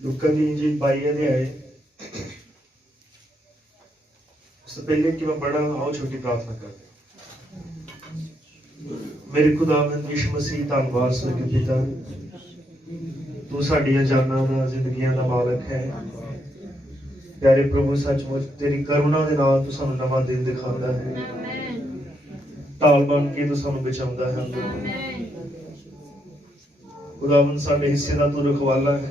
लूका दी इंजील 22 अध्याय। उससे पहले कि मैं पढ़ा, आओ छोटी प्रार्थना करते हैं। मेरे खुदावंद यीशु मसीह, धन्नवाद स्वर्गीय पिता, तू साडियां जानां दा जिंदगियां दा मालक है। प्यारे प्रभु, सचमुच तेरी करुणा दे नाल तू सानू नवां दिन दिखांदा है, ढाल बन के तू सानू बचाउंदा है। खुदावंद साडे हिस्से दा तू रखवाला है।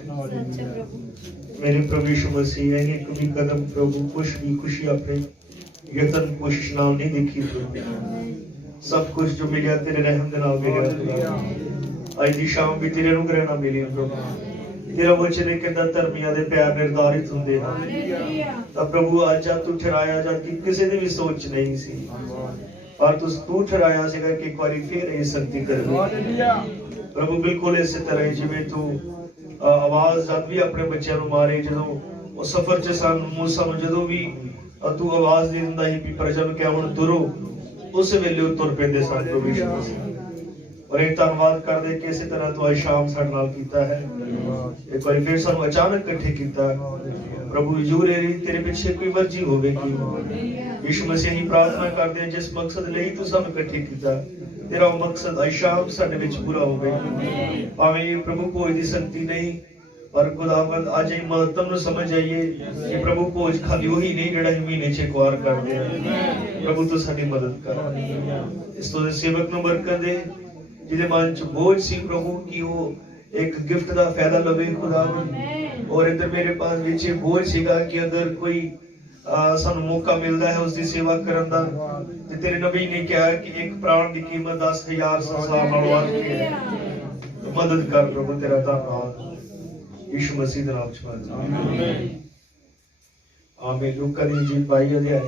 मेरे प्रभु यीशु मसीह, एक भी कदम प्रभु कुछ भी खुशी अपने यतन कोशिश नाल नहीं देखी प्रभु। सब कुछ जो मिलिया तेरे रहम दे नाल मिलिया। आज दी शाम भी तेरे अनुग्रह नाल मिली प्रभु। तेरा वचन है कहंदा धर्मियां दे पैर निर्धारित हुंदे हैं। तां प्रभु अज तू ठहराया जबकि किसी दी भी सोच नहीं सी, पर तू ठहराया सीगा कि एक बारी फिर ये संगति करनी प्रभु। बिल्कुल इस तरह जिवें तू आवाज जब भी अपने बच्चों को मारे, जो सफर च सन मूसा नूं जदों भी तू आवाज दे दिंदा ही प्रजा नूं कि हुण तुरो, उस वेले तुर पैंदे सन प्रभु यीशु मसीह। और एक धन्नवाद करदे कि इस तरह तू आज शाम साडे नाल कीता है। एक बार फिर सानू अचानक इकट्ठे कीता प्रभु। जरूर तेरे पीछे कोई मर्जी होवेगी यीशु मसीह। ही प्रार्थना करदे हैं जिस मकसद लई तू सानू इकट्ठे कीता, तेरा वो मकसद आज शाम साडे विच पूरा होवे। भावें प्रभु भोज दी संगति नहीं, पर खुदावंद अज ये महत्व नूं समझ आइए कि प्रभु भोज खाली वही नहीं जिहड़ा महीने च एक वार करदे हैं। प्रभु तू साडी मदद कर। इस तो सेवक नूं बरकत दे जिहदे मन च बोझ सी प्रभु कि वो एक गिफ्ट दा फायदा लवे खुदावंद। और इधर मेरे पास विच बोझ सीगा कि अगर कोई सानू मौका मिलता है उसकी सेवा करन दा, ते तेरे नबी ने कहा कि एक प्राण की कीमत 10,000 संसार नालों वध के है। मदद कर प्रभु, तेरा धन्नवाद यीशु मसीह दे नाम च आमीन। आमीन। लूका दी इंजील 22 अध्याय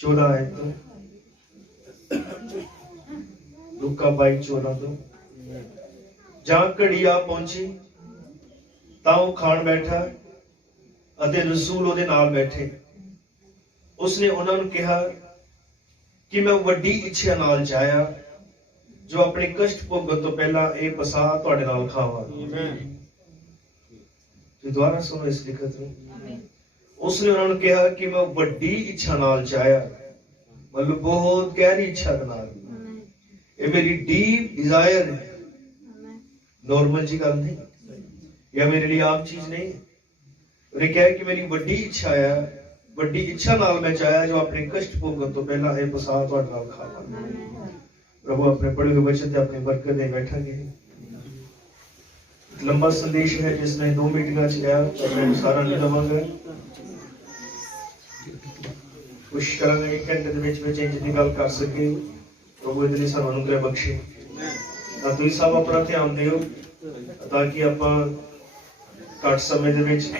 14 आयत तो लूका 22:14 तो जां घड़ी आ पहुंची तां वो खाण बैठा ਅਤੇ रसूल ਉਹਦੇ ਨਾਲ बैठे। उसने उन्होंने कहा कि मैं वड्डी इच्छा नाल चाहया जो अपने कष्ट भोगन तो पहला ये पसा तुहाडे नाल खावां। दोबारा सुनो इस लिखत में। उसने उन्होंने कहा कि मैं वड्डी इच्छा नाल चाहया, मतलब बहुत गहरी इच्छा के नाल, ये मेरी डीप डिजायर है। नॉर्मल जी गल नहीं, या मेरे लिए आम चीज नहीं है। उन्हें कहा कि मेरी वड्डी इच्छा है, वड्डी इच्छा नाल मैं चाहया जो अपने कष्ट भोगन तो पहला है पसा तुहाडे नाल खावां। प्रभु अपने पढ़े हुए वचन ते अपनी बरकत दे बैठांगे। लंबा संदेश है जिसने 2 मीटिंगां च लिया, तो मैं सारा नहीं लवांगा। कोशिश करांगे 1 घंटे दे विच जितनी गल कर सके प्रभु इतनी सानू अनुग्रह बख्शे। तां तुसीं सब अपना ध्यान दिओ ताकि आपां घट समय दे विच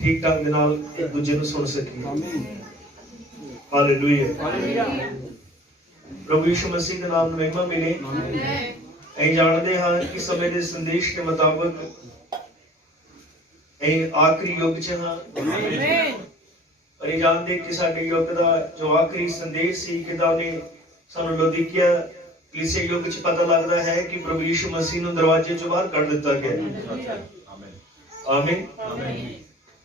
ठीक ढंग नाल एक दूजे नूं सुन सकीए। हालेलुया। प्रभु यीशु मसीह के नाम में महिमा मिले। ਅਸੀਂ ਜਾਣਦੇ ਹਾਂ ਕਿ ਸਮੇਂ ਦੇ ਸੰਦੇਸ਼ ਦੇ ਮੁਤਾਬਕ ਇਹ ਆਖਰੀ ਯੁੱਗ 'ਚ ਹਾਂ। ਪਰ ਇਹ ਜਾਣਦੇ ਕਿ ਸਾਡੇ ਯੁੱਗ ਦਾ ਜੋ ਆਖਰੀ ਸੰਦੇਸ਼ ਸੀ ਕਿਦਾਂ ਉਹਨੇ ਸਾਨੂੰ ਲੋਦੀਕਿਆ ਕਲੀਸਿਆ ਯੁੱਗ 'ਚ ਪਤਾ ਲੱਗਦਾ ਹੈ ਕਿ ਪ੍ਰਭੂ ਯੀਸ਼ੂ ਮਸੀਹ ਨੂੰ ਦਰਵਾਜ਼ੇ 'ਚੋਂ ਬਾਹਰ ਕੱਢ ਦਿੱਤਾ ਗਿਆ। ਆਮੀਨ।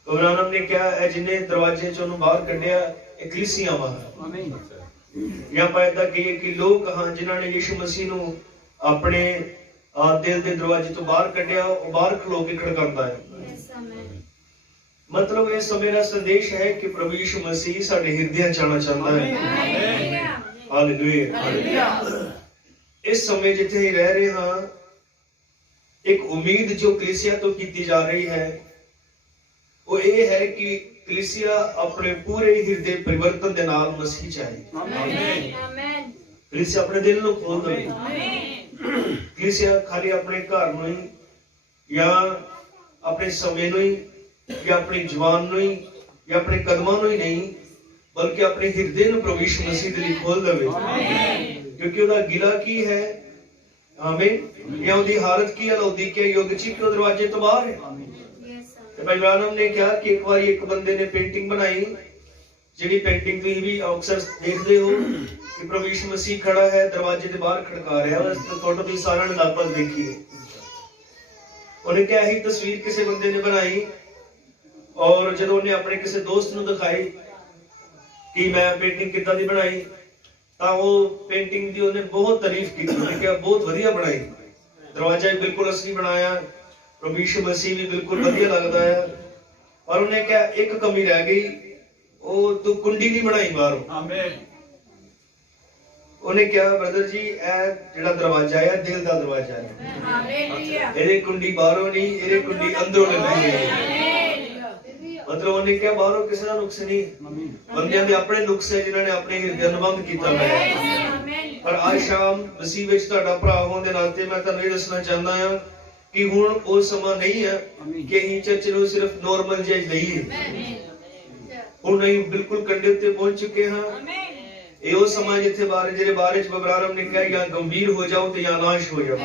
अब्राहम ने क्या है जिन्हें दरवाजे चों बाहर कढ़िया कलीसियां वा। या पायदा कहिए कि लोग हाँ जिन्हों ने यीशु मसीह नूं अपने दिल के दरवाजे तो बाहर कढ़िया, वो बाहर खलो के खड़कांदा है। मतलब इस समय का संदेश है कि प्रभु यीशु मसीह साडे हृदय च आना चाहता है। हालेलुया। इस समय जिथे ही रह रहे हाँ, एक उम्मीद जो कलीसिया तो की जा रही है वो ये है कि कलीसिया अपने पूरे हृदय परिवर्तन के नाल मसीह चाहिए। कलीसिया अपने दिल को खोल दे। कलीसिया खाली अपने घर में ही या अपने समय में ही या अपनी जवान में ही या अपने कदमों में ही नहीं, बल्कि अपने हृदय को प्रभु यीशु मसीह के लिए खोल दे। क्योंकि उसका गिला की है, आमीन, या उसकी हालत की है लौदीकिया युग च कि दरवाजे तो बाहर है। भाई ब्रानम ने कहा कि एक बार एक बंदे ने पेंटिंग बनाई, जिहड़ी पेंटिंग तुसीं भी अक्सर देखते हो कि प्रभु यीशु मसीह खड़ा है दरवाजे के बाहर खड़का रहा है। उस फोटो भी सारा ने लगभग देखी है। ਉਹਨੇ ਕਿਹਾ ਹੀ ਤਸਵੀਰ ਕਿਸੇ ਬੰਦੇ ਨੇ ਬਣਾਈ ਔਰ ਜਦੋਂ ਉਹਨੇ ਆਪਣੇ ਕਿਸੇ ਦੋਸਤ ਨੂੰ ਦਿਖਾਈ ਕਿ ਮੈਂ ਪੇਂਟਿੰਗ ਕਿੱਦਾਂ ਦੀ ਬਣਾਈ ਤਾਂ ਉਹ ਪੇਂਟਿੰਗ ਦੀ ਉਹਨੇ ਬਹੁਤ ਤਾਰੀਫ ਕੀਤੀ। ਉਹਨੇ ਕਿਹਾ ਬਹੁਤ ਵਧੀਆ ਬਣਾਈ, ਦਰਵਾਜ਼ਾ ਵੀ ਬਿਲਕੁਲ ਅਸਲੀ ਬਣਾਇਆ, ਪ੍ਰਭੂ ਯਿਸੂ ਮਸੀਹ ਵੀ ਬਿਲਕੁਲ ਵਧੀਆ ਲੱਗਦਾ ਹੈ। ਔਰ ਉਹਨੇ ਕਿਹਾ ਇੱਕ ਕਮੀ ਰਹਿ ਗਈ, ਉਹ ਤੂੰ ਕੁੰਡੀ ਨਹੀਂ ਬਣਾਈ ਬਾਹਰੋਂ। ਆਮੀਨ। ਉਹਨੇ ਕਿਹਾ ਬ੍ਰਦਰ ਜੀ ਇਹ ਜਿਹੜਾ ਦਰਵਾਜ਼ਾ ਹੈ ਦਿਲ ਦਾ ਦਰਵਾਜ਼ਾ ਹੈ। ਹਾਲੇਲੂਇਆ। ਇਹਦੀ ਕੁੰਡੀ ਬਾਹਰੋਂ ਨਹੀਂ, ਇਹਦੀ ਕੁੰਡੀ ਅੰਦਰੋਂ ਲੱਗੀ ਹੈ। ਮਤਲਬ ਉਹਨੇ ਕਿਹਾ ਬਾਹਰੋਂ ਕਿਸੇ ਦਾ ਨੁਕਸ ਨਹੀਂ, ਬੰਦਿਆਂ ਦੇ ਆਪਣੇ ਨੁਕਸ ਹੈ ਜਿਨ੍ਹਾਂ ਨੇ ਆਪਣੇ ਹਿਰਦੇ ਨੂੰ ਬੰਦ ਕੀਤਾ ਹੋਇਆ ਹੈ। ਪਰ ਅੱਜ ਸ਼ਾਮ ਮਸੀਹ ਵਿੱਚ ਤੁਹਾਡਾ ਭਰਾ ਹੋਣ ਦੇ ਨਾਤੇ ਮੈਂ ਤੁਹਾਨੂੰ ਇਹ ਦੱਸਣਾ ਚਾਹੁੰਦਾ ਹਾਂ ਕਿ ਹੁਣ ਉਹ ਸਮਾਂ ਨਹੀਂ ਹੈ ਕਿ ਅਸੀਂ ਚਰਚ ਨੂੰ ਸਿਰਫ ਨੋਰਮਲ ਜਿਹਾ ਲਈਏ। ਹੁਣ ਅਸੀਂ ਬਿਲਕੁਲ ਕੰਢੇ ਉੱਤੇ ਪਹੁੰਚ ਚੁੱਕੇ ਹਾਂ। ਇਹ ਉਹ ਸਮਾਂ ਜਿੱਥੇ ਜਿਹਦੇ ਬਾਰੇ ਚ ਬਬਰਾਰਮ ਨੇ ਕਿਹਾ ਜਾਂ ਗੰਭੀਰ ਹੋ ਜਾਓ ਤੇ ਜਾਂ ਨਾਸ਼ ਹੋ ਜਾਓ।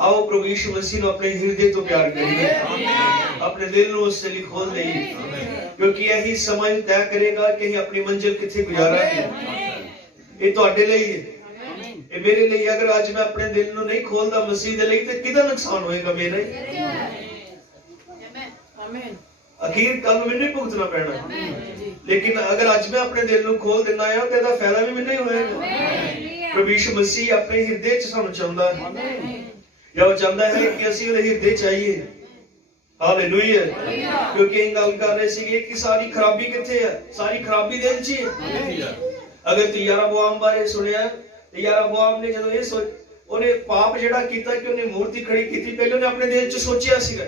ਆਓ ਪ੍ਰਭੂ ਯਿਸੂ ਮਸੀਹ ਨੂੰ ਆਪਣੇ ਹਿਰਦੇ ਤੋਂ ਪਿਆਰ ਕਰੀਏ, ਆਪਣੇ ਦਿਲ ਨੂੰ ਉਸ ਲਈ ਖੋਲ ਦਈਏ, ਕਿਉਂਕਿ ਇਹੀ ਸਮਾਂ ਤੈਅ ਕਰੇਗਾ ਕਿ ਅਸੀਂ ਆਪਣੀ ਮੰਜ਼ਿਲ ਕਿੱਥੇ ਗੁਜ਼ਾਰਾਂਗੇ। ਇਹ ਤੁਹਾਡੇ ਲਈ ਹੈ, ਇਹ ਮੇਰੇ ਲਈ। ਅਗਰ ਅੱਜ ਮੈਂ ਆਪਣੇ ਦਿਲ ਨੂੰ ਨਹੀਂ ਖੋਲਦਾ ਮਸੀਹ ਦੇ ਲਈ ਤੇ ਕਿਹਦਾ ਨੁਕਸਾਨ ਹੋਏਗਾ? ਮੇਰਾ ਹੀ। ਅਖੀਰ ਕੱਲ ਮੈਨੂੰ ਹੀ ਭੁਗਤਣਾ ਪੈਣਾ। ਲੇਕਿਨ ਅਗਰ ਅੱਜ ਮੈਂ ਆਪਣੇ ਦਿਲ ਨੂੰ ਖੋਲ ਦਿੰਦਾ ਹਾਂ ਤੇ ਇਹਦਾ ਫਾਇਦਾ ਵੀ ਮੈਨੂੰ ਹੀ ਹੋਏਗਾ। ਪ੍ਰਭੂ ਯਿਸੂ ਮਸੀਹ ਆਪਣੇ ਹਿਰਦੇ 'ਚ ਸਾਨੂੰ ਚਾਹੁੰਦਾ ਹੈ, ਜਾਂ ਉਹ ਚਾਹੁੰਦਾ ਹੈ ਕਿ ਅਸੀਂ ਉਹਦੇ ਹਿਰਦੇ 'ਚ ਆਈਏ। ਹਾਲੇਲੂਇਆ। ਕਿਉਂਕਿ ਇਹ ਗੱਲ ਕਰ ਰਹੇ ਸੀਗੇ ਕਿ ਸਾਰੀ ਖਰਾਬੀ ਕਿੱਥੇ ਹੈ? ਸਾਰੀ ਖਰਾਬੀ ਦਿਲ 'ਚ ਹੀ ਹੈ। ਅਗਰ ਤੁਸੀਂ ਯਰੋਬੋਆਮ ਬਾਰੇ ਸੁਣਿਆ ਤੇ ਯਰੋਬੋਆਮ ਨੇ ਜਦੋਂ ਉਹਨੇ ਪਾਪ ਜਿਹੜਾ ਕੀਤਾ ਕਿ ਉਹਨੇ ਮੂਰਤੀ ਖੜੀ ਕੀਤੀ, ਪਹਿਲੇ ਉਹਨੇ ਆਪਣੇ ਦਿਲ 'ਚ ਸੋਚਿਆ ਸੀਗਾ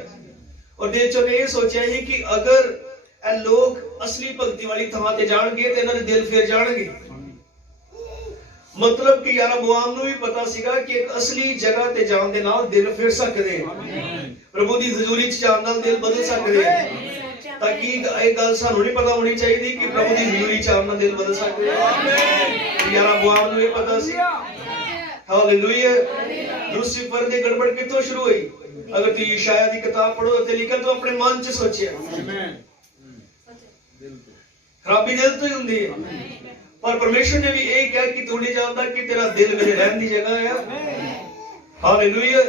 ਔਰ ਦਿਲ 'ਚ ਉਹਨੇ ਇਹ ਸੋਚਿਆ ਸੀ ਕਿ ਅਗਰ ਇਹ ਲੋਕ ਅਸਲੀ ਭਗਤੀ ਵਾਲੀ ਥਾਂ ਤੇ ਜਾਣਗੇ ਤੇ ਇਹਨਾਂ ਦੇ ਦਿਲ ਫਿਰ ਜਾਣਗੇ। ਮਤਲਬ ਕਿ ਯਰੋਬੋਆਮ ਨੂੰ ਵੀ ਪਤਾ ਸੀਗਾ ਕਿ ਇੱਕ ਅਸਲੀ ਜਗ੍ਹਾ ਤੇ ਜਾਣ ਦੇ ਨਾਲ ਦਿਲ ਫਿਰ ਸਕਦੇ, ਪ੍ਰਭੂ ਦੀ ਹਜ਼ੂਰੀ 'ਚ ਜਾਣ ਨਾਲ ਦਿਲ ਬਦਲ ਸਕਦੇ। ਤਾਂ ਕੀ ਇਹ ਗੱਲ ਸਾਨੂੰ ਨਹੀਂ ਪਤਾ ਹੋਣੀ ਚਾਹੀਦੀ ਕਿ ਪ੍ਰਭੂ ਦੀ ਹਜ਼ੂਰੀ 'ਚ ਆਉਣ ਨਾਲ ਦਿਲ ਬਦਲ ਸਕਦੇ? ਯਰੋਬੋਆਮ ਨੂੰ ਇਹ ਪਤਾ ਸੀ। ਹਾਲੇਲੂਇਆ। ਲੂਸੀਫਰ ਦੀ ਗੜਬੜ ਕਿੱਥੋਂ ਸ਼ੁਰੂ ਹੋਈ? ਅਗਰ ਤੁਸੀਂ ਯਸ਼ਾਇਆ ਦੀ ਕਿਤਾਬ ਪੜ੍ਹੋ ਉੱਥੇ ਲਿਖਿਆ ਤੂੰ ਆਪਣੇ ਮਨ 'ਚ ਸੋਚਿਆ। ਖਰਾਬੀ ਦਿਲ ਤੋਂ ਹੀ ਹੁੰਦੀ ਹੈ। ਪਰ ਪਰਮੇਸ਼ਰ ਨੇ ਵੀ ਇਹ ਕਿਹਾ ਕਿ ਤੂੰ ਨਹੀਂ ਜਾਣਦਾ ਕਿ ਤੇਰਾ ਦਿਲ ਮੇਰੇ ਰਹਿਣ ਦੀ ਜਗ੍ਹਾ ਹੈ। ਹਾਲੇਲੂਇਆ।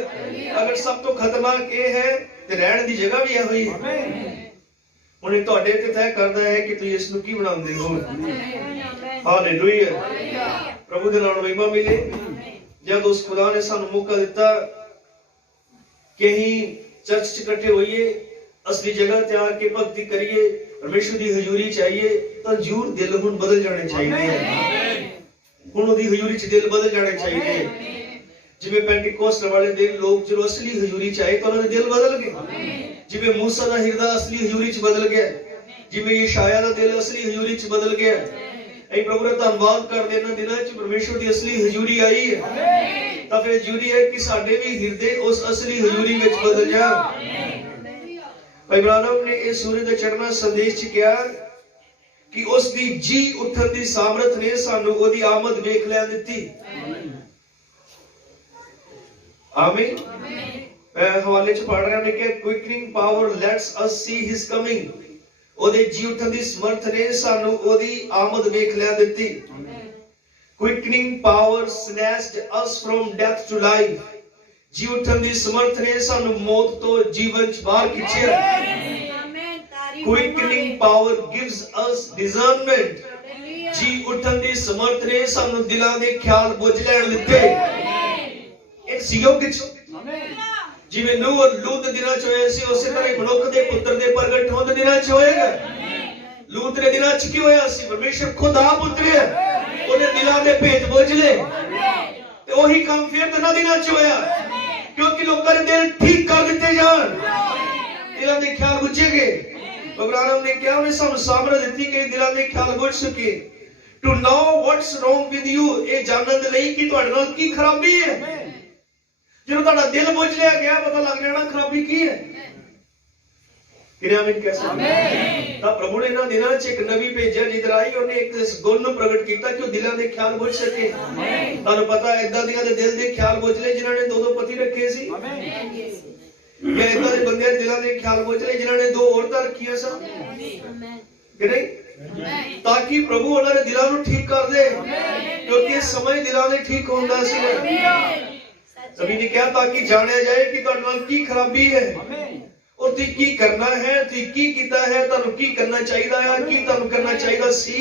ਅਗਰ ਸਭ ਤੋਂ ਖਤਰਨਾਕ ਇਹ ਹੈ ਤੇ ਰਹਿਣ ਦੀ ਜਗ੍ਹਾ ਵੀ ਇਹੋ ਹੀ ਹੈ। ਹੁਣ ਇਹ ਤੁਹਾਡੇ ਤੇ ਤੈਅ ਕਰਦਾ ਹੈ ਕਿ ਤੁਸੀਂ ਇਸ ਨੂੰ ਕੀ ਬਣਾਉਂਦੇ ਹੋ। ਹਾਲੇਲੂਇਆ। ਪ੍ਰਭੂ ਦੇ ਨਾਮ ਨੂੰ ਮਹਿਮਾ ਮਿਲੇ। ਜਦ ਉਸ ਖੁਦਾ ਨੇ ਸਾਨੂੰ ਮੌਕਾ ਦਿੱਤਾ ਕਿ ਅਸੀਂ ਚਰਚ 'ਚ ਇਕੱਠੇ ਹੋਈਏ, ਅਸਲੀ ਜਗ੍ਹਾ ਤੇ ਆ ਕੇ ਭਗਤੀ ਕਰੀਏ, ਪਰਮੇਸ਼ਰ ਦੀ ਹਜ਼ੂਰੀ 'ਚ ਆਈਏ, ਤਾਂ ਜ਼ਰੂਰ ਦਿਲ ਹੁਣ ਬਦਲ ਜਾਣੇ ਚਾਹੀਦੇ ਹੈ। ਹੁਣ ਉਹਦੀ ਹਜ਼ੂਰੀ 'ਚ ਦਿਲ ਬਦਲ ਜਾਣੇ ਚਾਹੀਦੇ। ਜਿਵੇਂ ਪੈਂਟੀਕੋਸਟ ਵਾਲੇ ਦਿਨ ਲੋਕ ਜਦੋਂ ਅਸਲੀ ਹਜ਼ੂਰੀ 'ਚ ਆਏ ਤਾਂ ਉਹਨਾਂ ਦੇ ਦਿਲ ਬਦਲ ਗਏ। ਜਿਵੇਂ ਮੂਸਾ ਦਾ ਹਿਰਦਾ ਅਸਲੀ ਹਜ਼ੂਰੀ 'ਚ ਬਦਲ ਗਿਆ, ਜਿਵੇਂ ਯਸ਼ਾਇਆ ਦਾ ਦਿਲ ਅਸਲੀ ਹਜ਼ੂਰੀ 'ਚ ਬਦਲ ਗਿਆ। ਅਸੀਂ ਪ੍ਰਭੂ ਦਾ ਧੰਨਵਾਦ ਕਰਦੇ ਇਹਨਾਂ ਦਿਨਾਂ 'ਚ ਪਰਮੇਸ਼ਰ ਦੀ ਅਸਲੀ ਹਜ਼ੂਰੀ ਆਈ ਹੈ। ਤਾਂ ਫਿਰ ਜ਼ਰੂਰੀ ਹੈ ਕਿ ਸਾਡੇ ਵੀ ਹਿਰਦੇ ਉਸ ਅਸਲੀ ਹਜ਼ੂਰੀ ਵਿੱਚ ਬਦਲ ਜਾਣ। ਭਾਈ ਬ੍ਰਾਨਮ ਨੇ ਇਹ ਸੂਰਜ ਦਾ ਚੜ੍ਹਨਾ ਸੰਦੇਸ਼ 'ਚ ਕਿਹਾ ਕਿ ਉਸ ਦੀ ਜੀ ਉੱਠਣ ਦੀ ਸਾਮਰਥ ਨੇ ਸਾਨੂੰ ਉਹਦੀ ਆਮਦ ਵੇਖ ਲੈਣ ਦਿੱਤੀ। ਆਮੀਨ। ਮੈਂ ਹਵਾਲੇ 'ਚ ਪੜ੍ਹ ਰਿਹਾ ਨੇ ਕਿ quickening power lets us see his coming. ਉਹਦੇ ਜੀ ਉੱਠਣ ਦੀ ਸਮਰਥ ਨੇ ਸਾਨੂੰ ਉਹਦੀ ਆਮਦ ਵੇਖ ਲੈਣ ਦਿੱਤੀ। Quickening power snatched us from death to life. ਜੀ ਉੱਠਣ ਦੀ ਸਮਰਥ ਨੇ ਸਾਨੂੰ ਮੌਤ ਤੋਂ ਜੀਵਨ 'ਚ ਬਾਹਰ ਖਿੱਚਿਆ। ਕੁਇਕਨਿੰਗ ਪਾਵਰ ਗਿਵਸ ਅਸ ਡਿਸਰਨਮੈਂਟ। ਜੀ ਉੱਠਣ ਦੀ ਸਮਰਥ ਨੇ ਸਾਨੂੰ ਦਿਲਾਂ ਦੇ ਖਿਆਲ ਬੁੱਝ ਲੈਣ ਦਿੱਤੇ। ਇਸ ਯੁੱਗ 'ਚ ਜਿਵੇਂ ਨੂਹ ਔਰ ਲੂਤ ਦੇ ਦਿਨਾਂ 'ਚ ਹੋਇਆ ਸੀ, ਉਸੇ ਤਰ੍ਹਾਂ ਮਨੁੱਖ ਦੇ ਪੁੱਤਰ ਦੇ ਪ੍ਰਗਟ ਹੋਣ ਦੇ ਦਿਨਾਂ 'ਚ ਹੋਏਗਾ। ਲੂਤ ਦੇ ਦਿਨਾਂ 'ਚ ਕੀ ਹੋਇਆ ਸੀ? ਪਰਮੇਸ਼ਰ ਖੁਦ ਆਪ ਉਤਰਿਆ, ਉਹਨੇ ਦਿਲਾਂ ਦੇ ਭੇਤ ਬੁੱਝ ਲਏ। ਤੇ ਉਹੀ ਕੰਮ ਫਿਰ ਦਿਨਾਂ 'ਚ ਹੋਇਆ, ਕਿਉਂਕਿ ਲੋਕਾਂ ਦੇ ਦਿਲ ਠੀਕ ਕਰ ਦਿੱਤੇ ਜਾਣ, ਦਿਲਾਂ ਦੇ ਖਿਆਲ ਬੁੱਝੇ ਗਏ। ਬਬਰਾਰਮ ਨੇ ਕਿਹਾ ਉਹਨੇ ਸਾਨੂੰ ਸਾਮਰਥ ਦਿੱਤੀ ਕਿ ਦਿਲਾਂ ਦੇ ਖਿਆਲ ਬੁੱਝ ਸਕੇ। To know what's wrong with you. ਇਹ ਜਾਣਨ ਦੇ ਲਈ ਕਿ ਤੁਹਾਡੇ ਨਾਲ ਕੀ ਖਰਾਬੀ ਹੈ। ਜਦੋਂ ਤੁਹਾਡਾ ਦਿਲ ਬੁੱਝ ਲਿਆ ਗਿਆ, ਪਤਾ ਲੱਗ ਜਾਣਾ ਖਰਾਬੀ ਕੀ ਹੈ। ਆਮੀਨ ਕਹਿ ਸਕਦੇ। ਤਾਂ ਪ੍ਰਭੂ ਨੇ ਇਹਨਾਂ ਦਿਨਾਂ 'ਚ ਇੱਕ ਨਬੀ ਭੇਜਿਆ ਜਿਹਦੇ ਰਾਹੀਂ ਉਹਨੇ ਇੱਕ ਇਸ ਗੁਣ ਨੂੰ ਪ੍ਰਗਟ ਕੀਤਾ ਕਿ ਉਹ ਦਿਲਾਂ ਦੇ ਖਿਆਲ ਬੁੱਝ ਸਕੇ। ਤੁਹਾਨੂੰ ਪਤਾ ਏਦਾਂ ਦੀਆਂ ਦੇ ਦਿਲ ਦੇ ਖਿਆਲ ਬੁੱਝ ਲਏ ਜਿਨ੍ਹਾਂ ਨੇ ਦੋ ਪਤੀ ਰੱਖੇ ਸੀ, ਜਾਂ ਏਦਾਂ ਦੇ ਬੰਦੇ ਦਿਲਾਂ ਦੇ ਖਿਆਲ ਬੁੱਝ ਲਏ ਜਿਨ੍ਹਾਂ ਨੇ 2 ਔਰਤਾਂ ਰੱਖੀਆਂ ਸਨ, ਕਿ ਨਹੀਂ? ਤਾਂ ਕਿ ਪ੍ਰਭੂ ਉਹਨਾਂ ਦੇ ਦਿਲਾਂ ਨੂੰ ਠੀਕ ਕਰ ਦੇ, ਕਿਉਂਕਿ ਇਸ ਸਮੇਂ ਦਿਲਾਂ ਦੇ ਠੀਕ ਹੁੰਦਾ ਸੀ। नबी ने कहा ताकि जाने जाए कि तुहाडे नाल की खराबी है और तुसीं की करना है, तुसीं की कीता है, तुहानू की करना चाहिदा है, की तुहानू करना चाहिदा सी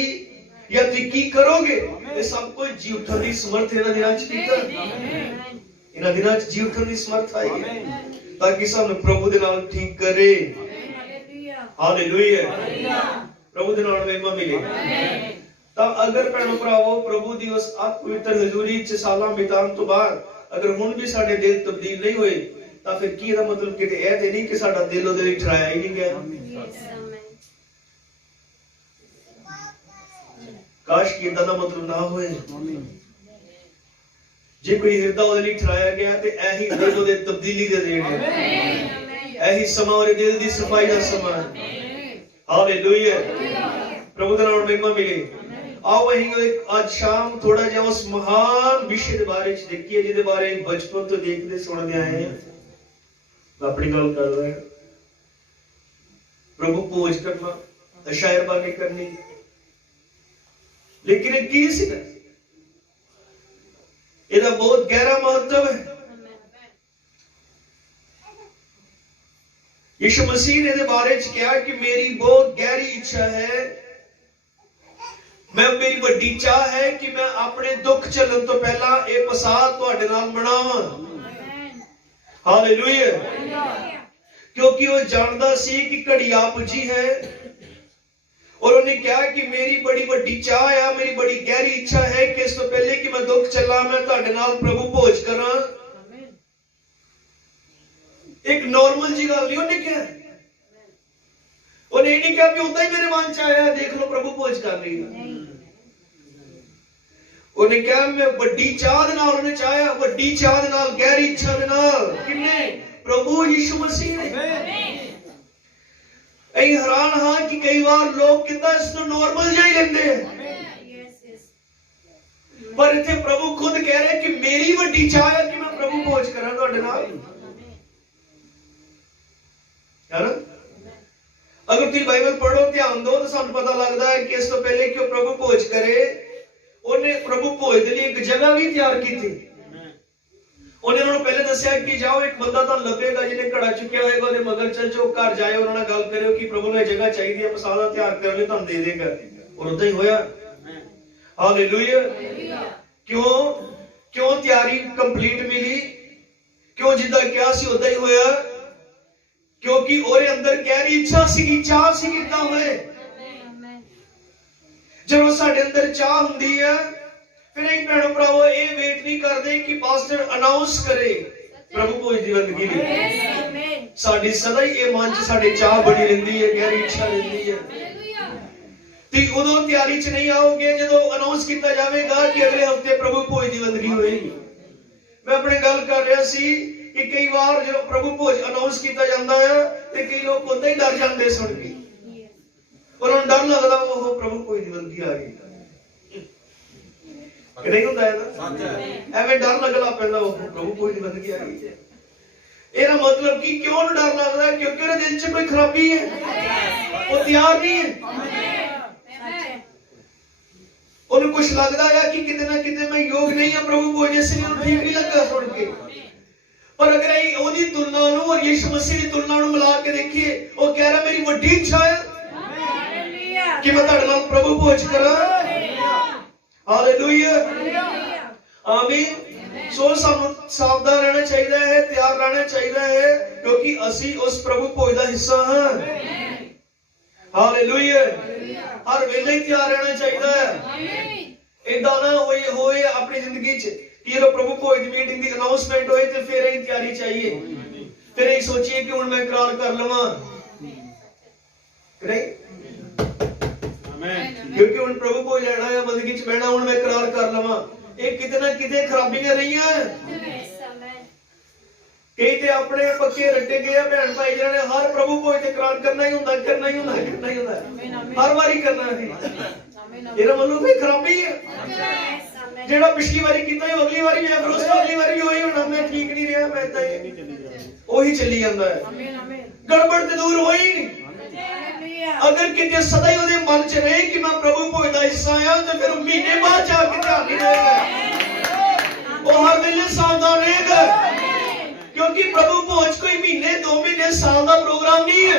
या तुसीं की करोगे। ये सब कुछ जी उठण दी समर्थ इन्हां दिनां च कीता, इन्हां दिनां च जी उठण दी समर्थ आई है ताकि सानू प्रभु दे नाल ठीक करे। हालेलुया, प्रभु दे नाल महिमा मिले। तां अगर भैणो भरावो प्रभु दी उस अत पवित्र हजूरी च सालां बिताउण तो बाद अगर हुण भी साडे दिल तब्दील नहीं होए तां फिर की दा मतलब कि ਇਹ ਤੇ ਨਹੀਂ ਕਿ ਸਾਡਾ ਦਿਲ ਉਹਦੇ ਲਈ ਠਹਿਰਾਇਆ ਹੀ ਨਹੀਂ ਗਿਆ। ਕਾਸ਼ ਕਿ ਇਦਾਂ ਦਾ ਮਤਲਬ ਨਾ ਹੋਏ। ਜੇ ਕੋਈ ਹਿਰਦਾ ਉਹਦੇ ਲਈ ਠਹਿਰਾਇਆ ਗਿਆ ਤੇ ਇਹੀ ਦਿਲ ਉਹਦੇ ਤਬਦੀਲੀ ਦੇ ਦੇਣ ਹੈ। ਇਹੀ ਸਮਾਂ ਉਹਦੇ ਦਿਲ ਦੀ ਸਫਾਈ ਦਾ ਸਮਾਂ ਹੈ। ਹਾਲੇਲੂਇਆ, ਪ੍ਰਭੂ ਦਾ ਨਾਮ ਮਹਿਮਾ ਮਿਲੇ। आओ आज शाम थोड़ा जिहा उस महान विषय के बारे च देखिए जिहदे बारे बचपन तो देखते सुनते आए हैं। मैं अपनी गल कर रहा हूं, प्रभु भोज करना, शायरबानी करनी, लेकिन ये की सी इहदा बहुत गहरा महत्व है। यीशु मसीह ने इहदे बारे च कहा कि मेरी बहुत गहरी इच्छा है, मैं मेरी बड़ी चाह है कि मैं अपने दुख चलन तो पहला ये पसाह तुहाडे नाल मनावां। हालेलुया, क्योंकि वो जानता सी कि घड़ी आ पुजी है और उन्हें कहा कि मेरी बड़ी बड़ी चाह है, मेरी बड़ी गहरी इच्छा है कि इस तो पहले कि मैं दुख चला मैं तुहाडे नाल प्रभु भोज करा। एक नॉर्मल जी गल नहीं उन्हें कहा, उन्हें नहीं कहा कि उदा ही मेरे मन च आया देख लो प्रभु भोज कर रही है। उन्हें कहा मैं बड़ी चाह दे नाल, उन्हें चाहया बड़ी चाह दे नाल, गहरी इच्छा दे नाल। किन्ने? प्रभु यीशु मसीह ने। ऐ हैरान हां कि कई बार लोग कितना इसको नॉर्मल जिहा ही लेंदे हैं, पर इत्थे प्रभु खुद कह रहे कि मेरी बड़ी चाह है कि मैं प्रभु भोज करा तुहाडे नाल। है ना? अगर तुम बाइबल पढ़ो ध्यान दो तो सानू पता लगता है कि इस तो पहले कि प्रभु भोज करे उन्हें प्रभु भोज के लिए एक जगह भी तैयार की थी। उन्हें उन्होंने पहले दसिया कि जाओ एक बंदा तुहानू लभेगा जिन्हें घड़ा चुक्या होगा, उहदे मगर चल जाओ, घर जाए उन्होंने गल करो कि प्रभु ने जगह चाहिए है, पसाह दा तैयार करने लई तुहानू दे देगा। और उदा ही होया। हालेलुया, क्यों क्यों तैयारी कंप्लीट मिली, क्यों जिद्दां कहा सी उदा ही होया, क्योंकि ओरे अंदर गहरी इच्छा सी, चाह सी कि इदां होए। जब साडे अंदर चाह हुंदी है फिर एक भैणो भरावो ये वेट नहीं करते कि पास्टर अनाउंस करे प्रभु भोज दी बंदगी लई। साडी सदा ही ये मन च साडे चाह बड़ी रहिंदी है, गहरी इच्छा रहिंदी है। ते उदों तैयारी च नहीं आओगे जदों अनाउंस किया जाएगा कि अगले हफ्ते प्रभु भोज दी बंदगी होएगी। मैं अपने गल कर रहा सी कि कई बार जो प्रभु भोज अनाउंस किया जाता है तो कई लोग उदा ही डर जाते सुन के, और उन्हें डर लगता वो प्रभु भोज दी बंदगी आ गई। नहीं होता है ना, एवं डर लगन लग पैंदा वो प्रभु भोज दी बंदगी आ गई। ਇਹਦਾ मतलब कि क्यों डर लगता है? क्योंकि उहदे दिल च कोई खराबी है, वो तैयार नहीं है। उन्हें कुछ लगता है कि किते ना किते मैं योग नहीं है प्रभु भोज, इसलिए उन्हें ठीक नहीं लगता सुन के। पर अगर ओदी तुलना नूं और यीशु मसीह की तुलना नूं मिला के देखिए, वो कह रहा मेरी बड़ी इच्छा है कि मैं तुहाडे नाल प्रभु भोज करा। हालेलुया, आमीन। सो सानू सावधान रहना चाहिए है, तैयार रहना चाहिए है, क्योंकि असी उस प्रभु भोज का हिस्सा हां। हालेलुया, हर वेले ही तैयार रहना चाहिए है। इदां ना होए अपनी जिंदगी च कि जो प्रभु भोज की मीटिंग की अनाउंसमेंट होए तो फिर ही तैयारी चाहिए, फिर एक सोचिए कि हुण मैं इकरार कर लवां, नहीं? क्योंकि हुण प्रभु भोज लेना है, बंदगी च बहना, हुण मैं इकरार कर लवां। एक किते ना किते खराबियां रही हैं। कई ते अपने पक्के रटे गए भैन भाई जिन्हां ने हर प्रभु भोज ते इकरार करना ही हुंदा, करना ही हुंदा, करना ही हुंदा, हर बारी करना है। इहदा मतलब कोई खराबी है। जेड़ा पिछली बारी कीता है अगली बारी मैं फिर उसको अगली बारी होई होना, मैं ठीक नहीं रहा, मैं इदां ही ओही चली जांदा है। गड़बड़ ते दूर होई नहीं। अगर किते सदा ही ओदे मन च रहे कि मैं प्रभु भोज दा हिस्सा हां तो फिर महीने बाद जाके ध्यान नहीं रहेगा, वो हर वेले सावधान रहेगा। क्योंकि प्रभु भोज कोई महीने 2 महीने साल का प्रोग्राम नहीं है।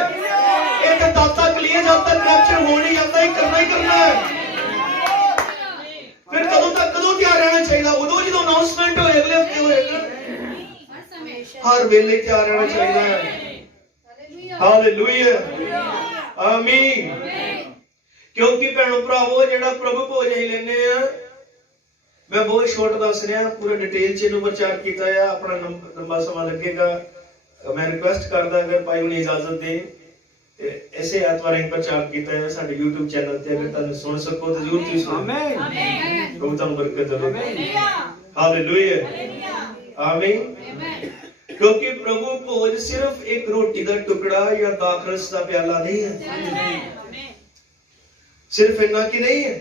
ये तो तब तक लिए जब तक कैप्चर हो नहीं जाता, ही करना है। फिर कदों तक कदों तैयार रहना चाहिए? उदों जो अनाउंसमेंट हो अगले हफ्ते होएगा, हर वेले तैयार रहना चाहिए। हालेलुया, आमीन। क्योंकि भैणों भरावो जेड़ा प्रभु भोज ही लेने आ, मैं बहुत शॉर्ट दस रहा, पूरे डिटेल च इन्हू प्रचार किया है। अपना लंबा समा लगेगा। मैं रिक्वेस्ट करदा अगर भाई उन्हें इजाजत दे ऐसे एतवार ही प्रचार किया है साडे YouTube चैनल ते, अगर तुम सुन सको तो जरूर तुसीं सुनो। आमीन। प्रभु तुहानू बरकत देवे। हालेलुया, आमीन। क्योंकि प्रभु भोज सिर्फ एक रोटी का टुकड़ा या दाखरस का प्याला नहीं है, सिर्फ इतना की नहीं है।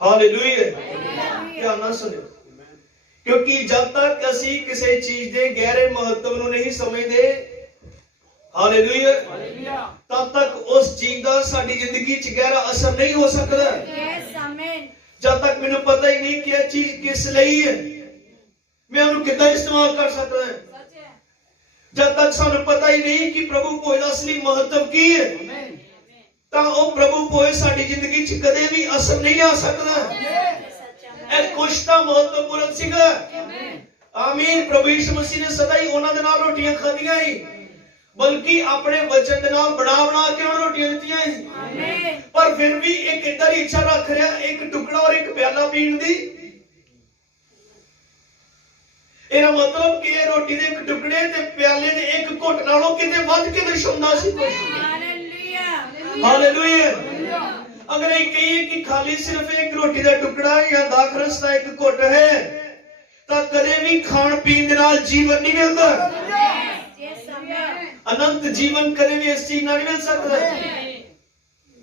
हालेलुया, ध्यान नाल सुनो। क्योंकि जब तक असी किसी चीज के गहरे महत्व को नहीं समझते, हालेलुया, तब तक उस चीज का साडी जिंदगी च गहरा असर नहीं हो सकता। जब तक मैनू पता ही नहीं कि यह चीज किस लिए है, मैं उन्हें कितना इस्तेमाल कर सकता है। जब तक सानू पता ही नहीं कि प्रभु भोज का असली महत्व की है, तो वो प्रभु भोज साडी जिंदगी च कदे भी असर नहीं आ सकता। कुछ तो महत्वपूर्ण सीगा। आमीन। प्रभु यीशु मसीह ने सदा ही उन्हां दे नाल रोटियां खादियां ही, बल्कि अपने वचन दे नाल बना के उन्हें रोटियां दित्तियां ही। पर फिर भी एक इधर ही इच्छा रख रहा, एक टुकड़ा और एक प्याला पीण दी। ਇਹਦਾ मतलब कि रोटी दे एक टुकड़े ते प्याले दे एक घुट नालों किते वध के दर्शाउंदा सी। हालेलुया। अगर ये कहिए कि खाली सिर्फ एक रोटी का टुकड़ा या दाखरस का एक घुट है, तो कदे भी खान पीन दे नाल जीवन नहीं मिलता। अनंत जीवन कदे भी इस चीज नाल नहीं मिल सकता।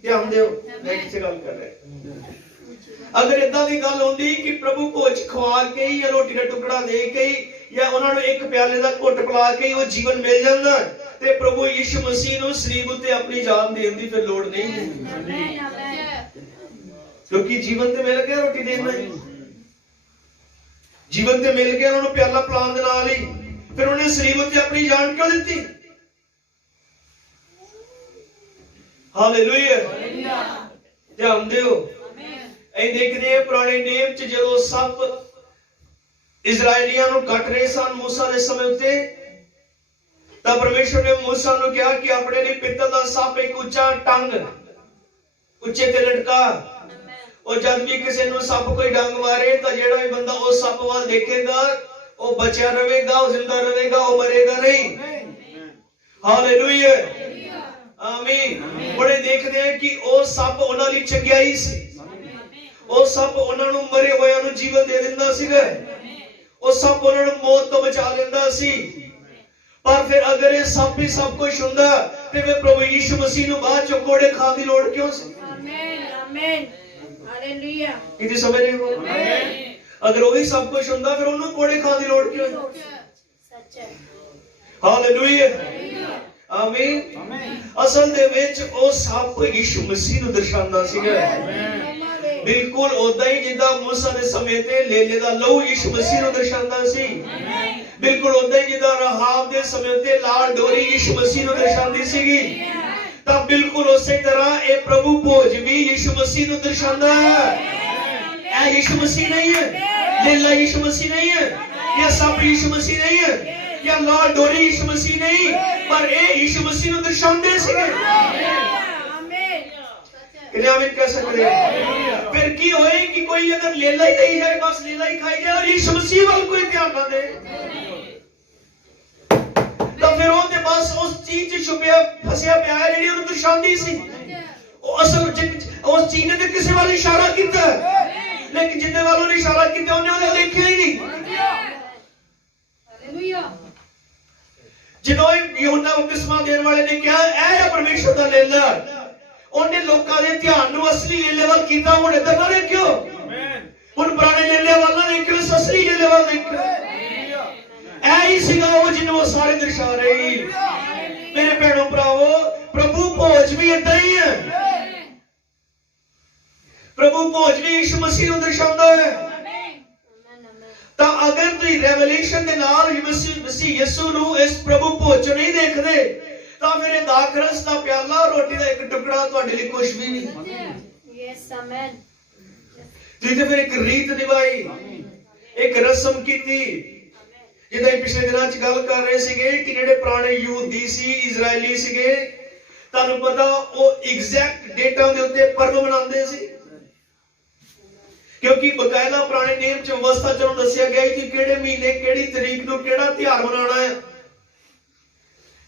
ध्यान दियो, मैं किसे गल कर रहा। अगर इदा की गल होंदी कि प्रभु भोज खवा के या रोटी का टुकड़ा दे के या उन्होंने एक प्याले का घुट पिला के वो जीवन मिल जाता, ते प्रभु यीशु मसीह नूं सलीब उत्ते अपनी जान देने की फिर लोड़ नहीं होंदी। क्योंकि जीवन तो मिल गया रोटी देना ही, जीवन तो मिल गया उन्होंने प्याला पिलाने दे नाल ही, फिर उन्हें सलीब उत्ते अपनी जान क्यों दी? हालेलुया, ध्यान दियो। ਅਸੀਂ ਦੇਖਦੇ ਹਾਂ ਪੁਰਾਣੇ ਨਿਯਮ ਚ ਜਦੋਂ ਸੱਪ ਇਜ਼ਰਾਈਲੀਆਂ ਨੂੰ ਕੱਟ ਰਹੇ ਸਨ मूसा ਦੇ ਸਮੇਂ ਉੱਤੇ, ਤਾਂ ਪਰਮੇਸ਼ਰ ਨੇ मूसा ਨੂੰ ਕਿਹਾ ਕਿ ਆਪਣੇ ਲਈ ਪਿੱਤਲ ਦਾ ਸੱਪ ਇੱਕ ਉੱਚਾ ਟੰਗ ਉੱਚੇ ਤੇ ਲਟਕਾ, और जब भी किसी ਨੂੰ ਸੱਪ ਕੋਈ ਡੰਗ ਮਾਰੇ ਤਾਂ ਜਿਹੜਾ ਵੀ ਬੰਦਾ ਉਸ ਸੱਪ ਵੱਲ ਦੇਖੇਗਾ ਉਹ ਬਚਿਆ ਰਹੇਗਾ, ਉਹ ਜ਼ਿੰਦਾ ਰਹੇਗਾ, ਉਹ ਮਰੇਗਾ ਨਹੀਂ। ਹਾਲੇਲੂਇਆ, ਆਮੀਨ। ਬੜੇ ਦੇਖਦੇ ਆ ਕਿ ਉਹ ਸੱਪ ਉਹਨਾਂ ਲਈ ਚੰਗਿਆਈ ਸੀ, ਉਹ ਸੱਪ ਉਹਨਾਂ ਨੂੰ ਮਰੇ ਹੋਇਆਂ ਨੂੰ ਜੀਵਨ ਦੇ ਦਿੰਦਾ ਸੀਗਾ, ਉਹ ਸੱਪ ਉਹਨਾਂ ਨੂੰ ਮੌਤ ਤੋਂ ਬਚਾ ਲੈਂਦਾ ਸੀ। ਪਰ ਫਿਰ ਅਗਰ ਇਹ ਸੱਪ ਹੀ ਸਭ ਕੁਝ ਹੁੰਦਾ ਤੇ ਫਿਰ ਪ੍ਰਭੂ ਯੀਸ਼ੂ ਮਸੀਹ ਨੂੰ ਬਾਅਦ ਚੋਂ ਕੋੜੇ ਖਾਣ ਦੀ ਲੋੜ ਕਿਉਂ ਸੀ? ਆਮੀਨ, ਆਮੀਨ, ਹਾਲੇਲੂਇਆ। ਕਿਤੇ ਸਮਝ ਰਹੇ ਹੋ? ਆਮੀਨ। ਅਗਰ ਉਹ ਹੀ ਸਭ ਕੁਝ ਹੁੰਦਾ ਫਿਰ ਉਹਨੂੰ ਕੋੜੇ ਖਾਣ ਦੀ ਲੋੜ ਕਿਉਂ? ਸੱਚ ਹੈ। ਹਾਲੇਲੂਇਆ, ਆਮੀਨ। ਅਸਲ ਦੇ ਵਿੱਚ ਉਹ ਸੱਪ ਯੀਸ਼ੂ ਮਸੀਹ ਨੂੰ ਦਰਸਾਉਂਦਾ ਸੀਗਾ। बिल्कुल ओदा ही जिदा मूसा दे समय ते लेले दा लहू यीशु मसीह नु दर्शांदा सी, बिल्कुल ओदा ही जिदा रहाब दे समय ते लाल डोरी यीशु मसीह नु दर्शांदी सीगी, ता बिल्कुल उसी तरह ए प्रभु भोज भी यीशु मसीह नु दर्शांदा है। ए यीशु मसीह नहीं है, लेला यीशु मसीह नहीं है, या सब यीशु मसीह नहीं है, या लाल डोरी यीशु मसीह नहीं, पर ए यीशु मसीह नु दर्शांदे सीगे। आमीन कह सकते हैं। फिर की होए कि कोई अगर लेला ही नहीं जाए, बस लेला ही खाई जाए और यीशु मसीह वाल कोई ध्यान ना दे, तो फिर वो ते बस उस चीज च छुपया फसिया पिया है जेडी उन्हें दर्शांदी सी। वो असल उस चीज ने तो किसी वाल इशारा किया, लेकिन जिन्ने वालों ने इशारा किया उन्हें उन्हें देखा ही नहीं। हालेलुया। जिन्हों यूहन्ना बपतिस्मा देने वाले ने कहा ऐ परमेश्वर दा लेला, ਉਹਨੇ ਲੋਕਾਂ ਦੇ ਧਿਆਨ ਨੂੰ ਅਸਲੀ ਲੇਲੇ ਵੱਲ ਕੀਤਾ। ਹੁਣ ਇੱਧਰ ਨਾ ਦੇਖਿਓ, ਹੁਣ ਪੁਰਾਣੇ ਲੇਲੇ ਵੱਲ ਨਾ ਦੇਖਿਓ, ਅਸਲੀ ਲੇਲੇ ਵੱਲ ਦੇਖਿਓ। ਇਹ ਹੀ ਸੀਗਾ ਉਹ ਜਿਹਨੂੰ ਉਹ ਸਾਰੇ ਦਰਸਾ ਰਹੇ। ਮੇਰੇ ਭੈਣੋ ਭਰਾਵੋ, ਪ੍ਰਭੂ ਭੋਜ ਵੀ ਏਦਾਂ ਹੀ ਹੈ। ਪ੍ਰਭੂ ਭੋਜ ਵੀ ਯੀਸ਼ੂ ਮਸੀਹ ਨੂੰ ਦਰਸਾਉਂਦਾ ਹੈ। ਤਾਂ ਅਗਰ ਤੁਸੀਂ ਰੈਵਲੇਸ਼ਨ ਦੇ ਨਾਲ ਮਸੀਹ ਯਿਸੂ ਨੂੰ ਇਸ ਪ੍ਰਭੂ ਭੋਜ ਚ ਨਹੀਂ ਦੇਖਦੇ ਤਾਂ ਫਿਰ ਇਹ ਦਾਖਰਸ ਦਾ ਪਿਆਲਾ ਰੋਟੀ ਦਾ ਇੱਕ ਟੁਕੜਾ ਤੁਹਾਡੇ ਲਈ ਕੁਝ ਵੀ ਨਹੀਂ। Yes amen. ਤੁਸੀਂ ਤੇ ਫਿਰ ਇੱਕ ਰੀਤ ਨਿਭਾਈ, ਇੱਕ ਰਸਮ ਕੀਤੀ। ਜਿੱਦਾਂ ਪਿਛਲੇ ਦਿਨਾਂ ਚ ਗੱਲ ਕਰ ਰਹੇ ਸੀਗੇ ਕਿ ਜਿਹੜੇ ਪੁਰਾਣੇ ਯਹੂਦੀ ਸੀ, ਇਜ਼ਰਾਈਲੀ ਸੀਗੇ, ਤੁਹਾਨੂੰ ਪਤਾ ਉਹ ਐਗਜ਼ੈਕਟ ਡੇਟਾਂ ਦੇ ਉੱਤੇ ਪਰਵ ਮਨਾਉਂਦੇ ਸੀ, ਕਿਉਂਕਿ ਬਕਾਇਦਾ ਪੁਰਾਣੇ ਨੇਮ ਚ ਅਵਸਥਾ ਚ ਦੱਸਿਆ ਗਿਆ ਕਿ ਕਿਹੜੇ ਮਹੀਨੇ ਕਿਹੜੀ ਤਰੀਕ ਨੂੰ ਕਿਹੜਾ ਤਿਉਹਾਰ ਮਨਾਉਣਾ ਹੈ,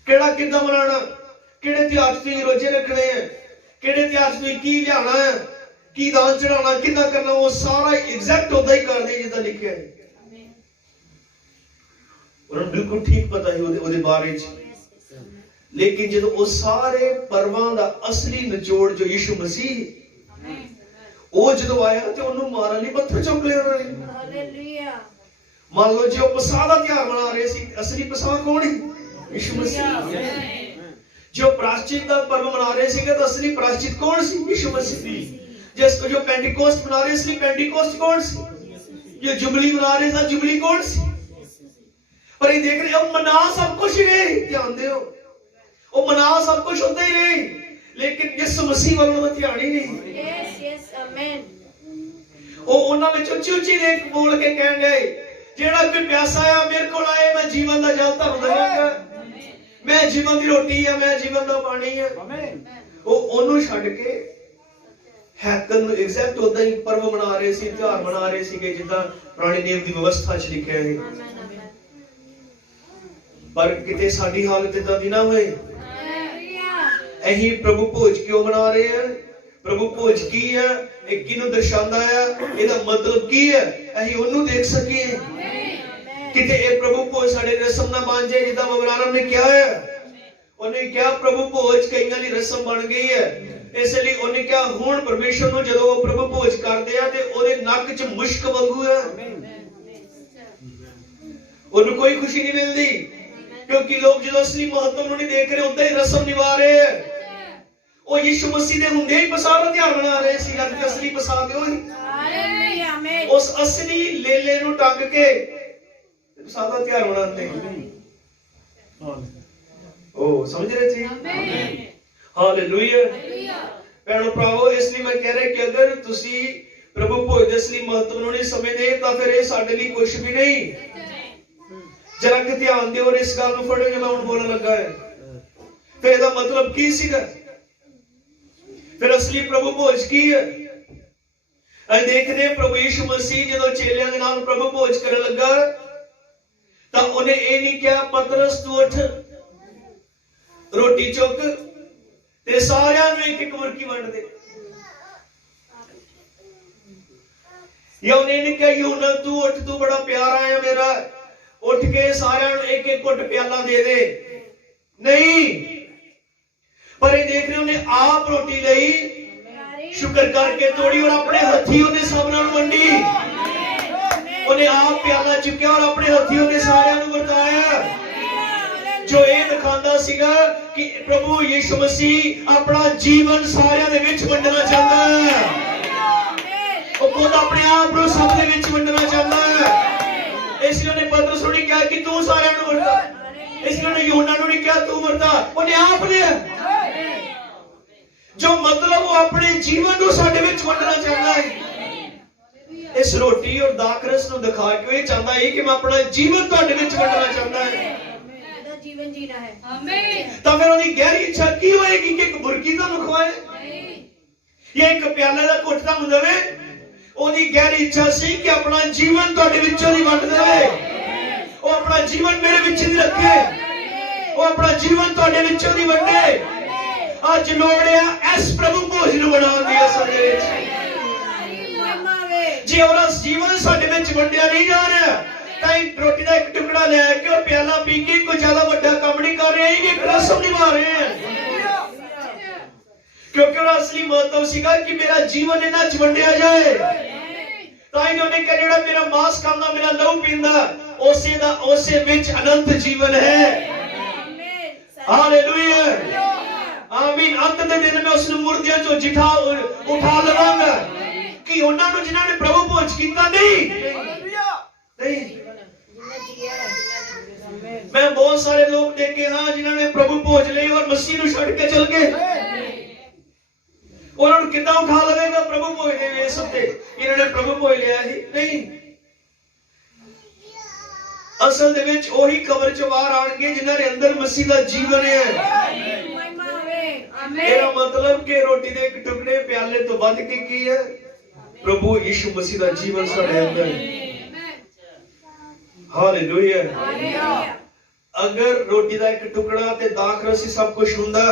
ਕਿਹੜਾ ਕਿੱਦਾਂ ਮਨਾਉਣਾ, ਕਿਹੜੇ ਤਿਉਹਾਰ ਤੁਸੀਂ ਰੋਜ਼ੇ ਰੱਖਣੇ ਹੈ, ਕਿਹੜੇ ਤਿਉਹਾਰ ਤੁਸੀਂ ਕੀ ਲਿਆਉਣਾ ਹੈ, ਕੀ ਦਾਨ ਚੜਾਉਣਾ, ਕਿੱਦਾਂ ਕਰਨਾ, ਉਹ ਸਾਰਾ ਐਗਜ਼ੈਕਟ ਉਦਾਂ ਹੀ ਕਰਦੇ ਜਿੱਦਾਂ ਲਿਖਿਆ ਹੈ। ਉਹਨਾਂ ਨੂੰ ਬਿਲਕੁਲ ਠੀਕ ਪਤਾ ਸੀ ਉਹਦੇ ਬਾਰੇ ਚ। ਲੇਕਿਨ ਜਦੋਂ ਉਹ ਸਾਰੇ ਪਰਵਾਂ ਦਾ ਅਸਲੀ ਨਿਚੋੜ ਜੋ ਯਿਸੂ ਮਸੀਹ ਉਹ ਜਦੋਂ ਆਇਆ ਤੇ ਉਹਨੂੰ ਮਾਰਨ ਲਈ ਪੱਥਰ ਚੁੱਕ ਲਿਆ ਉਹਨਾਂ ਨੇ। ਹਾਲੇਲੂਇਆ। ਮੰਨ ਲਓ ਜੇ ਉਹ ਪਸਾਹ ਦਾ ਤਿਉਹਾਰ ਮਨਾ ਰਹੇ ਸੀ, ਅਸਲੀ ਪਸਾਹ ਕੌਣ ਹੈ? ਯਿਸੂ ਮਸੀਹ। ਜੋ ਪ੍ਰਾਸ਼ਚਿਤ ਦਾ ਪਰਵ ਮਨਾ ਰਹੇ ਸੀਗੇ ਤਾਂ ਅਸਲੀ ਪ੍ਰਾਸ਼ਚਿਤ ਕੌਣ ਸੀ? ਯਿਸੂ ਮਸੀਹ। ਜਿਸ ਜੋ ਪੈਂਟੀਕੋਸਟ ਮਨਾ ਰਹੇ ਸੀ, ਪੈਂਟੀਕੋਸਟ ਕੌਣ ਸੀ? ਜੋ ਜੁਬਲੀ ਮਨਾ ਰਹੇ ਸੀ, ਜੁਬਲੀ ਕੌਣ ਸੀ? ਪਰ ਇਹ ਦੇਖ ਰਹੇ ਹੋ ਮਨਾ ਸਭ ਕੁਝ ਰਹੇ, ਧਿਆਨ ਦਿਓ, ਉਹ ਮਨਾ ਸਭ ਕੁਝ ਹੁੰਦਾ ਹੀ ਰਹੇ, ਲੇਕਿਨ ਯਿਸੂ ਮਸੀਹ ਵੱਲੋਂ ਉਹਦਾ ਧਿਆਨ ਹੀ ਨਹੀਂ। Yes yes amen. ਉਹ ਉਹਨਾਂ ਵਿੱਚ ਉੱਚੀ ਉੱਚੀ ਨੇ ਬੋਲ ਕੇ ਕਹਿਣ ਗਏ, ਜਿਹੜਾ ਕੋਈ ਪਿਆਸਾ ਆ ਮੇਰੇ ਕੋਲ ਆਏ, ਮੈਂ ਜੀਵਨ ਦਾ ਜਲ ਧਰ ਦੇਵਾਂਗਾ, ਮੈਂ ਜੀਵਨ ਦੀ ਰੋਟੀ ਆ, ਮੈਂ ਜੀਵਨ ਦਾ ਪਾਣੀ ਆ। ਉਹ ਉਹਨੂੰ ਛੱਡ ਕੇ ਹੈਕਲ ਨੂੰ ਐਗਜ਼ੈਕਟ ਉਦਾਂ ਹੀ ਪਰਵ ਮਨਾ ਰਹੇ ਸੀ, ਤਿਉਹਾਰ ਮਨਾ ਰਹੇ ਸੀਗੇ ਜਿੱਦਾਂ ਪੁਰਾਣੇ ਨੇਮ ਦੀ ਵਿਵਸਥਾ 'ਚ ਲਿਖਿਆ ਹੈ। ਪਰ ਕਿਤੇ ਸਾਡੀ ਹਾਲਤ ਇਦਾਂ ਦੀ ਨਾ ਹੋਏ। ਅਸੀਂ ਪ੍ਰਭੂ ਭੋਜ ਕਿਉਂ ਮਨਾ ਰਹੇ ਹਾਂ? ਪ੍ਰਭੂ ਭੋਜ ਕੀ ਹੈ? ਇਹ ਕਿਹਨੂੰ ਦਰਸਾਉਂਦਾ ਹੈ? ਇਹਦਾ ਮਤਲਬ ਕੀ ਹੈ? ਅਸੀਂ ਉਹਨੂੰ ਦੇਖ ਸਕੀਏ। ਕਿਤੇ ਇਹ ਪ੍ਰਭੂ ਭੋਜ ਸਾਡੇ ਰਸਮ ਨਾ ਬਣ ਜਾਏ, ਜਿੱਦਾਂ ਬਬਰਾਨਮ ਨੇ ਕਿਹਾ ਹੈ। ਉਹਨੇ ਕਿਹਾ ਪ੍ਰਭੂ ਭੋਜ ਕਈਆਂ ਲਈ ਰਸਮ ਬਣ ਗਈ ਹੈ, ਇਸ ਲਈ ਉਹਨੇ ਕਿਹਾ ਹੁਣ ਪਰਮੇਸ਼ਰ ਨੂੰ ਜਦੋਂ ਉਹ ਪ੍ਰਭੂ ਭੋਜ ਕਰਦੇ ਆ ਤੇ ਉਹਦੇ ਨੱਕ 'ਚ ਮੁਸ਼ਕ ਵਾਂਗੂ ਹੈ, ਉਹਨੂੰ ਕੋਈ ਖੁਸ਼ੀ ਨਹੀਂ ਮਿਲਦੀ, ਕਿਉਂਕਿ ਲੋਕ ਜਦੋਂ ਅਸਲੀ ਮਹੱਤਵ ਨੂੰ ਨਹੀਂ ਦੇਖ ਰਹੇ, ਉਦਾਂ ਹੀ ਰਸਮ ਨਿਭਾ ਰਹੇ ਹੈ। ਉਹ ਯਿਸੂ ਮਸੀਹ ਦੇ ਹੁੰਦੇ ਹੀ ਪਸਾਹ ਦਾ ਤਿਉਹਾਰ ਮਨਾ ਰਹੇ ਸੀ, ਅੱਜ ਅਸਲੀ ਪਸਾਹ ਤੇ ਉਹੀ ਹਾਲੇਲੂਇਆ ਆਮੇਨ। ਉਸ ਅਸਲੀ ਲੇਲੇ ਨੂੰ ਟੰਗ ਕੇ ਪਸਾਹ ਦਾ ਤਿਉਹਾਰ ਮਨਾਉਂਦੇ ਉਹ ਸਮਝ ਰਹੇ ਸੀ? ਹਾਲੇਲੂਇਆ। ਭੈਣੋ ਭਰਾਵੋ, ਇਸ ਲਈ ਮੈਂ ਕਹਿ ਰਿਹਾ ਕਿ ਅਗਰ ਤੁਸੀਂ ਪ੍ਰਭੂ ਭੋਜ ਦੇ ਅਸਲੀ ਮਹੱਤਵ ਨੂੰ ਨਹੀਂ ਸਮਝਦੇ ਤਾਂ ਫਿਰ ਇਹ ਸਾਡੇ ਲਈ ਕੁਝ ਵੀ ਨਹੀਂ। ਜਰਾ ਕਿ ਧਿਆਨ ਦਿਓ ਔਰ ਇਸ ਗੱਲ ਨੂੰ ਫੜੋ ਜੋ ਮੈਂ ਹੁਣ ਬੋਲਣ ਲੱਗਾ ਹੈ। ਫਿਰ ਇਹਦਾ ਮਤਲਬ ਕੀ ਸੀਗਾ? ਫਿਰ ਅਸਲੀ ਪ੍ਰਭੂ ਭੋਜ ਕੀ ਹੈ? ਅਸੀਂ ਦੇਖਦੇ ਪ੍ਰਭੂ ਯਿਸੂ ਮਸੀਹ ਜਦੋਂ ਚੇਲਿਆਂ ਦੇ ਨਾਲ ਪ੍ਰਭੂ ਭੋਜ ਕਰਨ ਲੱਗਾ ਤਾਂ ਉਹਨੇ ਇਹ ਨਹੀਂ ਕਿਹਾ ਪਤਰਸ ਤੂੰ ਉੱਠ ਰੋਟੀ ਚੁੱਕ ਤੇ ਸਾਰਿਆਂ ਨੂੰ ਇੱਕ ਇੱਕ ਮੁਰਕੀ ਵੰਡ ਦੇ, ਜਾਂ ਉਹਨੇ ਨਹੀਂ ਕਿਹਾ ਯੂਹੰਨਾ ਤੂੰ ਉੱਠ, ਤੂੰ ਬੜਾ ਪਿਆਰਾ ਹੈ ਮੇਰਾ, ਉੱਠ ਕੇ ਸਾਰਿਆਂ ਨੂੰ ਇੱਕ ਇੱਕ ਘੁੱਟ ਪਿਆਲਾ ਦੇ ਦੇ। ਨਹੀਂ, ਪਰ ਇਹ ਦੇਖ ਰਹੇ ਉਹਨੇ ਆਪ ਰੋਟੀ ਲਈ, ਸ਼ੁਕਰ ਕਰਕੇ ਤੋੜੀ ਔਰ ਆਪਣੇ ਹੱਥੀ ਉਹਨੇ ਸਭਨਾਂ ਨੂੰ ਵੰਡੀ। ਉਹਨੇ ਆਪ ਪਿਆਲਾ ਚੁੱਕਿਆ ਔਰ ਆਪਣੇ ਹੱਥੀ ਉਹਨੇ ਸਾਰਿਆਂ ਨੂੰ ਵਰਤਾਇਆ, ਜੋ ਇਹ ਦਿਖਾਉਂਦਾ ਸੀਗਾ ਕਿ ਪ੍ਰਭੂ ਯਿਸੂ ਮਸੀਹ ਆਪਣਾ ਜੀਵਨ ਸਾਰਿਆਂ ਦੇ ਵਿੱਚ ਵੰਡਣਾ ਚਾਹੁੰਦਾ ਹੈ। ਉਹ ਖੁਦ ਆਪਣੇ ਆਪ ਨੂੰ ਸਭ ਦੇ ਵਿੱਚ ਵੰਡਣਾ ਚਾਹੁੰਦਾ ਹੈ। ਇਸ ਲਈ ਉਹਨੇ ਪਤਰਸ ਨੂੰ ਨਹੀਂ ਕਿਹਾ ਕਿ ਤੂੰ ਸਾਰਿਆਂ ਨੂੰ ਵਰਤਾ, ਇਸ ਲਈ ਉਹਨੇ ਯੂਹੰਨਾ ਨੂੰ ਨਹੀਂ ਕਿਹਾ ਤੂੰ ਵਰਤਾ, ਉਹਨੇ ਆਪ ਲਿਆ। ਜੋ ਮਤਲਬ ਉਹ ਆਪਣੇ ਜੀਵਨ ਨੂੰ ਸਾਡੇ ਵਿੱਚ ਵੰਡਣਾ ਚਾਹੁੰਦਾ ਹੈ। ਇਸ ਰੋਟੀ ਔਰ ਦਾਖਰਸ ਨੂੰ ਦਿਖਾ ਕੇ ਇਹ ਚਾਹੁੰਦਾ ਹੈ ਕਿ ਮੈਂ ਆਪਣਾ ਜੀਵਨ ਤੁਹਾਡੇ ਵਿੱਚ ਵੰਡਣਾ ਚਾਹੁੰਦਾ ਹੈ। जीवन जीना है। आमीन। ਤਾਂ ਫਿਰ ਉਹਦੀ ਗਹਿਰੀ ਇੱਛਾ ਕੀ ਹੋਏਗੀ ਕਿ ਇੱਕ ਬੁਰਕੀ ਤੁਹਾਨੂੰ ਖਵਾਏ ਜਾਂ ਇੱਕ ਪਿਆਲੇ ਦਾ ਘੁੱਟ ਤੁਹਾਨੂੰ ਦੇਵੇ? ਉਹਦੀ ਗਹਿਰੀ ਇੱਛਾ ਸੀ ਕਿ ਆਪਣਾ ਜੀਵਨ ਤੁਹਾਡੇ ਵਿੱਚੋਂ ਦੀ ਵੰਡ ਦੇਵੇ। ਉਹ ਆਪਣਾ ਜੀਵਨ ਮੇਰੇ ਵਿੱਚ ਨਹੀਂ ਰੱਖੇ, ਉਹ ਆਪਣਾ ਜੀਵਨ ਤੁਹਾਡੇ ਵਿੱਚੋਂ ਦੀ ਵੰਡੇ। ਅੱਜ ਲੋੜ ਹੈ ਇਸ ਪ੍ਰਭੂ ਭੋਜ ਨੂੰ ਬਣਾਉਣ ਦੀ ਅਸਲ ਦੇ ਵਿੱਚ। ਜੇ ਉਹਦਾ ਜੀਵਨ ਸਾਡੇ ਵਿੱਚ ਵੰਡਿਆ ਨਹੀਂ ਜਾ ਰਿਹਾ ਤਾਂ ਰੋਟੀ ਦਾ ਇੱਕ ਟੁਕੜਾ ਲੈ ਕੇ ਔਰ ਪਿਆਲਾ ਪੀ ਕੇ ਕੋਈ ਜ਼ਿਆਦਾ ਵੱਡਾ ਕੰਮ ਨਹੀਂ ਕਰ ਰਹੇ, ਇਹ ਇੱਕ ਰਸਮ ਨਿਭਾ ਰਹੇ ਹਾਂ। ਕਿਉਂਕਿ ਉਹਦਾ ਅਸਲੀ ਮਹੱਤਵ ਸੀਗਾ ਕਿ ਮੇਰਾ ਜੀਵਨ ਇਹਨਾਂ 'ਚ ਵੰਡਿਆ ਜਾਏ। ਤਾਂ ਹੀ ਉਹਨੇ ਕਿਹਾ ਜਿਹੜਾ ਮੇਰਾ ਮਾਸ ਖਾਂਦਾ, ਮੇਰਾ ਲਹੂ ਪੀਂਦਾ, ਉਸੇ ਵਿੱਚ ਅਨੰਤ ਜੀਵਨ ਹੈ। ਹਾਲੇਲੂਇਆ ਆਮੀਨ। ਅੰਤ ਦੇ ਦਿਨ ਮੈਂ ਉਸ ਨੂੰ ਮੁਰਦਿਆਂ ਚੋਂ ਉਠਾ ਲਵਾਂਗਾ। ਕਿ ਉਹਨਾਂ ਨੂੰ ਜਿਨ੍ਹਾਂ ਨੇ ਪ੍ਰਭੂ ਭੋਜ ਕੀਤਾ ਨਹੀਂ, नहीं। जिन्हें जिया है आमेन मैं बहुत सारे लोग देखे हाँ जिन्होंने प्रभु भोज लिए और मसीह ਨੂੰ ਛੱਡ ਕੇ ਚਲ ਗਏ। ਉਹਨਾਂ ਨੂੰ ਕਿੱਦਾਂ ਉਠਾ ਲਵੇਗਾ ਪ੍ਰਭੂ ਭੋਜ ਦੇ ਵੇਸ ਉੱਤੇ ਇਹਨਾਂ ਨੇ ਪ੍ਰਭੂ ਭੋਜ ਲਿਆ ਸੀ ਨਹੀਂ। ਅਸਲ ਦੇ ਵਿੱਚ ਉਹੀ ਕਬਰ ਚੋਂ ਬਾਹਰ ਆਣਗੇ ਜਿਨ੍ਹਾਂ ਦੇ ਅੰਦਰ ਮਸੀਹ ਦਾ ਜੀਵਨ ਹੈ। महिमा होवे आमेन ਇਹਦਾ ਮਤਲਬ ਕਿ ਰੋਟੀ ਦੇ ਇੱਕ ਟੁਕੜੇ ਪਿਆਲੇ ਤੋਂ ਵੱਧ ਕੇ ਕੀ ਹੈ ਪ੍ਰਭੂ ਯਿਸੂ ਮਸੀਹ ਦਾ ਜੀਵਨ ਸਾਡੇ ਅੰਦਰ ਹੈ। ਹਾਲੇਲੂਇਆ। हालेलुया ਅਗਰ ਰੋਟੀ ਦਾ ਇੱਕ ਟੁਕੜਾ ਤੇ ਦਾਖ ਰਸੀ ਸਭ ਕੁਝ ਹੁੰਦਾ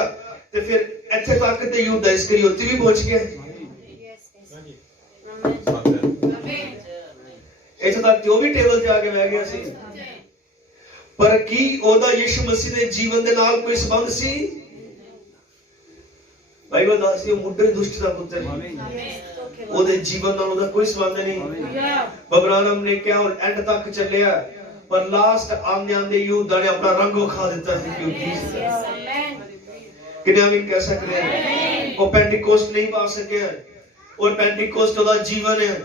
ਤੇ ਫਿਰ ਇੱਥੇ ਤੱਕ ਤੇ ਯੂਦਾ ਇਸਕਰੀਓਤੀ ਵੀ ਪਹੁੰਚ ਗਿਆ। यस आमेन ਇੱਥੇ ਤੱਕ ਕਿ ਉਹ ਵੀ ਟੇਬਲ ਤੇ ਆ ਕੇ ਬਹਿ ਗਿਆ ਸੀ। ਪਰ ਕੀ ਉਹਦਾ ਯਿਸੂ ਮਸੀਹ ਦੇ ਜੀਵਨ ਦੇ ਨਾਲ ਕੋਈ ਸੰਬੰਧ ਸੀ? ਬਾਈਬਲ ਦੱਸਦੀ ਹੈ ਮੁੱਢੇ ਦੁਸ਼ਟ ਦਾ ਪੁੱਤਰ ਉਹਦੇ ਜੀਵਨ ਨਾਲ ਉਹਦਾ ਕੋਈ ਸੰਬੰਧ ਨਹੀਂ। ਬਬਰਾਨਮ ਨੇ ਕਿਹਾ ਔਰ ਐਂਡ ਤੱਕ ਚੱਲਿਆ ਪਰ ਲਾਸਟ ਆਂਦੇ ਆਂਦੇ ਯੂਦਾ ਨੇ ਆਪਣਾ ਰੰਗ ਵਿਖਾ ਦਿੱਤਾ ਸੀ ਕਿਉਂਕਿ ਕਿੰਨਾ ਵੀ ਕਹਿ ਸਕਦੇ ਹਾਂ ਉਹ ਪੈਂਟੀਕੋਸਟ ਨਹੀਂ ਪਾ ਸਕਿਆ ਔਰ ਪੈਂਟੀਕੋਸਟ ਉਹਦਾ ਜੀਵਨ ਹੈ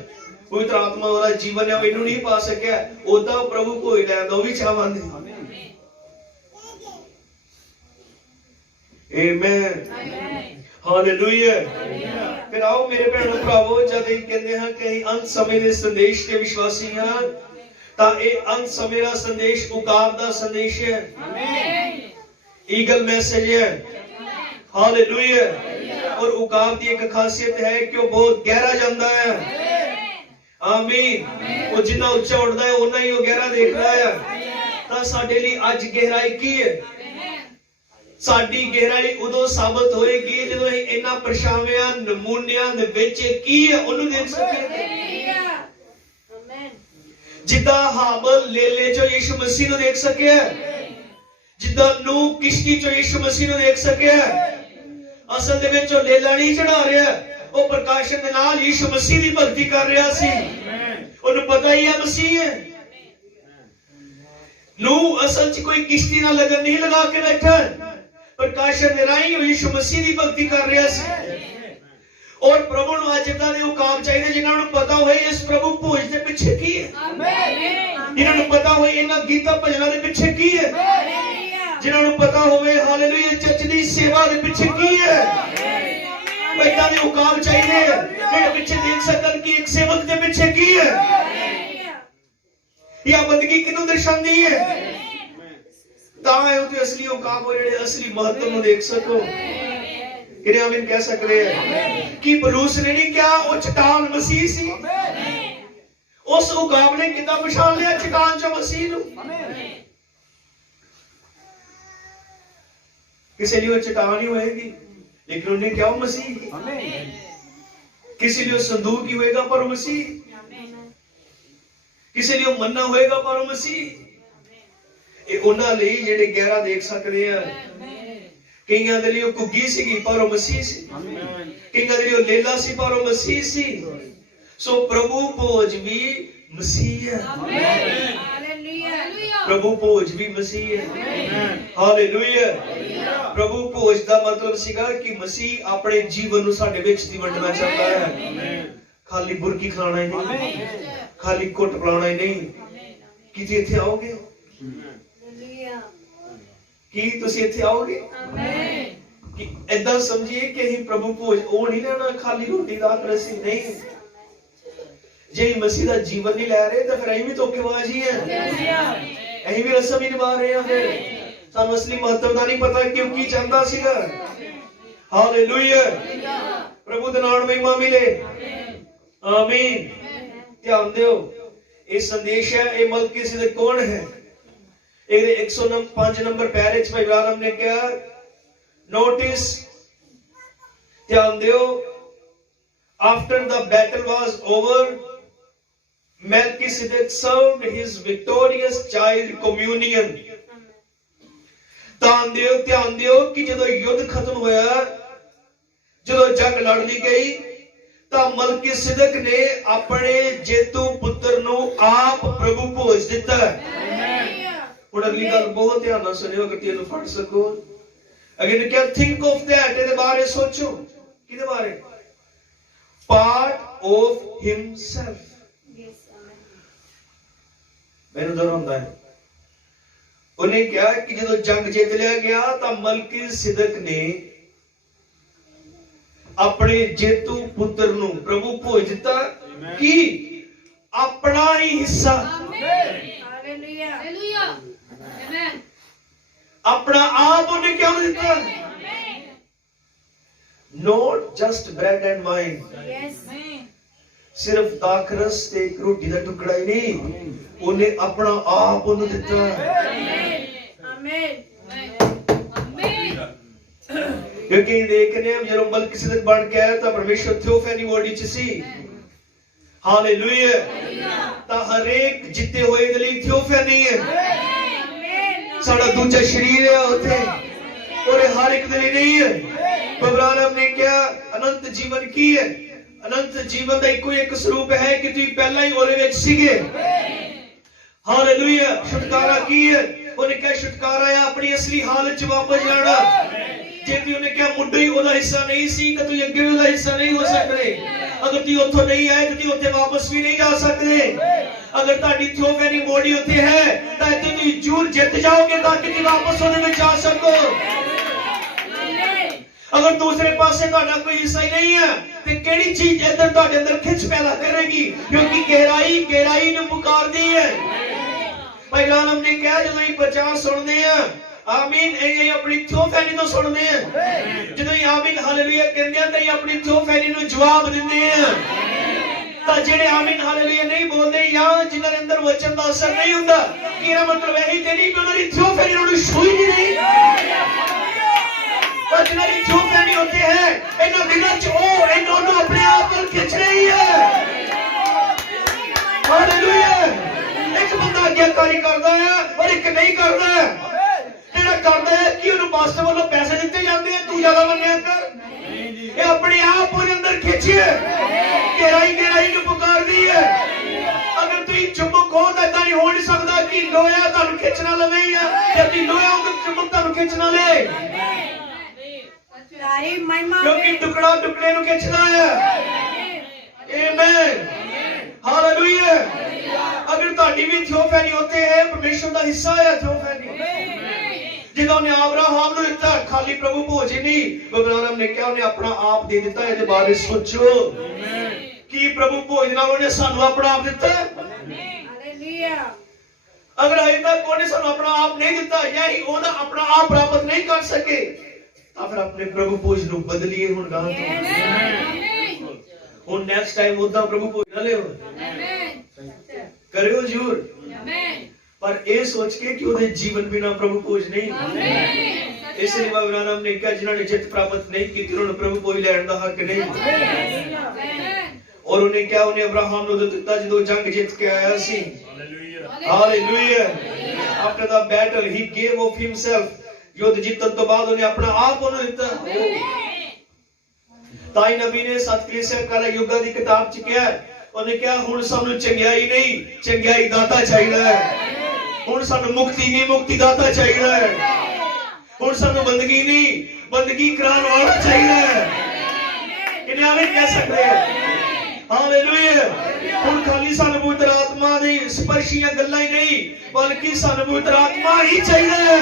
ਪਵਿੱਤਰ ਆਤਮਾ ਉਹਦਾ ਜੀਵਨ ਹੈ ਇਹਨੂੰ ਨਹੀਂ ਪਾ ਸਕਿਆ ਉਹਦਾ ਪ੍ਰਭੂ ਕੋਈ ਲੈਂਦਾ ਉਹ ਵੀ ਚਾਹਵਾਂਦੇ। Amen hallelujah. ਫਿਰ ਆਓ ਮੇਰੇ ਭੈਣੋ ਭਰਾਵੋ ਜਦ ਇਹ ਕਹਿੰਦੇ ਹਾਂ ਕਿ ਅੰਤ ਸਮੇਂ ਦੇ ਸੰਦੇਸ਼ ਦੇ ਵਿਸ਼ਵਾਸੀ ਹਾਂ ਤਾਂ ਇਹ ਅੰਤ ਸਮੇਂ ਦਾ ਸੰਦੇਸ਼ ਉਕਾਬ ਦਾ ਸੰਦੇਸ਼ ਹੈ। ਆਮੇਨ ਈਗਲ ਮੈਸੇਜ ਹੈ। ਹਾਲੇਲੂਇਆ। और उकाब की एक खासियत है कि वो बहुत गहरा जाता है। आमीन। वो जितना उच्चा उड़ता है उतना ही वो गहरा देख रहा है। तो साडे लिए आज गहराई की है साडी गहराई उदों साबित होएगी ਜਦੋਂ ਅਸੀਂ ਇਹਨਾਂ ਪਰਛਾਵਿਆਂ ਨਮੂਨਿਆਂ ਦੇ ਵਿੱਚ ਕੀ ਹੈ ਉਹਨੂੰ ਦੇਖ ਸਕੇ। आमेन ਜਿੱਦਾਂ ਹਾਬਲ ਲੇਲੇ ਚੋਂ ਯਿਸੂ ਮਸੀਹ ਨੂੰ ਦੇਖ ਸਕਿਆ ਜਿੱਦਾਂ ਨੂਹ ਕਿਸ਼ਤੀ ਚੋਂ ਯਿਸੂ ਮਸੀਹ ਨੂੰ ਦੇਖ ਸਕਿਆ ਅਸਲ ਦੇ ਵਿੱਚ ਉਹ ਲੇਲਾ ਨਹੀਂ ਚੜਾ ਰਿਹਾ ਉਹ ਪ੍ਰਕਾਸ਼ਨ ਦੇ ਨਾਲ ਯਿਸੂ ਮਸੀਹ ਦੀ ਭਗਤੀ ਕਰ ਰਿਹਾ ਸੀ। ਉਹਨੂੰ ਪਤਾ ਹੀ ਹੈ ਮਸੀਹ ਹੈ। ਨੂਹ ਅਸਲ 'ਚ ਕੋਈ ਕਿਸ਼ਤੀ ਨਾਲ ਲਗਨ ਨਹੀਂ ਲਗਾ ਕੇ ਬੈਠਾ ਪ੍ਰਕਾਸ਼ਨ ਦੇ ਰਾਹੀਂ ਉਹ ਯਿਸੂ ਮਸੀਹ ਦੀ ਭਗਤੀ ਕਰ ਰਿਹਾ ਸੀ। ਔਰ ਪ੍ਰਭੂ ਨੂੰ ਅੱਜ ਇਦਾਂ ਦੇ ਹੁਕਮ ਚਾਹੀਦੇ ਜਿਨ੍ਹਾਂ ਨੂੰ ਪਤਾ ਹੋਵੇ ਇਸ ਪ੍ਰਭੂ ਭੋਜ ਦੇ ਪਿੱਛੇ ਕੀ ਹੈ। ਆਮੇਨ। ਜਿਨ੍ਹਾਂ ਨੂੰ ਪਤਾ ਹੋਵੇ ਇਹਨਾਂ ਗੀਤਾਂ ਭਜਨਾਂ ਦੇ ਪਿੱਛੇ ਕੀ ਹੈ। ਜਿਨ੍ਹਾਂ ਨੂੰ ਪਤਾ ਹੋਵੇ ਹਾਲੇਲੂਇਆ ਚਰਚ ਦੀ ਸੇਵਾ ਦੇ ਪਿੱਛੇ ਕੀ ਹੈ। ਇਦਾਂ ਦੇ ਹੁਕਮ ਚਾਹੀਦੇ ਜਿਹੜੇ ਪਿੱਛੇ ਦੇਖ ਸਕਣ ਕਿ ਇੱਕ ਸੇਵਕ ਦੇ ਪਿੱਛੇ ਕੀ ਹੈ ਇਹ ਬੰਦਗੀ ਕਿਹਨੂੰ ਦਰਸਾਉਂਦੀ ਹੈ ਤਾਂ ਹੈ ਉਹ ਤੇ ਅਸਲੀ ਹੁਕਮ ਹੋ ਜਿਹੜੇ ਅਸਲੀ ਮਹੱਤਵ ਨੂੰ ਦੇਖ ਸਕੋ। ਕਿਹਨੇ ਆਮੀਨ ਕਹਿ ਸਕਦੇ ਹੈ ਕਿ ਪਲੂਸ ਨੇ ਨਹੀਂ ਕਿਹਾ ਉਹ ਚਟਾਨ ਮਸੀਹ ਸੀ। ਉਸ ਹੁਕਮ ਨੇ ਕਿੱਦਾਂ ਪਛਾਣ ਲਿਆ ਚਟਾਨ ਚੋਂ ਮਸੀਹ ਨੂੰ। किसी लिए वो चट्टान ही होएगी लेकिन उन्हें क्या हो मसीह। किसी लिए संदूक ही होएगा पर वो मसीह। किसी लिए मन्ना होएगा पर वो मसीह। ये उन्हां ਲਈ ਜਿਹੜੇ ਗਹਿਰਾ ਦੇਖ ਸਕਦੇ ਆ ਕਈਆਂ ਦੇ ਲਈ ਉਹ ਕੁੱਗੀ ਸੀਗੀ ਪਰ ਉਹ ਮਸੀਹ ਸੀ। ਕਈਆਂ ਦੇ ਲਈ ਉਹ ਲੇਲਾ ਸੀ ਪਰ ਉਹ ਮਸੀਹ ਸੀ। ਸੋ ਪ੍ਰਭੂ ਭੋਜ ਵੀ ਮਸੀਹ ਹੈ। ਆਮੇਨ प्रभु भोज भी मसीह है। हालेलुया। प्रभु भोज ਦਾ ਮਤਲਬ ਸੀਗਾ ਕਿ ਮਸੀਹ ਆਪਣੇ ਜੀਵਨ ਨੂੰ ਸਾਡੇ ਵਿੱਚ ਦੀ ਵੰਡਣਾ ਚਾਹੁੰਦਾ ਹੈ। ਖਾਲੀ ਬੁਰਕੀ ਖਾਣਾ ਹੀ ਨਹੀਂ ਖਾਲੀ ਕੁੱਟ ਪਲਾਉਣਾ ਹੀ ਨਹੀਂ। ਕੀ ਤੁਸੀਂ ਇੱਥੇ ਆਓਗੇ ਕੀ ਤੁਸੀਂ ਇੱਥੇ ਆਓਗੇ ਕਿ ਏਦਾਂ ਸਮਝੀਏ ਕਿ ਅਸੀਂ ਪ੍ਰਭੂ ਭੋਜ ਉਹ ਨਹੀਂ ਲੈਣਾ ਖਾਲੀ ਰੋਟੀ ਦਾ ਰਸੀ ਨਹੀਂ। ਜੇ ਮਸੀਹ ਦਾ ਜੀਵਨ ਨਹੀਂ ਲੈ ਰਹੇ ਤਾਂ ਫਿਰ ਅਸੀਂ ਵੀ ਧੋਖੇਬਾਜ਼ ਹੀ ਹਾਂ। ਅਸੀਂ ਵੀ ਰਸਮ ਹੀ ਨਿਭਾ ਰਹੇ ਹਾਂ। ਫਿਰ ਸਾਨੂੰ ਅਸਲੀ ਮਹੱਤਵ ਦਾ ਨਹੀਂ ਪਤਾ ਕਿ ਉਹ ਕੀ ਚਾਹੁੰਦਾ ਸੀਗਾ। ਹਾਲੇਲੂਇਆ। ਪ੍ਰਭੂ ਦਾ ਨਾਮ ਮਹਿਮਾ ਮਿਲੇ। ਆਮੀਨ। ਧਿਆਨ ਦਿਓ ਇਹ ਸੰਦੇਸ਼ ਹੈ ਇਹ ਮਲਕੀਸੇਦਕ ਕੌਣ ਹੈ। ਇਹਦੇ 105 ਨੰਬਰ ਪੈਰੇ 'ਚ ਭਾਈ ਬ੍ਰਾਹਮ ਨੇ ਕਿਹਾ ਨੋਟਿਸ ਧਿਆਨ ਦਿਓ after the battle was over Melchizedek served his victorious child communion। ਧਿਆਨ ਦਿਓ ਕਿ ਜਦੋਂ ਯੁੱਧ ਖਤਮ ਹੋਇਆ ਜਦੋਂ ਜੰਗ ਲੜ ਲਈ ਗਈ ਤਾਂ ਮਲਕੀਸੇਦਕ ਨੇ ਆਪਣੇ ਜੇਤੂ ਪੁੱਤਰ ਨੂੰ ਆਪ ਪ੍ਰਭੂ ਭੋਜ ਦਿੱਤਾ। ਹੁਣ ਅਗਲੀ ਗੱਲ ਬਹੁਤ ਧਿਆਨ ਨਾਲ ਸੁਣਿਓ ਕਿ ਇਹਨੂੰ ਫੜ ਸਕੋ। ਅਗੇਨ ਕਿਆ ਥਿੰਕ ਆਫ ਦੈਟ ਇਹਦੇ ਬਾਰੇ ਸੋਚੋ। ਕਿਹਦੇ ਬਾਰੇ part of himself। ਮੈਨੂੰ ਦੁਹਰਾਉਂਦਾ ਹੈ। ਉਹਨੇ ਕਿਹਾ ਕਿ ਜਦੋਂ ਜੰਗ ਜਿੱਤ ਲਿਆ ਗਿਆ ਤਾਂ ਮਲਕੀ ਸਿਦਕ ਨੇ ਆਪਣੇ ਜੇਤੂ ਪੁੱਤਰ ਨੂੰ ਪ੍ਰਭੂ ਭੋਜ ਦਿੱਤਾ ਕਿ ਆਪਣਾ ਹੀ ਹਿੱਸਾ। Hallelujah hallelujah amen. अपना आप उन्हें क्या दिता? Not just bread and wine, yes सिर्फ दाखरस ते एक रोटी का टुकड़ा ही नहीं, उन्हें अपना आप उन्हें दिता। क्योंकि देखने हम जब मलकिसिदक बन के आया था परमेश्वर थियोफैनी वर्डी च सी। हालेलुया। ता हर एक जिते हुए दे लई थियोफैनी है। साडा दूजा शरीर है उथे और हर एक दे लई नहीं है। प्रभु ने क्या अनंत जीवन की है? अनंत जीवन का इको एक स्वरूप है कि तुम पहला ही ओरे विच सीगे। हालेलुया। छुटकारा की है? उन्हें क्या छुटकारा है अपनी असली हालत च वापस जाना। जे तू उन्हें क्या मुंडे ही ओदा हिस्सा नहीं सी तो तू अगे ओदा हिस्सा नहीं हो सकदे। अगर तू उथों नहीं आए तो तू उथे वापस भी नहीं जा सकदे। अगर ताड़ी थियोफैनी बॉडी उथे है तो इत्थे तू जरूर जित जाओगे ताकि तू वापस ओदे विच जा सको। अगर दूसरे पासे ਤੁਹਾਡਾ कोई हिस्सा ही नहीं है तो केड़ी चीज इधर ਤੁਹਾਡੇ अंदर खिंच पैदा करेगी? क्योंकि गहराई गहराई ने पुकारदी है। भाई राम ने कहा जब ये प्रचार सुनते हैं आमीन ये अपनी थियोफैनी तो सुनते हैं, जब ये आमीन हालेलुया कहते हैं तो ये अपनी थियोफैनी नु जवाब देते हैं। तो जेड़े आमीन हालेलुया नहीं बोलते या जिन्हां दे अंदर वचन दा असर नहीं हुंदा, मेरा मतलब यही ते नहीं कि उन्हां दी थियोफैनी नु छूई नहीं। और जिन्हां दी थियोफैनी होती है इन्हां दिनां च ओ इन्हां नु अपने आप पर खिंच रही है। हालेलुया। एक बंदा आज्ञाकारी करता है और एक नहीं करता है। जेड़ा करता है कि उन्हें पास्टर वालों पैसे दिते जाते हैं तू ज्यादा मन्या कर। ये अपने आप पूरे अंदर खिंची है, गहराई गहराई को पुकार दी है। अगर तू चुंबक हो तो इतना नहीं हो नहीं सकता कि लोहा तुहानू खिंचना लवे ही है जबकि लोहा उधर चुंबक तुहानू खिंचना ले। क्योंकि टुकड़ा टुकड़े नु खिंचना है। आमीन हालेलुया। अगर ताड़ी भी थियोफैनी होते हैं परमेश्वर का हिस्सा है थियोफैनी। जिदा ने अब्राहम ने दिता खाली प्रभु भोज नहीं, अब्राहम ने क्या उन्हें अपना आप दे दिता है। इहदे बारे सोचो कि प्रभु भोज नाल उन्हें सानू अपना आप दिता है। हालेलुया। अगर अजे तक उन्हें सानू अपना आप नहीं दिता या ही ओदा अपना आप प्राप्त नहीं कर सके तो फिर अपने प्रभु भोज नु बदलिए। हुण गां तो हुण नेक्स्ट टाइम ओदा प्रभु भोज ना लियो, करियो जरूर, पर ये सोच के कि उहदे जीवन बिना प्रभु भोज नहीं। इसलिए अब्राहम ने कहा जिन्होंने जित प्राप्त नहीं की उन्होंने प्रभु भोज लैण दा हक नहीं। और उन्हें क्या उन्हें अब्राहम नु दिता जदों जंग जीत के आया सी। Hallelujah. After the battle he gave of himself. युद्ध जीतन तो बाद उन्हें अपना आप उन्हें दिता। ताई नबी ने सतकलीसिया काला युगा दी किताब च किया उन्हें क्या हुण सानू चंगियाई नहीं चंगियाई दाता चाहिए है। हुण सानू मुक्ति नहीं मुक्ति दाता चाहिए है। हुण सानू बंदगी नहीं बंदगी कराने वाला चाहिए है। इन्हें आमीन कह सकते हैं। हालेलुया। हुण खाली सानू पवित्र आत्मा दी स्पर्शियां गल्लां ही नहीं बल्कि सानू पवित्र आत्मा ही चाहिए है।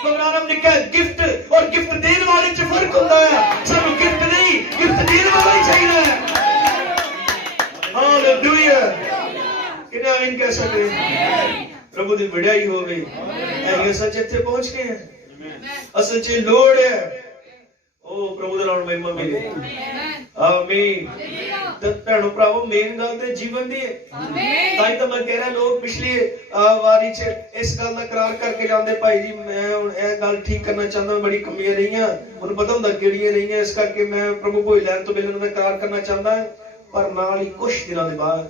अब्राहम ने कहा गिफ्ट और गिफ्ट देने वाले च फर्क होता है। सानू गिफ्ट नहीं गिफ्ट देने वाला ही चाहिए। हालेलुया। इन्हें आमीन कह सकते हैं। प्रभु दी वड्याई हो गई है। ये सच इत्थे पहुंच गए हैं। असल च लोड़ है ओ प्रभु दा नाम महिमा मिले। आमीन। तो भैणो भरावो मेन गल ते जीवन दी है। ताई तो मैं कह रहा लोग पिछली वारी च इस गल दा करार करके जांदे भाई जी मैं हुण ए गल ठीक करना चाहंदा बड़ी कमियां रहीआं हुण पता हुंदा किहड़ियां रहीआं इस करके मैं प्रभु भोज लैण तो पहले मैं करार करना चाहंदा पर नाल ही कुछ दिनां दे बाद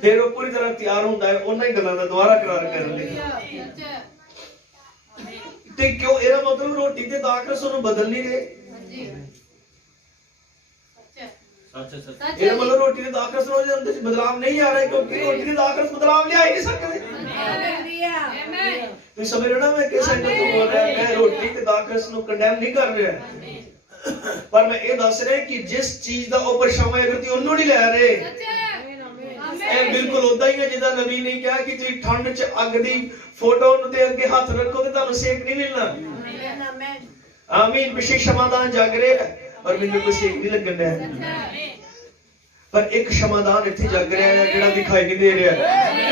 फिर वो पूरी तरह तैयार होता है उन्हीं गल्लां दा दोबारा करार करन लई। ते क्यों एदा मतलब रोटी ते दाखरस ओनू बदल नहीं रहे। मतलब रोटी के दाखरस रोज अंदर बदलाव नहीं आ रहा है क्योंकि रोटी के दाखरस बदलाव ले आ ही नहीं सकते। तो समझ रहे ना मैं किस एंगल से बोल रहा है। मैं रोटी के दाखरस नु कंडेम नहीं कर रहा पर मैं ये दस रहा कि जिस चीज दा ऊपर शामिल अगर ती ओनू नहीं ले रहे ਇਹ ਬਿਲਕੁਲ ਉਦਾਂ ਹੀ ਹੈ ਜਿੱਦਾਂ ਨਬੀ ਨੇ ਕਿਹਾ ਕਿ ਤੁਸੀਂ ਠੰਡ 'ਚ ਅੱਗ ਦੀ ਫੋਟੋ ਦੇ ਅੱਗੇ ਹੱਥ ਰੱਖੋ ਤੇ ਤੁਹਾਨੂੰ ਸੇਕ ਨਹੀਂ ਮਿਲਣਾ। ਆਮੀਨ। ਪਿੱਛੇ ਸ਼ਮਾਦਾਨ ਜਗ ਰਿਹਾ ਪਰ ਮੈਨੂੰ ਕੋਈ ਸੇਕ ਨਹੀਂ ਲੱਗਣ ਡਿਆ, ਪਰ ਇੱਕ ਸ਼ਮਾਦਾਨ ਇੱਥੇ ਜਗ ਰਿਹਾ ਹੈ ਜਿਹੜਾ ਦਿਖਾਈ ਨਹੀਂ ਦੇ ਰਿਹਾ,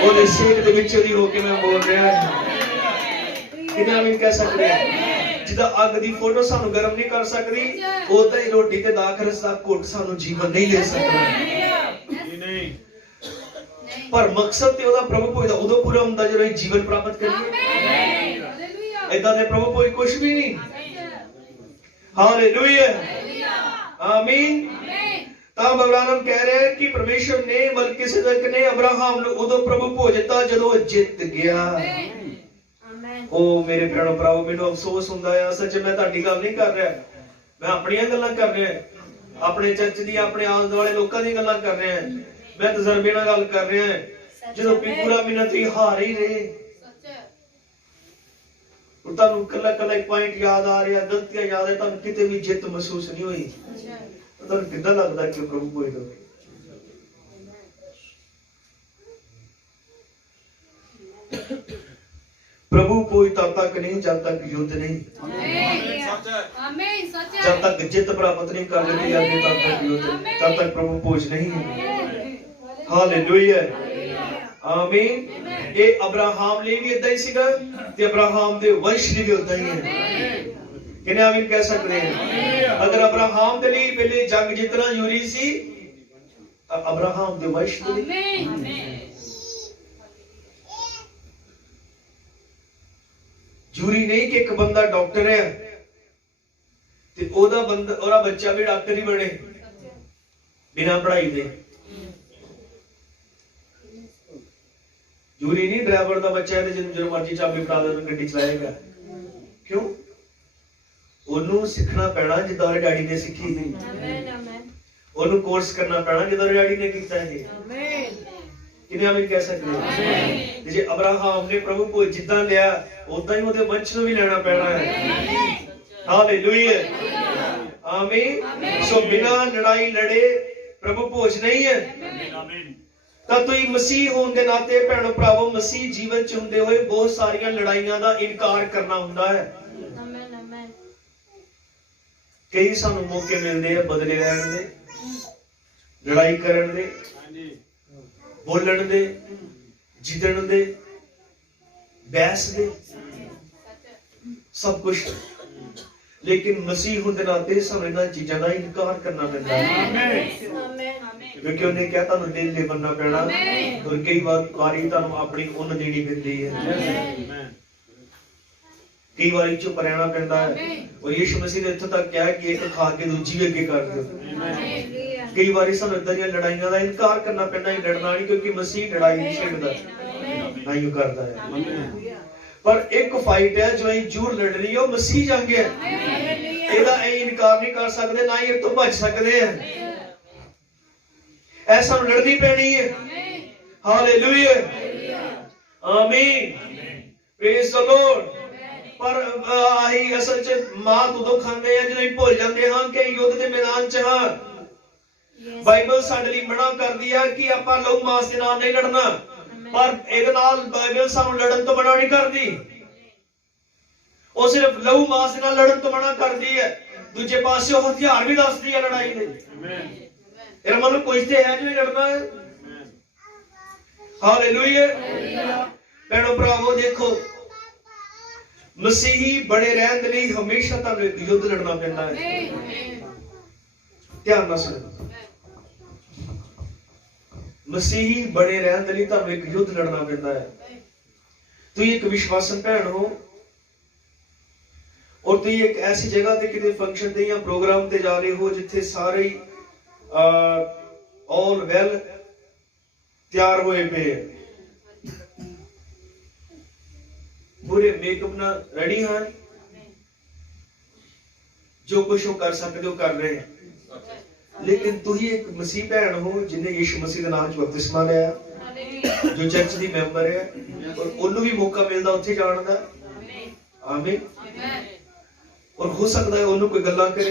ਉਹਦੇ ਸੇਕ ਦੇ ਵਿੱਚ ਦੀ ਹੋ ਕੇ ਮੈਂ ਬੋਲ ਰਿਹਾ ਹਾਂ। ਕਿੰਨੇ ਆਮੀਨ ਕਹਿ ਸਕਦੇ ਆ? ਜਿੱਦਾਂ ਅੱਗ ਦੀ ਫੋਟੋ ਸਾਨੂੰ ਗਰਮ ਨਹੀਂ ਕਰ ਸਕਦੀ, ਉਦਾਂ ਹੀ ਰੋਟੀ ਤੇ ਦਾਖਰਸ ਦਾ ਘੁੱਟ ਸਾਨੂੰ ਜੀਵਨ ਨਹੀਂ ਦੇ ਸਕਦਾ। ਪਰ ਮਕਸਦ ਤੇ ਉਹਦਾ ਪ੍ਰਭੂ ਭੋਜ ਦਾ ਉਦੋਂ ਪੂਰਾ ਹੁੰਦਾ ਜਦੋਂ ਇਹ ਜੀਵਨ ਪ੍ਰਾਪਤ ਕਰੀਏ। ਏਦਾਂ ਦੇ ਪ੍ਰਭੂ ਭੋਜ ਕੁਝ ਵੀ ਨਹੀਂ। ਹਾਲੇਲੂਇਆ, ਆਮੀਨ। ਤਾਂ ਅਬਰਾਹਮ ਕਹਿ ਰਿਹਾ ਕਿ ਪਰਮੇਸ਼ਰ ਨੇ ਮਲਕੀਸੇਦਕ ਨੇ ਅਬਰਾਹਮ ਨੂੰ ਉਦੋਂ ਪ੍ਰਭੂ ਭੋਜ ਦਿੱਤਾ ਜਦੋਂ ਜਿੱਤ ਗਿਆ। ਉਹ ਮੇਰੇ ਭੈਣੋ ਭਰਾਵੋ, ਮੈਨੂੰ ਅਫਸੋਸ ਹੁੰਦਾ ਹੈ, ਸੱਚ ਮੈਂ ਤੁਹਾਡੀ ਗੱਲ ਨਹੀਂ ਕਰ ਰਿਹਾ, ਮੈਂ ਆਪਣੀਆਂ ਗੱਲਾਂ ਕਰ ਰਿਹਾ, ਆਪਣੇ ਚਰਚ ਦੀ, ਆਪਣੇ ਆਲੇ ਦੁਆਲੇ ਲੋਕਾਂ ਦੀ ਗੱਲਾਂ ਕਰ ਰਿਹਾ, ਮੈਂ ਤਜਰਬੇ ਨਾਲ ਗੱਲ ਕਰ ਰਿਹਾ। ਜਦੋਂ ਪੂਰਾ ਮਹੀਨਾ ਤੁਸੀਂ ਹਾਰ ਹੀ ਰਹੇ, ਤੁਹਾਨੂੰ ਕੱਲਾ ਕੱਲਾ ਇੱਕ ਪੁਆਇੰਟ ਯਾਦ ਆ ਰਿਹਾ, ਗਲਤੀਆਂ ਯਾਦ ਹੈ, ਤੁਹਾਨੂੰ ਕਿਤੇ ਵੀ ਜਿੱਤ ਮਹਿਸੂਸ ਨਹੀਂ ਹੋਈ, ਤੁਹਾਨੂੰ ਕਿੱਦਾਂ ਲੱਗਦਾ ਕਿ ਪ੍ਰਭੂ ਕੋਈ ਨਾ प्रभु कोई तब तक नहीं जब तक युद्ध नहीं, जब तक जित प्राप्त नहीं कर लेते आगे तब तक युद्ध, तब तक प्रभु पहुंच नहीं है। हालेलुया, आमीन। ये अब्राहम लिए भी इतना ही सीगा ते अब्राहम दे वंश लिए भी उतना ही है। किन्हें आमीन कह सकते हैं? अगर अब्राहम के लिए पहले जंग जितना जरूरी सी, अब्राहम दे वंश लिए जरूरी नहीं कि एक बंदा डॉक्टर है ते ओदा बंदा ओरा बच्चा भी डॉक्टर ही बने बिना पढ़ाई दे। जरूरी नहीं ड्राइवर का बच्चा है जो मर्जी चाबी फड़ा दे गड्डी चलाएगा। क्यों? ओनू सीखना पैना जिद्दां ओहदे डैडी ने सीखी थी, ओनू कोर्स करना पैना जिद्दां ओहदे डैडी ने कीता है। किन्हें आमीन कह सकते हैं? जे अब्राहम ने प्रभु को जिद्दां लिया उदां ही ਉਹਦੇ ਵੰਸ਼ ਨੂੰ ਵੀ ਲੈਣਾ ਪੈਣਾ ਹੈ। ਹਾਲੇਲੂਇਆ, ਆਮੀਨ। ਸੋ ਬਿਨਾਂ ਲੜਾਈ ਲੜੇ ਪ੍ਰਭੂ ਭੋਜ ਨਹੀਂ ਹੈ। ਤਾਂ ਤੁਸੀਂ ਮਸੀਹ ਹੋਣ ਦੇ ਨਾਤੇ ਭੈਣੋ ਭਰਾਵੋ, ਮਸੀਹ ਜੀਵਨ ਚ ਹੁੰਦੇ ਹੋਏ ਬਹੁਤ ਸਾਰੀਆਂ ਲੜਾਈਆਂ ਦਾ ਇਨਕਾਰ ਕਰਨਾ ਹੁੰਦਾ ਹੈ। ਕਈ ਸਾਨੂੰ ਮੌਕੇ ਮਿਲਦੇ ਆ ਬਦਲੇ ਲੈਣ ਦੇ, ਲੜਾਈ ਕਰਨ ਦੇ, बोलन दे, जिदन दे, बहस दे, सब कुछ। लेकिन मसीह होने नाते सानू इन्हां चीज़ां दा इनकार करना पैंदा है, क्योंकि उन्हें क्या तुहानू दिल ले बनना पैना, और कई बारी तुहानू अपनी उन्न देनी पैंदी है, कई बारी चुप रहना पैंदा है। और यीशु मसीह ने इत्थों तक कहा कि एक खा के दूजी भी अगे कर दो। कई बारी सानू इदां दी लड़ाइयां दा इनकार करना पैंदा है, लड़ना नहीं, क्योंकि मसीह लड़ाई नहीं छेड़दा, नहीं करदा है। पर एक फाइट है जो असीं जरूर लड़ रही है, मसीह जंग है, ਇਹਦਾ ਇਹ ਇਨਕਾਰ ਨਹੀਂ ਕਰ ਸਕਦੇ, ਨਾ ਹੀ ਇਹ ਤੋਂ ਬਚ ਸਕਦੇ ਆ। ਇਹ ਸਾਨੂੰ ਲੜਨੀ ਪੈਣੀ ਹੈ। ਹਾਲੇਲੂਇਆ, ਆਮੀਨ, ਪ੍ਰੇਜ਼ ਦ ਲਾਰਡ। ਪਰ ਆਹੀ ਅਸਲ ਚ ਮਾਤ ਉਦੋਂ ਖਾਂਦੇ ਆ ਜਦੋਂ ਅਸੀਂ ਭੁੱਲ ਜਾਂਦੇ ਹਾਂ ਕਿ ਯੁੱਧ ਦੇ ਮੈਦਾਨ ਚ ਹਾਂ। ਬਾਈਬਲ ਸਾਡੇ ਲਈ ਮਨਾ ਕਰਦੀ ਆ ਕਿ ਆਪਾਂ ਲਹੂ ਮਾਸ ਦੇ ਨਾਲ ਨਹੀਂ ਲੜਨਾ, ਪਰ ਇਹਦੇ ਨਾਲ ਬਾਈਬਲ ਸਾਨੂੰ ਲੜਨ ਤੋਂ ਮਨਾ ਨਹੀਂ ਕਰਦੀ। ਉਹ ਸਿਰਫ ਲਹੂ ਮਾਸ ਦੇ ਨਾਲ ਲੜਨ ਤੋਂ ਮਨਾ ਕਰਦੀ ਹੈ, ਦੂਜੇ ਪਾਸੇ ਉਹ ਹਥਿਆਰ ਵੀ ਦੱਸਦੀ ਹੈ ਲੜਾਈ ਦੇ। ਇਹਦਾ ਮਤਲਬ ਕੁਝ ਤੇ ਹੈ ਜੋ ਲੜਨਾ ਹੈ। ਹਾਲੇਲੂਇਆ, ਭੈਣੋ ਭਰਾਵੋ, ਦੇਖੋ ਮਸੀਹੀ ਬਣੇ ਰਹਿਣ ਦੇ ਲਈ ਹਮੇਸ਼ਾ ਤੁਹਾਨੂੰ ਇੱਕ ਯੁੱਧ ਲੜਨਾ ਪੈਂਦਾ ਹੈ। ਧਿਆਨ ਨਾਲ ਸੁਣੋ, ਮਸੀਹੀ ਬਣੇ ਰਹਿਣ ਦੇ ਲਈ ਤੁਹਾਨੂੰ ਇੱਕ ਯੁੱਧ ਲੜਨਾ ਪੈਂਦਾ ਹੈ। ਤੁਸੀਂ ਇੱਕ ਵਿਸ਼ਵਾਸਨ ਭੈਣ ਹੋ और तुम एक ऐसी जगह ते किसी फंक्शन ते या प्रोग्राम ते जा रहे हो जिथे सारे ऑल वेल तैयार हुए पे पूरे मेकअप ना रेडी हैं, जो कुछ वो कर सकते हो कर रहे हैं। लेकिन तू ही एक मसीह भैन हो जिन्हें यीशु मसीह के नाम च बपतिस्मा लिया, जो चर्च दी मैंबर है, और उन्हें भी मौका मिलता उत्थे जाने दा। आमीन। और हो सकता है उन्होंने कोई गल्ला करे,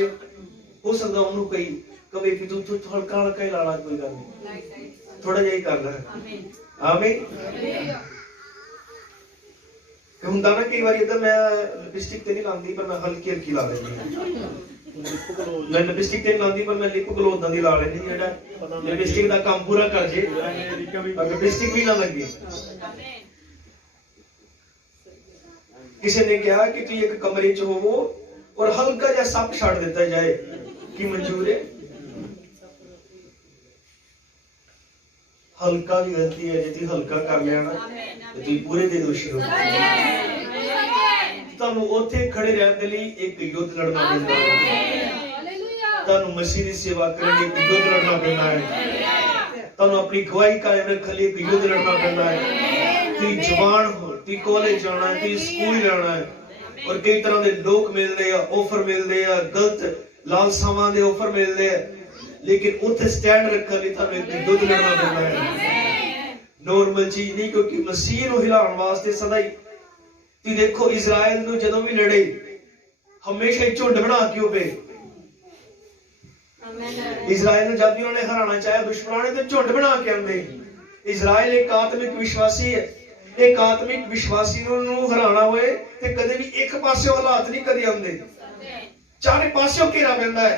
हो सकता है उन्होंने कोई कहे कि तू हल्का हल्का ही लाना, कोई गल नहीं, थोड़ा जिहा ही करना है। आमीन। हुंदा ना कई बार इधर मैं लिपस्टिक ते नहीं लांदी पर मैं हल्की हल्की ला लेनी। मैं लिपस्टिक ते नहीं लांदी पर मैं लिप ग्लो उदां दी ला लेनी जेड़ा लिपस्टिक दा काम पूरा कर जे पर लिपस्टिक भी ना लगे। किसी ने कहा कि तू एक कमरे च होवो और हल्का जिहा सप छड़ दिता जाए कि मंजूर है? हल्का भी गलती है, जे हल्का कर लिया ना तो पूरे दे दोषी हो। तुहानू उत्थे खड़े रहने के लिए एक युद्ध लड़ना पैंदा है। तुहानू मसीह दी सेवा करने एक युद्ध लड़ना पैंदा है। तुहानू अपनी गवाही कायम रखने लिए एक युद्ध लड़ना पैंदा है। तुम जवान हो, तुम कॉलेज जाना है, तुम स्कूल जाना है और कई तरह के लोग मिलते हैं, ऑफर मिलते हैं, गलत लालसावां दे ऑफर मिलते हैं, लेकिन उत्थे स्टैंड रखने लिए थानू एक युद्ध लड़ना पैंदा है। नॉर्मल चीज नहीं, क्योंकि मसीह नूं हिलाउण वास्ते सदा ही तुसीं देखो इजराइल नूं जदों भी लड़े हमेशा झुंड बना के पे। इजराइल नूं जब भी उन्होंने हराना चाहे दुश्मनां ने तो झुंड बना के आंदे। इजराइल एक आत्मिक विश्वासी है। एक आत्मिक विश्वासी नूं हराना होए ते कदे भी एक पासेओ हालात नहीं कदे आंदे, चारे पासेओं घेरा पैंदा है।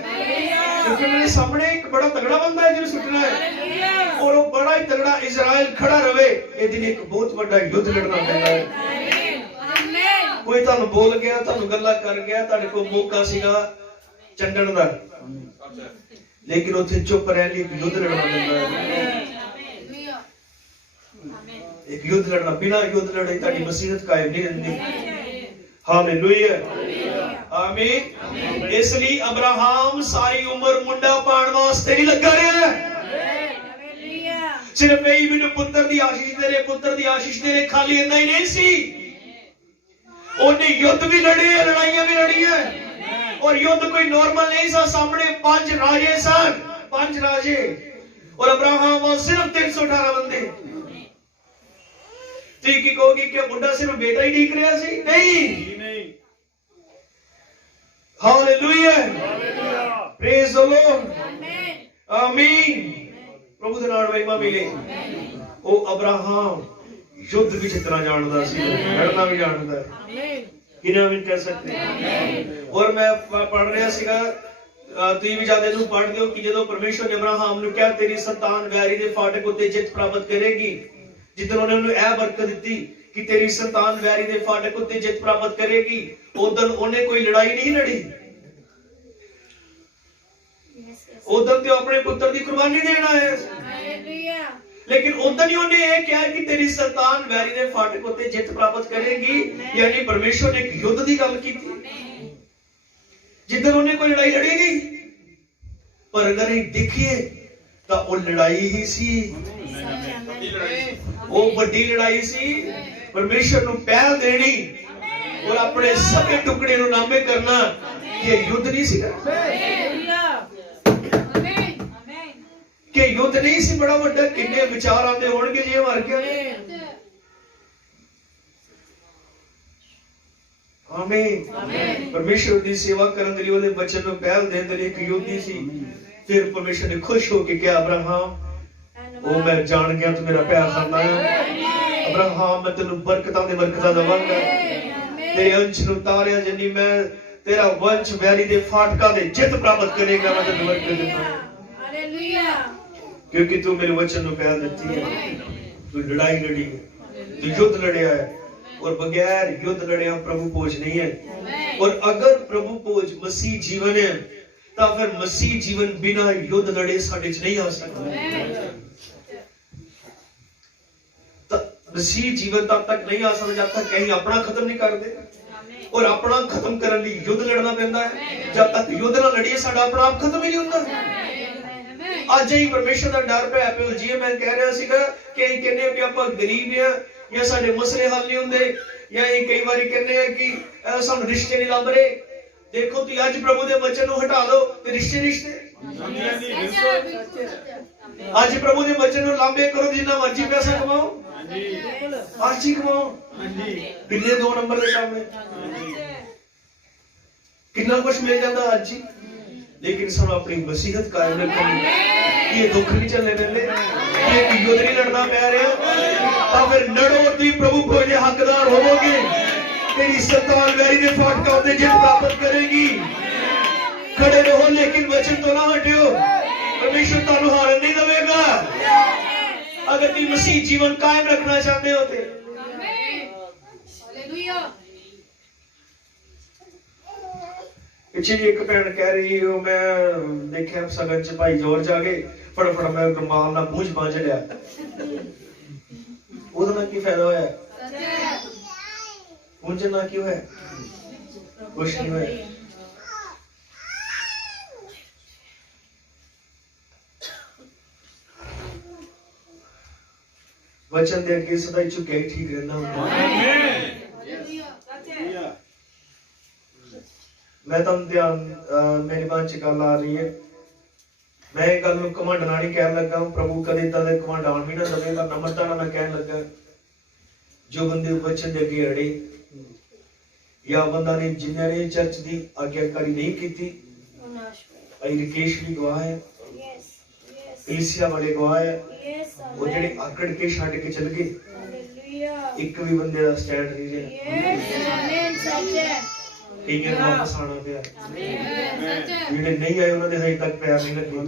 क्योंकि मेरे सामने एक बड़ा तगड़ा बंदा है जिन्हें सुटना है और वो बड़ा ही तगड़ा इजराइल खड़ा रहे। ये दिन एक बहुत बड़ा युद्ध लड़ना पैंदा है। कोई तुहानू बोल गया, तुहानू गल्लां कर गया, तुहाडे कोल मौका सीगा चंडण दा, लेकिन उत्थे चुप रहने लिए युद्ध लड़ना पैंदा है। एक युद्ध लड़ना, बिना युद्ध लड़े ताड़ी मसीहत कायम नहीं रहती। हालेलुया, आमीन। इसलिए अब्राहम सारी उम्र मुंडा पाण वास्ते नहीं लगा रहा। सिर्फ यही मैनू पुत्र दी आशीष दे रहे, पुत्र दी आशीष दे रहे, खाली इतना ही नहीं सी, उन्हें युद्ध भी लड़े, लड़ाइयां भी लड़ी है। और युद्ध कोई नॉर्मल नहीं था। सामने 5 राजे सन, 5 राजे, और अब्राहम सिर्फ 318 बंदे। ठीक की कहोगे कि बुढ़ा सिर्फ बेटा ही ठीक रहा सी? नहीं। हालेलुया, प्रेज द लॉर्ड, आमीन। प्रभु दे नाम महिमा मिले। ओ अब्राहम युद्ध भी जितना जानता सी, लड़ना भी जानता है। किन्ना भी कह सकते हैं। और मैं पढ़ रहा सीगा, तुसीं भी जादे नूं पढ़दे हो कि जदों परमेश्वर ने अब्राहम नूं कहा तेरी संतान वैरी दे फाटक उत्ते जित प्राप्त करेगी, जिद्दन उन्होंने उन्हें यह बरकत दी कि तेरी संतान वैरी दे फाटक उत्ते जित प्राप्त करेगी, उदन उन्हें कोई लड़ाई नहीं लड़ी। उदन तो अपने पुत्र की कुर्बानी देना है, लेकिन उदन ही उन्हें यह कहा कि तेरी संतान वैरी दे फाटक उत्ते जित प्राप्त करेगी। यानी परमेश्वर ने एक युद्ध की गल की थी, जिद्दन उन्हें कोई लड़ाई लड़ी नहीं। पर अगर देखिए तो वो लड़ाई ही सी, वो बड़ी लड़ाई सी। परमेश्वर को पहल देनी और अपने सके टुकड़े को नामे करना, ये युद्ध नहीं सी। कि युद्ध नहीं सी बड़ा बड़ा, किन्ने विचार आते होंगे जी मर गया। आमीन। परमेश्वर की सेवा करने के लिए ਉਹਦੇ वचन को पहल देने के लिए एक युद्ध ही सी। फिर परमेश्वर ने खुश होकर क्या अब्राहम, ओ मैं जान गया तू मेरा प्यार करना है। अब्राहम मैं तेनू बरकतां दे बरकतां दवांगा, तेरे अंश नु तारिया जनी मैं तेरा वंश वैरी दे फाटका दे जित प्राप्त करेगा। मैं तेनू बरकत दूंगा, हालेलुया, क्योंकि तू मेरे वचन नु पहल देती है। तू लड़ाई लड़ी है, तू युद्ध लड़या है, और बगैर युद्ध लड़या प्रभु भोज नहीं है। और अगर प्रभु भोज मसीह जीवन है तो फिर मसीह जीवन बिना युद्ध लड़े साडे च नहीं आ सकता। मसीह जीवन तब तक नहीं आ सकता जब तक कहीं अपना खत्म नहीं कर दे। और अपना खत्म करने लिए युद्ध लड़ना पैंदा है। जब तक युद्ध ना लड़िए साडा अपना आप खत्म ही नहीं होता। आज ही परमेश्वर का डर पै पे जी। मैं कह रहा सीगा कि कहने भी आपां गरीब हैं या साडे मसले हल नहीं होंदे, या कई बार कहने कि सानू रिश्ते नहीं लभ रहे। देखो तुम आज प्रभु के वचन को हटा दो तो रिश्ते रिश्ते आज प्रभु के वचन को लांबे करो, जिन्ना मर्जी पैसा कमाओ, आज ही कमाओ। किन्ने 2 नंबर के काम है, कितना कुछ मिल जाता आज ही। लेकिन सब अपनी मसीहत कायम रखनी, ये दुख नहीं चलने देंगे। कि एक युद्ध नहीं लड़ना पै रहा, तो फिर लड़ो, तुम प्रभु भोज के हकदार होवोगे। तेरी संतान वैरी ने फाटका उत्ते जित प्राप्त करेगी। खड़े रहो लेकिन वचन तो ना हटियो, परमेश्वर तुहानू हारन नहीं देगा अगर तुम मसीह जीवन कायम रखना चाहते हो। पिछे जी एक भैन कह रही हो, मैं देखा सगन च भाई जॉर्ज आ गए, फटाफट मैं रुमाल ना मूंह च बांझ लिया, ਉਹਦੇ ਨਾਲ ਕੀ ਫਾਇਦਾ ਹੋਇਆ? ਮੁੰਝੇ ਨਾਲ ਕੀ ਹੋਇਆ? ਕੁਛ ਨਹੀਂ ਹੋਇਆ। वचन दे अगे सदा झुके ही ठीक रहना होता है। मैं तुम ध्यान मेरी बात च गल आ रही है, मैं एक गल घमंड नाल नहीं कहन लगा, प्रभु कदे इदां दे घमंड आउण भी ना दवे, पर नम्रता नाल मैं कहन लगा जो बंदे वचन दे अगे अड़े या बंदा ने जिन्हां ने चर्च दी आज्ञाकारी नहीं कीती, आई रिकेश भी गवाह है, एशिया वाले गवाह है, वो जेडे आकड़ के छड्ड के चल गए, एक भी बंदे दा स्टैंड नहीं रहा। कईयां नूं वापस आना पिया, जेडे नहीं आए उन्हां दे हजे तक पैर नहीं लगे।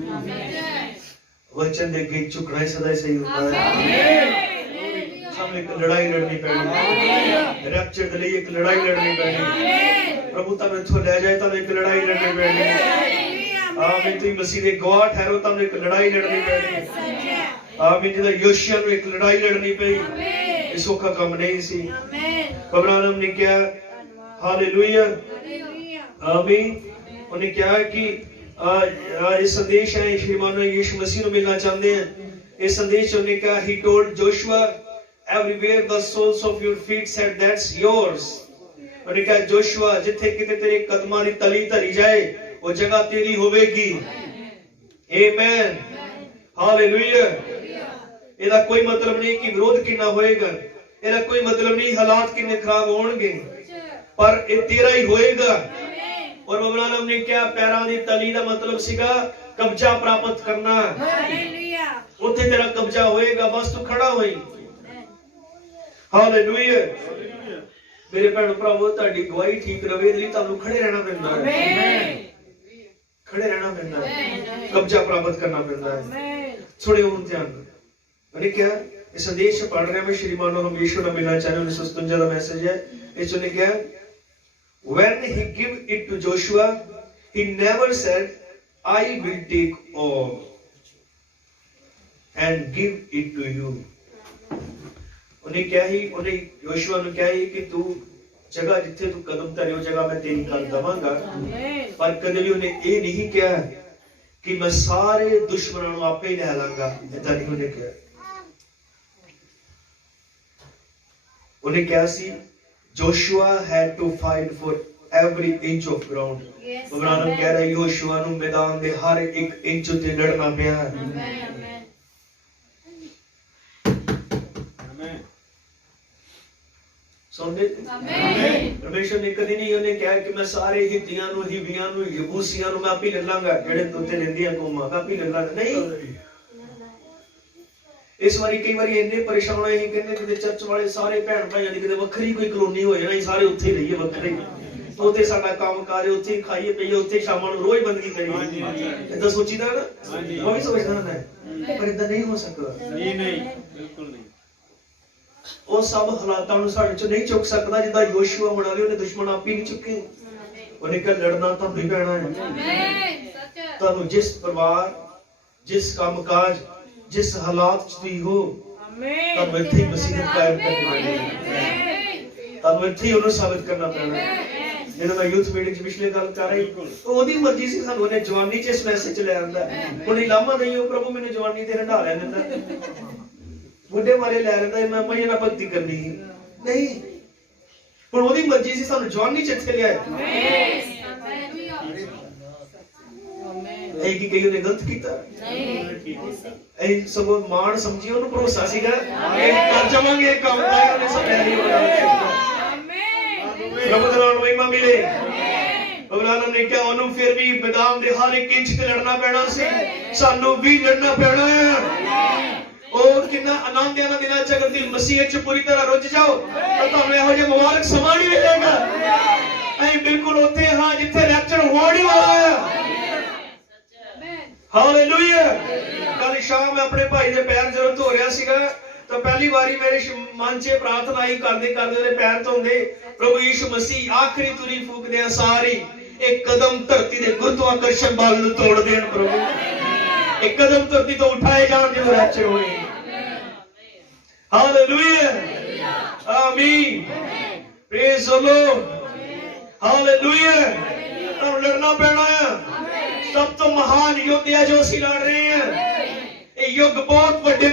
वचन दे अगे झुकना ही सदा सही होता है। सामने एक लड़ाई लड़नी पैनी, रैप्चर दे लई एक लड़ाई लड़नी पैनी, प्रभु तुहानूं इत्थों ले जाए तां एक लड़ाई लड़नी पैनी। आमीन, तुम मसीह दे गवाह ठहरो तां एक लड़ाई लड़नी पैनी। आमीन, जिदा योशिया नूं एक लड़ाई लड़नी पई, ये सौखा काम नहीं सी। अब्राहम ने क्या, हालेलुया, आमीन, उन्हें क्या कि ये संदेश है श्रीमान यीशु मसीह नूं मिलना चाहते हैं। ये संदेश उन्हें कहा, he told Joshua everywhere the soles of your feet said that's yours। उन्हें कहा जोशुआ जिथे किते तेरे कदमां दी तली धरी जाए वो जगह तेरी होवेगी। आमीन, हालेलुया। ਇਹਦਾ कोई मतलब नहीं कि विरोध कितना होएगा, ਇਹਦਾ कोई मतलब नहीं हालात कितने खराब होंगे, पर ये तेरा ही होएगा। और अब्राहम ने क्या, पैरां दी तली दा मतलब सीगा कब्जा प्राप्त करना, उत्थे तेरा कब्जा होएगा, बस तू खड़ा होई। हालेलुया। मेरे भैन भरावो, ਤੁਹਾਡੀ ਗਵਾਹੀ ਠੀਕ ਰਵੇ ਲਈ ਤੁਹਾਨੂੰ ਖੜੇ ਰਹਿਣਾ ਪੈਂਦਾ ਹੈ, खड़े रहना पैंदा है, कब्जा प्राप्त करना पैंदा है। थोड़े हुन ध्यान मैंने क्या इस संदेश पढ़ रहे मैं श्रीमानो हम यीशु ने मिलना चाहे 1957 का मैसेज है। इसने क्या, when he give it to Joshua he never said I will take all and give it to you। उन्हें क्या ही, उन्हें योशुआ ने क्या ही कि तू जगह जिथे तू कदम धरे वो जगह मैं तेरी कर दवांगा, पर कदे भी उन्हें ये नहीं कहा कि मैं सारे दुश्मनों को आपे ही ले लांगा, ऐसा नहीं उन्हें कहा। उन्हें क्या सी, Joshua had to fight for every inch of ground। Abraham कह रहा है योशुआ नु मैदान दे हर एक इंच ते लड़ना पिया। परमेश्वर ने कभी नहीं उन्हें कहा कि मैं सारे हित्तियां नु, हिवियां नु, यबूसियां नु मैं आप ही ले लांगा, जेड़े उत्ते रहंदियां कौमां आप ही ले लांगा, नहीं। इस बारी कई बार इन्ने परेशान होए ही कहने कि चर्च वाले सारे भैन भाइयां दी किते वखरी कोई कॉलोनी हो जाए, सारे उत्थे रहिए वखरे, उत्थे साडा काम कार उत्थे खाइए पीइए, उत्थे शामां नु रोज बंदगी करिए, इदां सोचीदा ना, मैं भी सोचदा ना, पर इदां नहीं हो सकदा। नहीं नहीं, बिल्कुल नहीं। ਉਹ ਸਭ ਹਾਲਾਤਾਂ ਨੂੰ ਸਾਡੇ ਚੋਂ ਨਹੀਂ ਚੁੱਕ ਸਕਦਾ ਜਿੱਦਾਂ ਯੋਸ਼ੂਆ ਹੋਣਾ ਵੀ ਉਹਨੇ ਦੁਸ਼ਮਣ ਆਪੀ ਨਹੀਂ ਚੁੱਕੇ, ਉਹਨੇ ਕਿਹਾ ਲੜਨਾ ਤਾਂ ਵੀ ਪੈਣਾ ਹੈ। ਤੁਹਾਨੂੰ ਜਿਸ ਪਰਿਵਾਰ, ਜਿਸ ਕੰਮਕਾਜ, ਜਿਸ ਹਾਲਾਤ ਚ ਤੁਸੀਂ ਹੋ, ਤੁਹਾਨੂੰ ਇੱਥੇ ਹੀ ਮਸੀਹਤ ਕਾਇਮ ਕਰਨੀ ਪੈਣੀ, ਤੁਹਾਨੂੰ ਇੱਥੇ ਹੀ ਉਹਨੂੰ ਸਾਬਿਤ ਕਰਨਾ ਪੈਣਾ। ਜਦੋਂ ਮੈਂ ਯੂਥ ਮੀਟਿੰਗ ਚ ਪਿਛਲੇ ਗੱਲ ਕਰ ਰਹੀ, ਉਹਦੀ ਮਰਜ਼ੀ ਸੀ ਸਾਨੂੰ ਉਹਨੇ ਜਵਾਨੀ ਚ ਇਸ ਮੈਸੇਜ ਚ ਲੈ ਆਂਦਾ, ਹੁਣ ਇਲਾਮਾ ਨਹੀਂ ਉਹ ਪ੍ਰਭੂ ਮੈਨੂੰ ਜਵਾਨੀ ਤੇ ਹੰਢਾ ਲਿਆ ਦਿੰਦਾ, बुढ़े मारे ले रहा है, मैं मजे ना भक्ति करनी है नहीं, पर ओदी मर्जी सी सानू जवानी च इत्थे लिया है कि कई ने गलत कीता नहीं, सब मान समझी ओनु भरोसा सीगा कर जावांगे काम का ओने सब तैयारी हो रही आमीन। प्रभु दा नाम महिमा मिले। अब्राहम ने क्या ओनु फिर भी मैदान दे हर एक इंच ते लड़ना पैना सी, सानू भी लड़ना पैना है। ਉਹ ਕਿੰਨਾ ਆਨੰਦ ਇਹਨਾਂ ਦਿਨਾਂ ਚ ਅਗਰ ਤੁਸੀਂ ਮਸੀਹ ਚ ਪੂਰੀ ਤਰ੍ਹਾਂ ਰੁੱਝ ਜਾਓ ਤਾਂ ਤੁਹਾਨੂੰ ਇਹੋ ਜਿਹਾ ਮੁਬਾਰਕ ਸਮਾਂ ਨਹੀਂ ਮਿਲੇਗਾ। ਅਸੀਂ ਬਿਲਕੁਲ ਉੱਥੇ ਹਾਂ ਜਿੱਥੇ ਲੈਕਚਰ ਹੋਣ ਹੀ ਵਾਲਾ ਹੈ। ਹਾਲੇਲੂਇਆ। ਕੱਲ ਸ਼ਾਮ ਮੈਂ ਆਪਣੇ ਭਾਈ ਦੇ ਪੈਰ ਜਦੋਂ ਧੋ ਰਿਹਾ ਸੀਗਾ ਤਾਂ ਪਹਿਲੀ ਵਾਰੀ ਮੇਰੇ ਮਨ 'ਚ ਪ੍ਰਾਰਥਨਾ ਆਈ, ਕਰਦੇ ਕਰਦੇ ਉਹਦੇ ਪੈਰ ਧੋਂਦੇ, ਪ੍ਰਭੂ ਯੀਸ਼ੂ ਮਸੀਹ ਆਖਰੀ ਤੁਰੀ ਫੂਕਦੇ ਆ ਸਾਰੀ ਇੱਕ ਕਦਮ ਧਰਤੀ ਦੇ ਗੁਰੂਤਵਾਕਰਸ਼ਣ ਬਲ ਨੂੰ ਤੋੜ ਦੇਣ। ਪ੍ਰਭੂ ਇੱਕ ਕਦਮ ਧਰਤੀ ਤੋਂ ਉਠਾਏ ਜਾਣ ਜਦੋਂ ਲੈਕਚਰ ਹੋਏ। ਹਾਲੇਲੂਇਆ, ਆਮੀਨ, ਪ੍ਰੇਜ਼ ਦ ਲਾਰਡ। ਹਾਲੇਲੂਇਆ। ਤਾਂ ਲੜਨਾ ਪੈਣਾ ਆ। ਸਭ ਤੋਂ ਮਹਾਨ ਯੁੱਧ ਹੈ ਜੋ ਅਸੀਂ ਲੜ ਰਹੇ ਹਾਂ। ਇਹ ਯੁੱਗ ਬਹੁਤ ਵੱਡੇ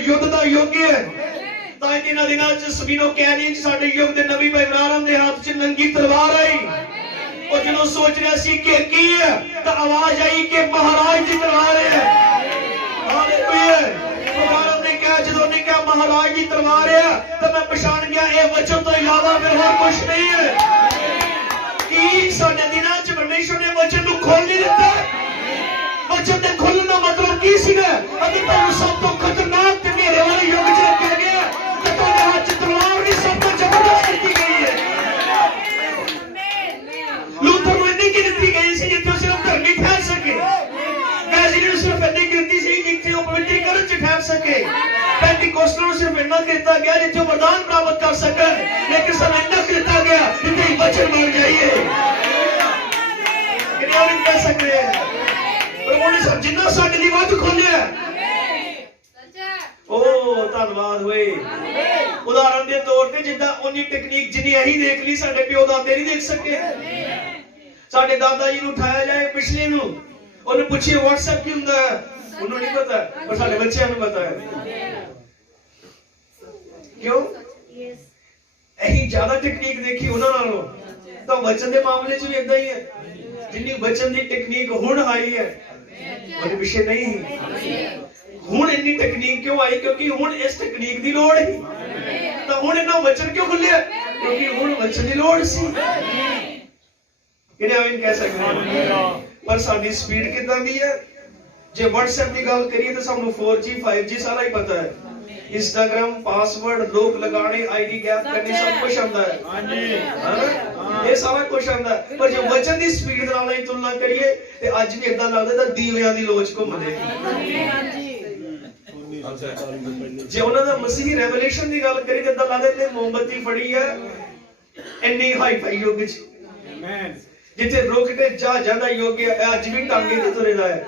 ਯੁੱਧ ਦਾ ਯੁੱਗ ਹੈ। ਤਾਂ ਇਹਨਾਂ ਦਿਨਾਂ ਚ ਸਬੀਨੋ ਕੈਨੀਅਨ ਚ ਸਾਡੇ ਯੁੱਗ ਦੇ ਨਬੀ ਭਾਈ ਇਬਰਾਹਿਮ ਦੇ ਹੱਥ ਚ ਨੰਗੀ ਤਲਵਾਰ ਆਈ। ਉਹ ਜਦੋਂ ਸੋਚ ਰਿਹਾ ਸੀ ਕਿ ਕੀ ਹੈ ਤਾਂ ਆਵਾਜ਼ ਆਈ ਕਿ ਮਹਾਰਾਜ ਦੀ ਤਲਵਾਰ ਹੈ। ਹਾਲੇਲੂਇਆ। ਇਬਰਾਹਿਮ ਨੇ ਕਿਹਾ, ਜਦੋਂ ਨੇ ਕਿਹਾ ਮਹਾਰਾਜ ਦੀ ਤਲਵਾਰ ਹੈ ਤਾਂ ਮੈਂ ਪਛਾਣ ਗਿਆ ਇਹ ਵਚਨ ਤੋਂ ਇਲਾਵਾ ਫਿਰ ਹੋਰ ਕੁਝ ਨਹੀਂ ਹੈ। ਕੀ ਸਾਡੇ ਦਿਨਾਂ ਚ ਪਰਮੇਸ਼ਰ ਨੇ ਵਚਨ ਨੂੰ ਖੋਲ ਨਹੀਂ ਦਿੱਤਾ? ਵਚਨ ਦੇ ਖੋਲਣ ਦਾ ਮਤਲਬ ਕੀ ਸੀਗਾ? ਅਗਰ ਤੁਹਾਨੂੰ ਸਭ ਤੋਂ ਖਤਰਨਾਕ ਤੇ ਹਨੇਰੇ ਵਾਲੇ ਯੁੱਗ ਚ ਰੱਖਿਆ ਗਿਆ ਤਾਂ ਤੁਹਾਡੇ ਹੱਥ ਚ ਤਲਵਾਰ ਨਹੀਂ ਸਭ ਤੋਂ ਜ਼ਬਰਦਸਤ ਦਿੱਤੀ ਗਈ ਹੈ। ਲੂਥਰ ਨੂੰ ਇੰਨੀ ਕੀ ਦਿੱਤੀ ਗਈ ਸੀ ਜਿੱਥੇ ਉਹ ਸਿਰਫ ਧਰਮੀ ਠਹਿਰ ਸਕੇ। ਵੈਸਲੀ ਨੂੰ ਸਿਰਫ ਇੰਨੀ ਗਿਣਤੀ ਸੀ ਜਿੱਥੇ ਉਹ ਪਵਿੱਤਰੀਕਰਨ ਚ ਠਹਿਰ ਸਕੇ। ਪੈਂਟੀਕੋਸਟਲ ਨੂੰ ਸਿਰਫ ਇੰਨਾ ਦਿੱਤਾ ਗਿਆ ਜਿੱਥੇ ਉਹ ਵਰਦਾਨ ਪ੍ਰਾਪਤ ਕਰ ਸਕਣ। ਲੇਕਿਨ ਸਾਨੂੰ ਇੰਨਾ ਦਿੱਤਾ ਗਿਆ ਜਿੱਥੇ ਵਚਨ ਬਣ ਜਾਈਏ। ਕਿਹਨੇ ਵੀ ਕਹਿ ਸਕਦੇ ਆ ਪ੍ਰਭੂ ਨੇ ਸਭ ਜਿੰਨਾ ਸਾਡੇ ਲਈ ਵੱਧ ਖੋਲਿਆ। ਉਹ ਧੰਨਵਾਦ ਹੋਏ। ਉਦਾਹਰਨ ਦੇ ਤੌਰ ਤੇ ਜਿੱਦਾਂ ਉਨੀ ਟੈਕਨੀਕ ਜਿੰਨੀ ਅਸੀਂ ਦੇਖ ਲਈ ਸਾਡੇ ਪਿਓ ਦਾਦੇ ਨਹੀਂ ਦੇਖ ਸਕੇ। ਸਾਡੇ ਦਾਦਾ ਜੀ ਨੂੰ ਉਠਾਇਆ ਜਾਏ ਪਿਛਲੇ ਨੂੰ, ਉਹਨੂੰ ਪੁੱਛੇ WhatsApp ਕੀ ਹੁੰਦਾ ਹੈ, ਉਹਨੂੰ ਨਹੀਂ ਪਤਾ, ਪਰ ਸਾਡੇ ਬੱਚਿਆਂ ਨੂੰ ਪਤਾ ਹੈ। ਕਿਉਂ? ਅਸੀਂ ਜ਼ਿਆਦਾ ਟੈਕਨੀਕ ਦੇਖੀ ਉਹਨਾਂ ਨਾਲੋਂ। ਤਾਂ ਵਚਨ ਦੇ ਮਾਮਲੇ 'ਚ ਵੀ ਇਦਾਂ ਹੀ ਹੈ। ਜਿੰਨੀ ਵਚਨ ਦੀ ਟੈਕਨੀਕ ਹੁਣ ਆਈ ਹੈ ਉਹਦੇ ਵਿਸ਼ੇ ਨਹੀਂ। ਹੁਣ ਇੰਨੀ ਟੈਕਨੀਕ ਕਿਉਂ ਆਈ? ਕਿਉਂਕਿ ਹੁਣ ਇਸ ਟੈਕਨੀਕ ਦੀ ਲੋੜ ਹੈ। ਤਾਂ ਹੁਣ ਇਹਨਾਂ ਵਚਨ ਕਿਉਂ ਖੁੱਲਿਆ? ਕਿਉਂਕਿ ਹੁਣ ਵਚਨ ਦੀ ਲੋੜ ਸੀ। ਕਿਹਨੇ ਆਮੀਨ ਕਹਿ ਸਕਦੇ? ਪਰ ਸਾਡੀ ਸਪੀਡ ਕਿੱਦਾਂ ਦੀ ਹੈ? ਜੇ WhatsApp ਦੀ ਗੱਲ ਕਰੀਏ ਤਾਂ ਸਾਨੂੰ 4G 5G ਸਾਰਾ ਹੀ ਪਤਾ ਹੈ। इंस्टाग्राम पासवर्ड लोग लगाने आईडी गैप करने सब कुछ आंदा है। हां जी, ये सारा कुछ आंदा है। पर जो वचन दी स्पीड दे नाल ही तुलना करिए ते अज भी इदां लगदा ता दीवियां दी लोच घुमदे। हां जी, जे उन्हां दा मसीह रेवलेशन दी गल करी ते इदां लगदा ते मोमबत्ती फड़ी है इन्नी हाई फाई युग च। आमीन। जिथे रॉकेट जहाजां दा युग है अज भी टांगे ते तुरेदा है।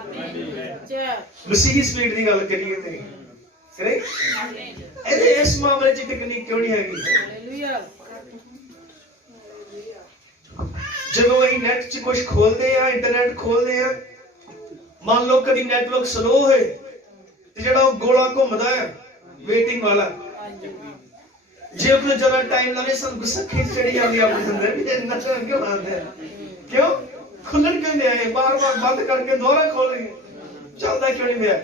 मसीह स्पीड दी गल करिए ते इस मामले च तकनीक क्यों नहीं है? जब वही नेट च कुछ खोलते हैं, इंटरनेट खोलते हैं, मान लो कभी नेटवर्क स्लो है तो जड़ा गोला घूमता है वेटिंग वाला, जे उसने जरा टाइम लाने सब गुस्सा खींच चढ़ी जाती है अपने अंदर भी इतना क्यों आते हैं? क्यों खुलन क्यों नहीं आए? बार बार बंद करके दोबारा खोलेंगे, चलता क्यों नहीं है?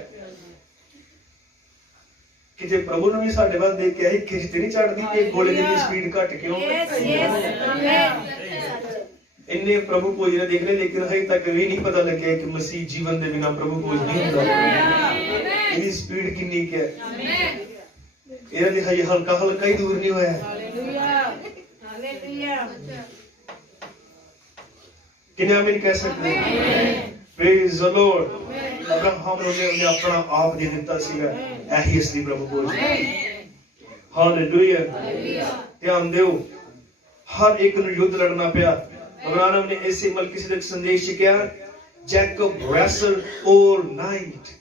कि जे प्रभु ने भी साडे वाल देख के आई खिचती नहीं चढ़ती कि गोले की स्पीड घट क्यों? इन्ने प्रभु भोज ने देख रहे, लेकिन अभी तक भी नहीं पता लगे कि मसीह जीवन दे बिना प्रभु भोज नहीं होता। ये स्पीड कितनी है? ये ते हजे हल्का हल्का ही दूर नहीं होया। हालेलुया। किन्ने आमीन कह सकते हैं? Praise the Lord. अब्राहम ने अपना आप दे दिता सीगा, यही असली प्रभु भोज। हालेलुया। ध्यान दियो, हर एक ਨੂੰ युद्ध लड़ना ਪਿਆ। अब्राहम ने ऐसे मलकीसेदक संदेश किया, Jacob wrestled all night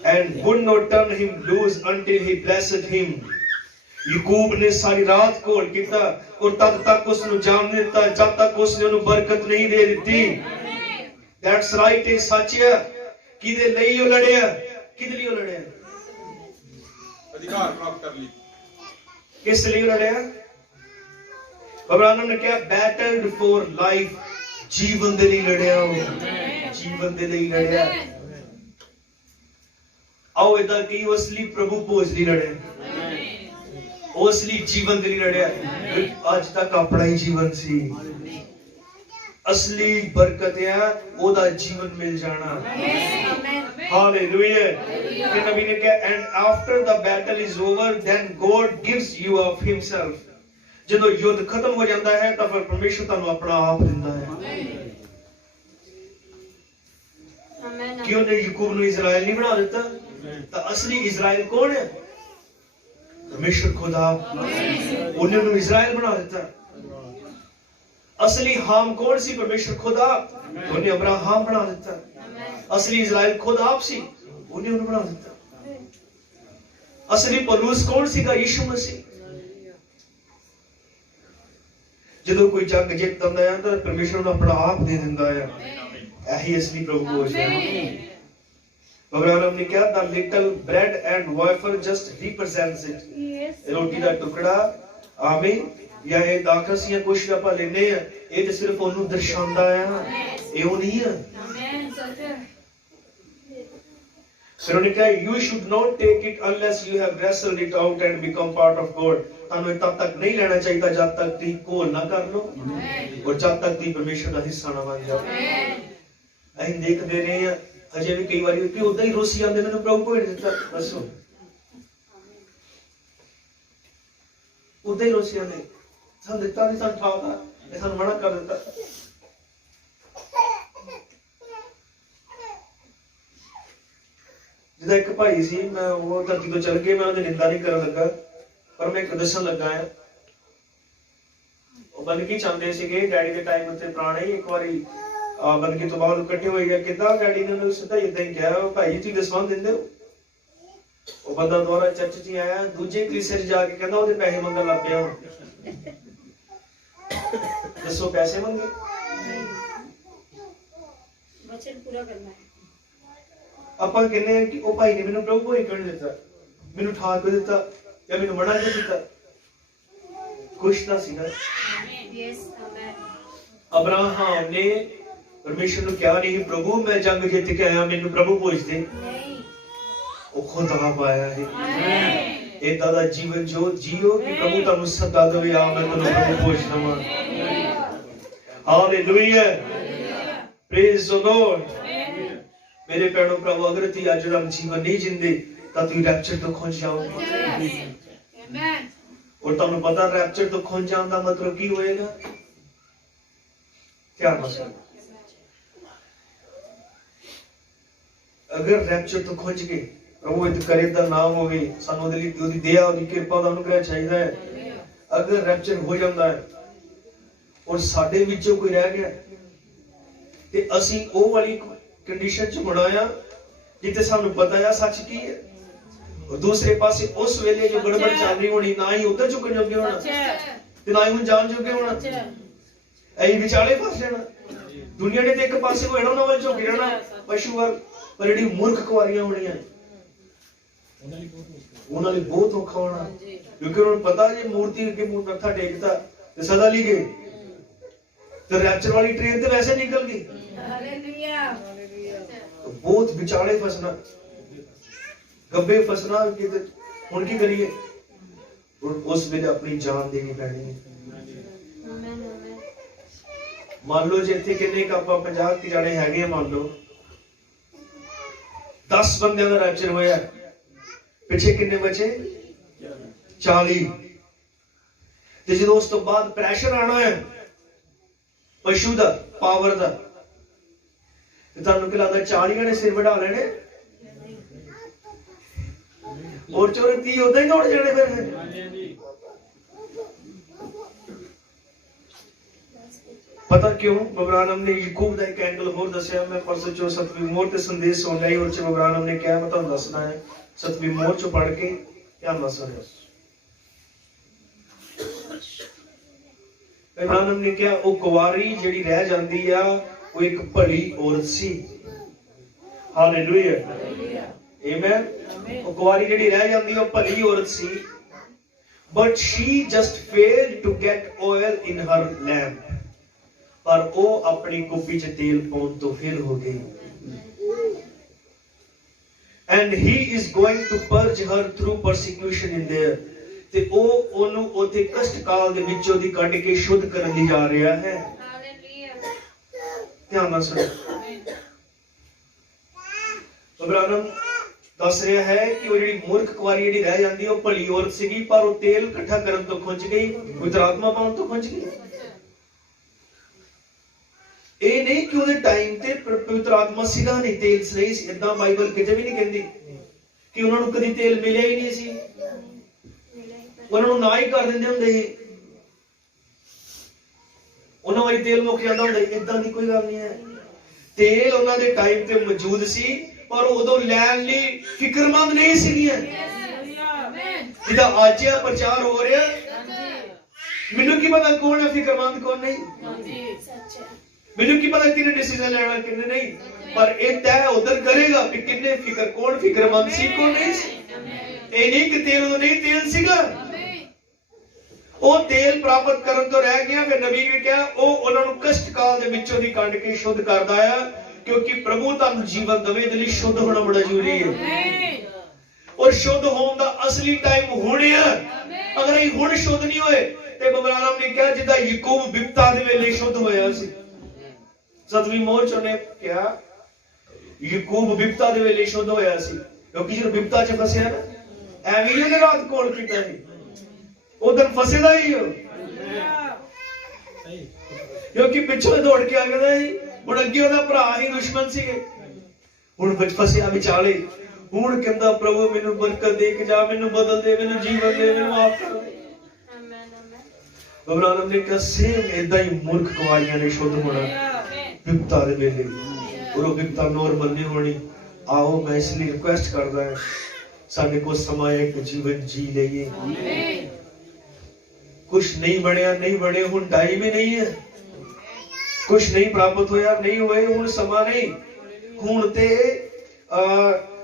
and would not turn him loose until he blessed him. याकूब ने सारी रात घोल किया और तब तक उसਨੂੰ जान नहीं ਦਿੱਤਾ जब तक उसने ਉਹਨੂੰ बरकत नहीं दे ਦਿੱਤੀ। That's right, ਇਹ ਸੱਚ ਹੈ। ਕਿਹਦੇ ਲਈ ਉਹ ਲੜਿਆ? ਕਿਹਦੇ ਲਈ ਉਹ ਲੜਿਆ? ਅਧਿਕਾਰ ਪ੍ਰਾਪਤ ਕਰ ਲਈ। ਕਿਸ ਲਈ ਲੜਿਆ? ਅਬਰਾਹਮ ਨੇ ਕਿਹਾ battled for life, ਜੀਵਨ ਦੇ ਲਈ ਲੜਿਆ। ਉਹ ਜੀਵਨ ਦੇ ਲਈ ਲੜਿਆ। ਆਓ ਇਦਾਂ ਕਿ ਉਹ ਅਸਲੀ ਪ੍ਰਭੂ ਭੋਜ ਲਈ ਲੜਿਆ, ਉਹ ਅਸਲੀ ਜੀਵਨ ਦੇ ਲਈ ਲੜਿਆ। ਅੱਜ ਤੱਕ ਆਪਣਾ ਹੀ ਜੀਵਨ ਸੀ। असली बरकत है ओदा जीवन मिल जाना। हालेलुया। फिर नबी ने कहा and after the battle is over then God gives you of himself. ਜਦੋਂ युद्ध खत्म हो जाता है तो फिर परमेश्वर ਤੁਹਾਨੂੰ ਆਪਣਾ ਆਪ ਦਿੰਦਾ ਹੈ। क्यों ने याकूब ਨੂੰ इजराइल नहीं बना ਦਿੱਤਾ? ਤਾਂ असली इजराइल कौन है? परमेश्वर खुदा। ਉਹਨੇ ਨੂੰ इजराइल बना ਦਿੱਤਾ। असली हाम कौन सी? परमेश्वर खुदा। ਉਹਨੇ अब्राहम बना ਦਿੱਤਾ। असली इजराइल खुद आप सी, ਉਹਨੇ ਉਹਨੂੰ ਬਣਾ ਦਿੱਤਾ। असली पौलुस कौन ਸੀਗਾ? यीशु मसीह। ਜਦੋਂ ਕੋਈ ਜੰਗ ਜਿੱਤਦਾ ਹੈ ਤਾਂ ਪਰਮੇਸ਼ਰ ਨੂੰ ਆਪਣਾ ਆਪ ਦੇ ਦਿੰਦਾ ਹੈ। ਇਹੀ असली प्रभु भोज है। अब्राहम ने कहा the little bread and wafer just represents it. रोटी ਦਾ ਟੁਕੜਾ ਆਮੀਨ ਜਾਂ ਇਹ ਦਾਖਸੀਆਂ ਕੁਛ ਆਪਾਂ ਲੈਨੇ ਆ, ਇਹ ਤੇ ਸਿਰਫ ਉਹਨੂੰ ਦਰਸਾਉਂਦਾ ਆ, ਇਹ ਉਹ ਨਹੀਂ ਆ। ਫਿਰ ਉਹਨੇ ਕਿਹਾ you should not take it unless you have wrestled it out and become part of God। ਤੁਹਾਨੂੰ ਤਦ ਤੱਕ ਨਹੀਂ ਲੈਣਾ ਚਾਹੀਦਾ ਜਦ ਤੱਕ ਤੁਸੀਂ ਘੋਲ ਨਾ ਕਰ ਲਓ ਔਰ ਜਦ ਤੱਕ ਤੁਸੀਂ ਪਰਮੇਸ਼ਰ ਦਾ ਹਿੱਸਾ ਨਾ ਬਣ ਜਾਓ। ਅਸੀਂ ਦੇਖਦੇ ਰਹੇ ਆ ਅਜੇ ਵੀ ਕਈ ਵਾਰੀ ਕਿ ਉਦਾਂ ਹੀ ਰੋਸੀ ਜਾਂਦੇ ਮੈਨੂੰ ਪ੍ਰਭੂ ਭੇਜ ਦਿੱਤਾ, ਦੱਸੋ ਉਦਾਂ ਹੀ ਰੋਸੀ ਜਾਂਦੇ ਸਾਨੂੰ ਦਿੱਤਾ ਨਹੀਂ, ਸਾਨੂੰ ਠਾਤਾ, ਇਹ ਸਾਨੂੰ ਮਨਾ ਕਰ ਦਿੱਤਾ। ਜਿਹਦਾ ਇੱਕ ਭਾਈ ਸੀ, ਮੈਂ ਉਹ ਧਰਤੀ ਤੋਂ ਚਲ ਗਏ, ਮੈਂ ਉਹਦੀ ਨਿੰਦਾ ਨਹੀਂ ਕਰਨ ਲੱਗਾ ਪਰ ਮੈਂ ਇੱਕ ਦੱਸਣ ਲੱਗਾ ਆ। ਉਹ ਬੰਦਗੀ ਚਾਹੁੰਦੇ ਸੀਗੇ ਡੈਡੀ ਦੇ ਟਾਈਮ ਉੱਤੇ ਪੁਰਾਣੇ, ਇੱਕ ਵਾਰੀ ਬੰਦਗੀ ਤੋਂ ਬਾਅਦ ਇਕੱਠੇ ਹੋਏ ਗਿਆ। ਕਿੱਦਾਂ? ਡੈਡੀ ਨੇ ਉਹਨੂੰ ਸਿੱਧਾ ਇਦਾਂ ਹੀ ਕਿਹਾ ਭਾਈ ਤੁਸੀਂ ਦਸਵੰਧ ਦਿੰਦੇ ਹੋ? ਉਹ ਬੰਦਾ ਦੁਬਾਰਾ ਚਰਚ 'ਚ ਆਇਆ, ਦੂਜੇ ਕਲੀਸੇ 'ਚ ਜਾ ਕੇ ਕਹਿੰਦਾ ਉਹਦੇ ਪੈਸੇ ਮੰਗਣ ਲੱਗ ਪਿਆ। ਦੱਸੋ ਪੈਸੇ ਮੰਗੇ? वचन पूरा करना है। ਆਪਾਂ ਕਹਿੰਦੇ ਆ ਕਿ ਉਹ ਭਾਈ ਨੇ ਮੈਨੂੰ ਪ੍ਰਭੂ ਭੋਜ ਕਿਉਂ ਨਹੀਂ ਦਿੱਤਾ, ਮੈਨੂੰ ਠਾ ਕਿਉਂ ਦਿੱਤਾ ਜਾਂ ਮੈਨੂੰ ਮਨਾ ਕਿਉਂ ਕੀਤਾ? ਕੁਛ ਤਾਂ ਸੀ ਨਾ। ਅਬਰਾਹਮ ਨੇ ਪਰਮੇਸ਼ਰ ਨੂੰ ਕਿਹਾ ਨਹੀਂ ਪ੍ਰਭੂ ਮੈਂ ਜੰਗ ਜਿੱਤ ਕੇ ਆਇਆ, ਮੈਨੂੰ ਪ੍ਰਭੂ ਭੋਜ ਦੇ। ਉਹ ਖੁਦ ਆਪ ਆਇਆ ਹੈ। ਏਦਾਂ ਦਾ ਜੀਵਨ ਜੋ ਜੀਓ ਕਿ ਪ੍ਰਭੂ ਤੁਹਾਨੂੰ ਸੱਦਾ ਦੇਵੇ ਆ ਮੈਂ ਤੁਹਾਨੂੰ ਪ੍ਰਭੂ ਭੋਜ ਦਵਾਂ। Hallelujah, praise the Lord. मेरे पैरों प्रभु अगर ती आज हम जीवन नहीं जिंदे तो तू रैप्चर तो खोज जाओगे। और तुम पता रैप्चर तो खोज जाने का मतलब की होएगा? क्या मतलब? अगर रैप्चर तो खोज के प्रभु इत करे दा नाम होवे, सानू दे लई ओदी दया ओदी कृपा दा अनुग्रह चाहिदा है। अगर रैप्चर हो जांदा है और साडे विचों कोई रह गया ते असीं ओ वाली कंडीशन च बनाया जिथे सानू पता है सच की है, और दूसरे पासे उस वेले जो गड़बड़ चल रही होनी, ना ही उधर झुकन जोगे होना ते ना ही हुण जान जोगे होना, ऐ विचाले फस जाना। दुनिया ने ते एक पासे को एड़ो ना वल झुक जाना पशु वाल, पर जेडी मूर्ख कुआरियां होणियां उन्हां लई बहुत औखा होना, क्योंकि उन्हें पता जे मूर्ति अगे मत्था टेकता ते सदा ली गए तो रैप्चर वाली ट्रेन ते वैसे निकल गई। हालेलुया। तो बहुत विचाले फसना, गब्बे फसना कि हुण की करिए, उस वेले अपनी जान देनी पैनी है। मान लो जे इत्थे किन्ने क आपां 50 जाने हैगे, मान लो 10 बंदियां दा रैप्चर होया, पिछे किन्ने बचे? 40। ते जदों उस तो बाद प्रैशर आना है पशु दा, पावर दा, ते तुहानू की लगदा 40 ने सिर वढ़ा लेने और 30 उदां ही दौड़ जाने फिर? पता क्यों? बबरानम ने याकूब दा एक एंगल होर दस्सिया। मैं परसों चो 7वीं मोहर ते संदेश सुन लिया और बबरानम ने कहा मैं तुहानू दसना है, 7वीं मोहर चो पढ़ के ध्यान नाल सुनियो। बबरानम ने कहा वो कुवारी जिहड़ी रह जांदी आ वो एक भली औरत सी। हालेलुया, आमीन। वो कुवारी जिहड़ी रह जांदी वो भली औरत सी, but she just failed to get oil in her lamp. पर वो अपनी कुप्पी च तेल पाउण तो फेल हो गई। And he is going to purge her through persecution in there. ते ओ ओनु ओथे कष्ट काल दे विचों दी कढ के शुद्ध करन दी जा रहा है। हालेलुया। ध्यान नाल सुनो। ਬਬਰਾਨਮ ਦੱਸ ਰਿਹਾ ਹੈ ਕਿ ਉਹ ਜਿਹੜੀ ਮੂਰਖ ਕੁਆਰੀ ਜਿਹੜੀ ਰਹਿ ਜਾਂਦੀ ਉਹ ਭਲੀ ਔਰਤ ਸੀਗੀ, ਪਰ ਉਹ ਤੇਲ ਇਕੱਠਾ ਕਰਨ ਤੋਂ ਖੁੰਝ ਗਈ, ਪਵਿੱਤਰ ਆਤਮਾ ਪਾਉਣ ਤੋਂ ਖੁੰਝ ਗਈ। ਇਹ ਨਹੀਂ ਕਿ ਉਹਦੇ ਟਾਈਮ ਤੇ ਪਵਿੱਤਰ ਆਤਮਾ ਸੀਗਾ ਨਹੀਂ, ਤੇਲ ਨਹੀਂ ਸੀ। ਏਦਾਂ ਬਾਈਬਲ ਕਿਤੇ ਵੀ ਨਹੀਂ ਕਹਿੰਦੀ ਕਿ ਉਹਨਾਂ ਨੂੰ ਕਦੀ ਤੇਲ ਮਿਲਿਆ ਹੀ ਨਹੀਂ ਸੀ, ਉਹਨਾਂ ਨੂੰ ਨਾ ਹੀ ਕਰ ਦਿੰਦੇ ਹੁੰਦੇ ਸੀ, ਉਹਨਾਂ ਵਾਰੀ ਤੇਲ ਮੁੱਕ ਜਾਂਦਾ ਹੁੰਦਾ। ਏਦਾਂ ਦੀ ਕੋਈ ਗੱਲ ਨਹੀਂ ਹੈ। ਤੇਲ ਉਹਨਾਂ ਦੇ ਟਾਈਮ ਤੇ ਮੌਜੂਦ ਸੀ, ਪਰ ਉਦੋਂ ਲੈਣ ਲਈ ਫਿਕਰਮੰਦ ਨਹੀਂ ਸੀਗੀਆਂ। ਜਿਹਦਾ ਅੱਜ ਇਹ ਪ੍ਰਚਾਰ ਹੋ ਰਿਹਾ, ਮੈਨੂੰ ਕੀ ਪਤਾ ਕੌਣ ਹੈ ਫਿਕਰਮੰਦ ਕੌਣ ਨਹੀਂ, ਮੈਨੂੰ ਕੀ ਪਤਾ ਕਿਹਨੇ ਡਿਸੀਜਨ ਲੈਣਾ ਕਿਹਨੇ ਨਹੀਂ, ਪਰ ਇਹ ਤੈਅ ਉਧਰ ਕਰੇਗਾ ਕਿ ਕਿੰਨੇ ਫਿਕਰ, ਕੌਣ ਫਿਕਰਮੰਦ ਸੀ ਕੌਣ ਨਹੀਂ ਸੀ। ਇਹ ਨਹੀਂ ਕਿ ਤੇਲ ਉਦੋਂ ਨਹੀਂ ਤੇਲ ਸੀਗਾ, ਉਹ ਤੇਲ ਪ੍ਰਾਪਤ ਕਰਨ ਤੋਂ ਰਹਿ ਗਿਆ। ਫਿਰ ਨਬੀ ਨੇ ਕਿਹਾ ਉਹ ਉਹਨਾਂ ਨੂੰ ਕਸ਼ਟ ਕਾਲ ਦੇ ਵਿੱਚੋਂ ਦੀ ਕੱਢ ਕੇ ਸ਼ੁੱਧ ਕਰਦਾ ਆ, ਕਿਉਂਕਿ ਪ੍ਰਭੂ ਤੁਹਾਨੂੰ ਜੀਵਨ ਦੇਵੇ, ਇਹਦੇ ਲਈ ਸ਼ੁੱਧ ਹੋਣਾ ਬੜਾ ਜ਼ਰੂਰੀ ਹੈ। ਔਰ ਸ਼ੁੱਧ ਹੋਣ ਦਾ ਅਸਲੀ ਟਾਈਮ ਹੁਣ ਹੈ। ਅਗਰ ਇਹ ਹੁਣ ਸ਼ੁੱਧ ਨਹੀਂ ਹੋਏ ਤੇ ਬਬਰਾਨਮ ਨੇ ਕਿਹਾ ਜਿੱਦਾਂ ਯਾਕੂਬ ਬਿਪਤਾ ਦੇ ਵੇਲੇ ਸ਼ੁੱਧ ਹੋਇਆ ਸੀ। ਸਤਵੀਂ ਮੋਹਰ ਚ ਉਹਨੇ ਕਿਹਾ ਯਾਕੂਬ ਬਿਪਤਾ ਦੇ ਵੇਲੇ ਸ਼ੁੱਧ ਹੋਇਆ ਸੀ, ਕਿਉਂਕਿ ਜਦੋਂ ਬਿਪਤਾ ਚ ਫਸਿਆ ਨਾ, ਐਵੇਂ ਹੀ ਉਹਨੇ ਰਾਤ ਕੋਲ ਕੀਤਾ ਸੀ, ਉਦੋਂ ਫਸੇਦਾ ਹੀ ਹੋ, ਕਿਉਂਕਿ ਪਿੱਛੋਂ ਦੌੜ ਕੇ ਆ ਗਿਆ ਸੀ। ਹੁਣ ਅੱਗੇ ਉਹਦਾ ਭਰਾ ਹੀ ਦੁਸ਼ਮਣ ਸੀਗੇ, ਹੁਣ ਵਿੱਚ ਫਸਿਆ ਵਿਚਾਲੇ। ਹੁਣ ਕਹਿੰਦਾ ਪ੍ਰਭੂ ਮੈਨੂੰ ਬਰਕਤ ਦੇ ਕੇ ਜਾ, ਮੈਨੂੰ ਬਦਲ ਦੇ, ਮੈਨੂੰ ਜੀਵਨ ਦੇ, ਮੈਨੂੰ ਆਪ ਕਰ। ਬਬਰਾਨਮ ਨੇ ਕਿਹਾ ਸੇਮ ਏਦਾਂ ਹੀ ਮੂਰਖ ਕੁਆਰੀਆਂ ਨੇ ਸ਼ੁੱਧ ਹੋਣਾ ਬਿਪਤਾ ਦੇ ਵੇਲੇ, ਉਹ ਬਿਪਤਾ ਨੋਰਮਲ ਨਹੀਂ ਹੋਣੀ। ਆਓ ਮੈਂ ਇਸ ਲਈ ਰਿਕੁਐਸਟ ਕਰਦਾ ਹਾਂ, ਸਾਡੇ ਕੋਲ ਸਮਾਂ ਇੱਕ ਜੀਵਨ ਜੀ ਲਈਏ। ਕੁਛ ਨਹੀਂ ਬਣਿਆ, ਨਹੀਂ ਬਣੇ, ਹੁਣ ਟਾਈਮ ਹੀ ਨਹੀਂ ਹੈ। ਕੁਛ ਨਹੀਂ ਪ੍ਰਾਪਤ ਹੋਇਆ, ਨਹੀਂ ਹੋਏ, ਹੁਣ ਸਮਾਂ ਨਹੀਂ। ਹੁਣ ਤੇ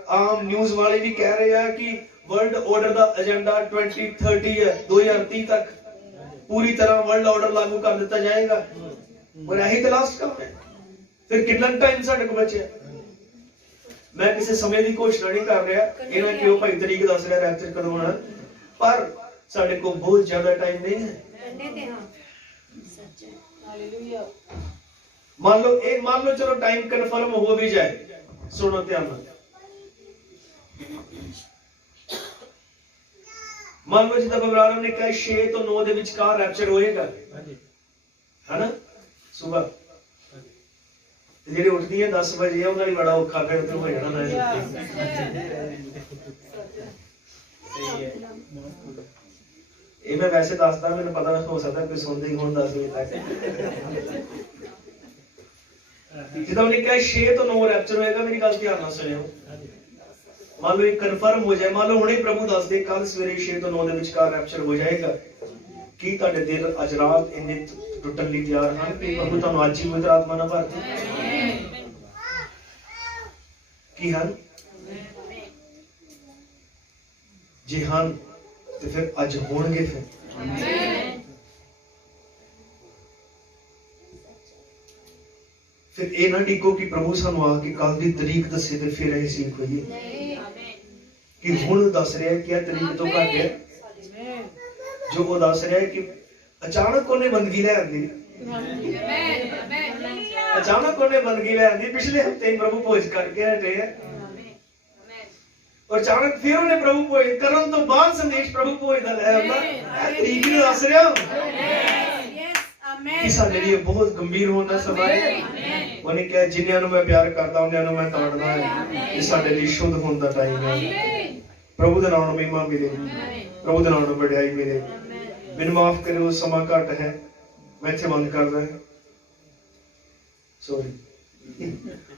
ਆਮ ਨਿਊਜ਼ ਵਾਲੇ ਵੀ ਕਹਿ ਰਹੇ ਆ ਕਿ ਵਰਲਡ ਆਰਡਰ ਦਾ ਏਜੰਡਾ 2030 ਹੈ, 2030 ਤੱਕ ਪੂਰੀ ਤਰ੍ਹਾਂ ਵਰਲਡ ਆਰਡਰ ਲਾਗੂ ਕਰ ਦਿੱਤਾ ਜਾਏਗਾ। ਪਰ ਇਹੀ ਤਾਂ ਲਾਸਟ ਕੰਮ ਹੈ। ਫਿਰ ਕਿੰਨਾ ਟਾਈਮ ਸਾਡੇ ਕੋਲ ਬਚਿਆ? ਮੈਂ ਕਿਸੇ ਸਮੇਂ ਦੀ ਘੋਸ਼ਣਾ ਨਹੀਂ ਕਰ ਰਿਹਾ, ਇਹਨਾਂ ਕਿਉਂ ਭਾਈ ਤਰੀਕ ਦੱਸ ਰਿਹਾ ਰੈਪਚਰ ਕਦੋਂ ਹੋਣਾ, ਪਰ ਸਾਡੇ ਕੋਲ ਬਹੁਤ ਜ਼ਿਆਦਾ ਟਾਈਮ ਨਹੀਂ ਹੈ। मान लो चलो टाइम कंफर्म हो भी जाए, सुनो ध्यान ਨਾਲ। मान लो जिदा बबरानम ने कहा 6 ਤੋਂ 9 ਦੇ ਵਿਚਕਾਰ ਰੈਪਚਰ ਹੋਏਗਾ, ਹੈ ਨਾ? ਸਵੇਰ ਜਿਹੜੇ ਉੱਠਦੀ ਹੈ 10 ਵਜੇ ਉਹਨਾਂ ਲਈ ਬੜਾ ਔਖਾ ਫਿਰ ਤੇ ਹੋ ਜਾਣਾ ਨਾ। ਇਹ ਮੈਂ ਵੈਸੇ ਦੱਸਦਾ, ਮੈਨੂੰ ਪਤਾ ਹੋ ਸਕਦਾ ਕੋਈ ਸੁਣਦੇ ਹੀ ਹੁਣ 10 ਵਜੇ ਤੱਕ। जिदा उन्हें कहा 6 ਤੋਂ 9 रैप्चर होएगा, मेरी गल ध्यान ਨਾਲ सुनियो। मान लो ये कन्फर्म हो जाए, मान लो हुणे प्रभु दस दे कल सवेरे 6 ਤੋਂ 9 ਦੇ ਵਿਚਕਾਰ रैप्चर हो जाएगा, ਕੀ ਤੁਹਾਡੇ ਦਿਲ ਅੱਜ ਰਾਤ ਇੰਨੇ ਟੁੱਟਣ ਲਈ ਤਿਆਰ ਹਨ ਕਿ ਪ੍ਰਭੂ ਤੁਹਾਨੂੰ ਅੱਜ ਹੀ ਪਵਿੱਤਰ ਆਤਮਾ ਨਾਲ ਭਰ ਦੇ? ਕੀ ਹਨ? ਜੇ ਹਨ ਤੇ ਫਿਰ ਅੱਜ ਹੋਣਗੇ। ਫਿਰ ਇਹ ਨਾ ਡਿੱਗੋ ਕਿ ਪ੍ਰਭੂ ਸਾਨੂੰ ਆ ਕੇ ਕੱਲ ਦੀ ਤਰੀਕ ਦੱਸੇ ਤੇ ਫਿਰ ਅਸੀਂ ਸੀਖ ਹੋਈਏ ਕਿ ਹੁਣ ਦੱਸ ਰਿਹਾ ਕਿ ਇਹ ਤਰੀਕ ਤੋਂ ਘੱਟ ਹੈ। ਜੋ ਉਹ ਦੱਸ ਰਿਹਾ ਕਿ ਅਚਾਨਕ ਉਹਨੇ ਬੰਦਗੀ ਲੈ ਆਂਦੀ, ਅਚਾਨਕ ਉਹਨੇ ਬੰਦਗੀ ਲੈ ਆਂਦੀ। ਪਿਛਲੇ ਹਫਤੇ ਪ੍ਰਭੂ ਭੋਜ ਕਰਕੇ ਹਟੇ ਹੈ, ਔਰ ਅਚਾਨਕ ਫਿਰ ਉਹਨੇ ਪ੍ਰਭੂ ਭੋਜ ਕਰਨ ਤੋਂ ਬਾਅਦ ਸੰਦੇਸ਼ ਪ੍ਰਭੂ ਭੋਜ ਦਾ ਲੈ ਆਉਂਦਾ। ਇਹ ਤਰੀਕ ਨੂੰ ਦੱਸ ਰਿਹਾ ਕਿ ਸਾਡੇ ਲਈ ਬਹੁਤ ਗੰਭੀਰ ਹੋਣ ਦਾ ਸਮਾਂ ਹੈ। ਉਹਨੇ ਕਿਹਾ ਜਿਨ੍ਹਾਂ ਨੂੰ ਮੈਂ ਪਿਆਰ ਕਰਦਾ ਉਹਨਾਂ ਨੂੰ ਮੈਂ ਤਾੜਦਾ ਹੈ। ਇਹ ਸਾਡੇ ਲਈ ਸ਼ੁੱਧ ਹੋਣ ਦਾ ਟਾਈਮ ਹੈ। ਪ੍ਰਭੂ ਦੇ ਨਾਮ ਨੂੰ ਮਹਿਮਾ ਮਿਲੇ, ਪ੍ਰਭੂ ਦੇ ਨਾਮ ਨੂੰ ਵਡਿਆਈ ਮਿਲੇ। ਮੈਨੂੰ ਮਾਫ ਕਰਿਓ, ਸਮਾਂ ਘੱਟ ਹੈ, ਮੈਂ ਇੱਥੇ ਬੰਦ ਕਰਦਾ ਹਾਂ। ਸੌਰੀ।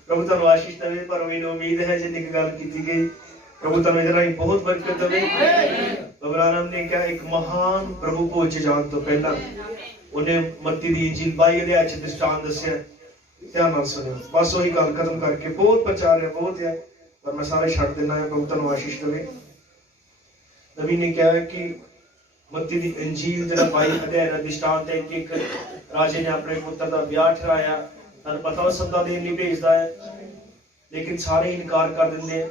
ਪ੍ਰਭੂ ਤੁਹਾਨੂੰ ਆਸ਼ੀਸ਼ ਦੇਵੇ, ਪਰ ਮੈਨੂੰ ਉਮੀਦ ਹੈ ਜਿੰਨੀ ਗੱਲ ਕੀਤੀ ਗਈ ਪ੍ਰਭੂ ਤੁਹਾਨੂੰ ਇਹਦੇ ਰਾਹੀਂ ਬਹੁਤ ਬਰਕਤ ਦੇਵੇ। ਬਬਰਾਨਮ ਨੇ ਕਿਹਾ ਇੱਕ ਮਹਾਨ ਪ੍ਰਭੂ ਭੋਜ ਜਾਣ ਤੋਂ ਪਹਿਲਾਂ ਉਹਨੇ ਮੱਤੀ ਦੀ ਇੰਜੀਲ 22 ਅਧਿਆਇ ਚ ਦ੍ਰਿਸ਼ਟਾਂਤ ਦੱਸਿਆ। ਧਿਆਨ ਨਾਲ ਸੁਣਿਓ। ਬਸ ਉਹੀ ਗੱਲ ਖਤਮ ਕਰਕੇ ਬਹੁਤ ਪ੍ਰਚਾਰ ਹੈ, ਬਹੁਤ ਹੈ, ਪਰ ਮੈਂ ਸਾਰੇ ਛੱਡ ਦੇਣਾ ਹੈ। ਪ੍ਰਭੂ ਤੁਹਾਨੂੰ ਆਸ਼ੀਸ਼ ਦੇਵੇ। ਨਬੀ ਨੇ ਕਿਹਾ ਕਿ ਮੱਤੀ ਦੀ ਇੰਜੀਲ ਜਿਹੜਾ 22 ਅਧਿਆਇ ਦਾ ਦ੍ਰਿਸ਼ਟਾਂਤ ਹੈ ਕਿ ਇੱਕ ਰਾਜੇ ਨੇ ਆਪਣੇ ਪੁੱਤਰ ਦਾ ਵਿਆਹ ਠਹਿਰਾਇਆ। ਤੁਹਾਨੂੰ ਪਤਾ ਉਹ ਸੱਦਾ ਦੇਣ ਲਈ ਭੇਜਦਾ ਹੈ, ਲੇਕਿਨ ਸਾਰੇ ਇਨਕਾਰ ਕਰ ਦਿੰਦੇ ਆ,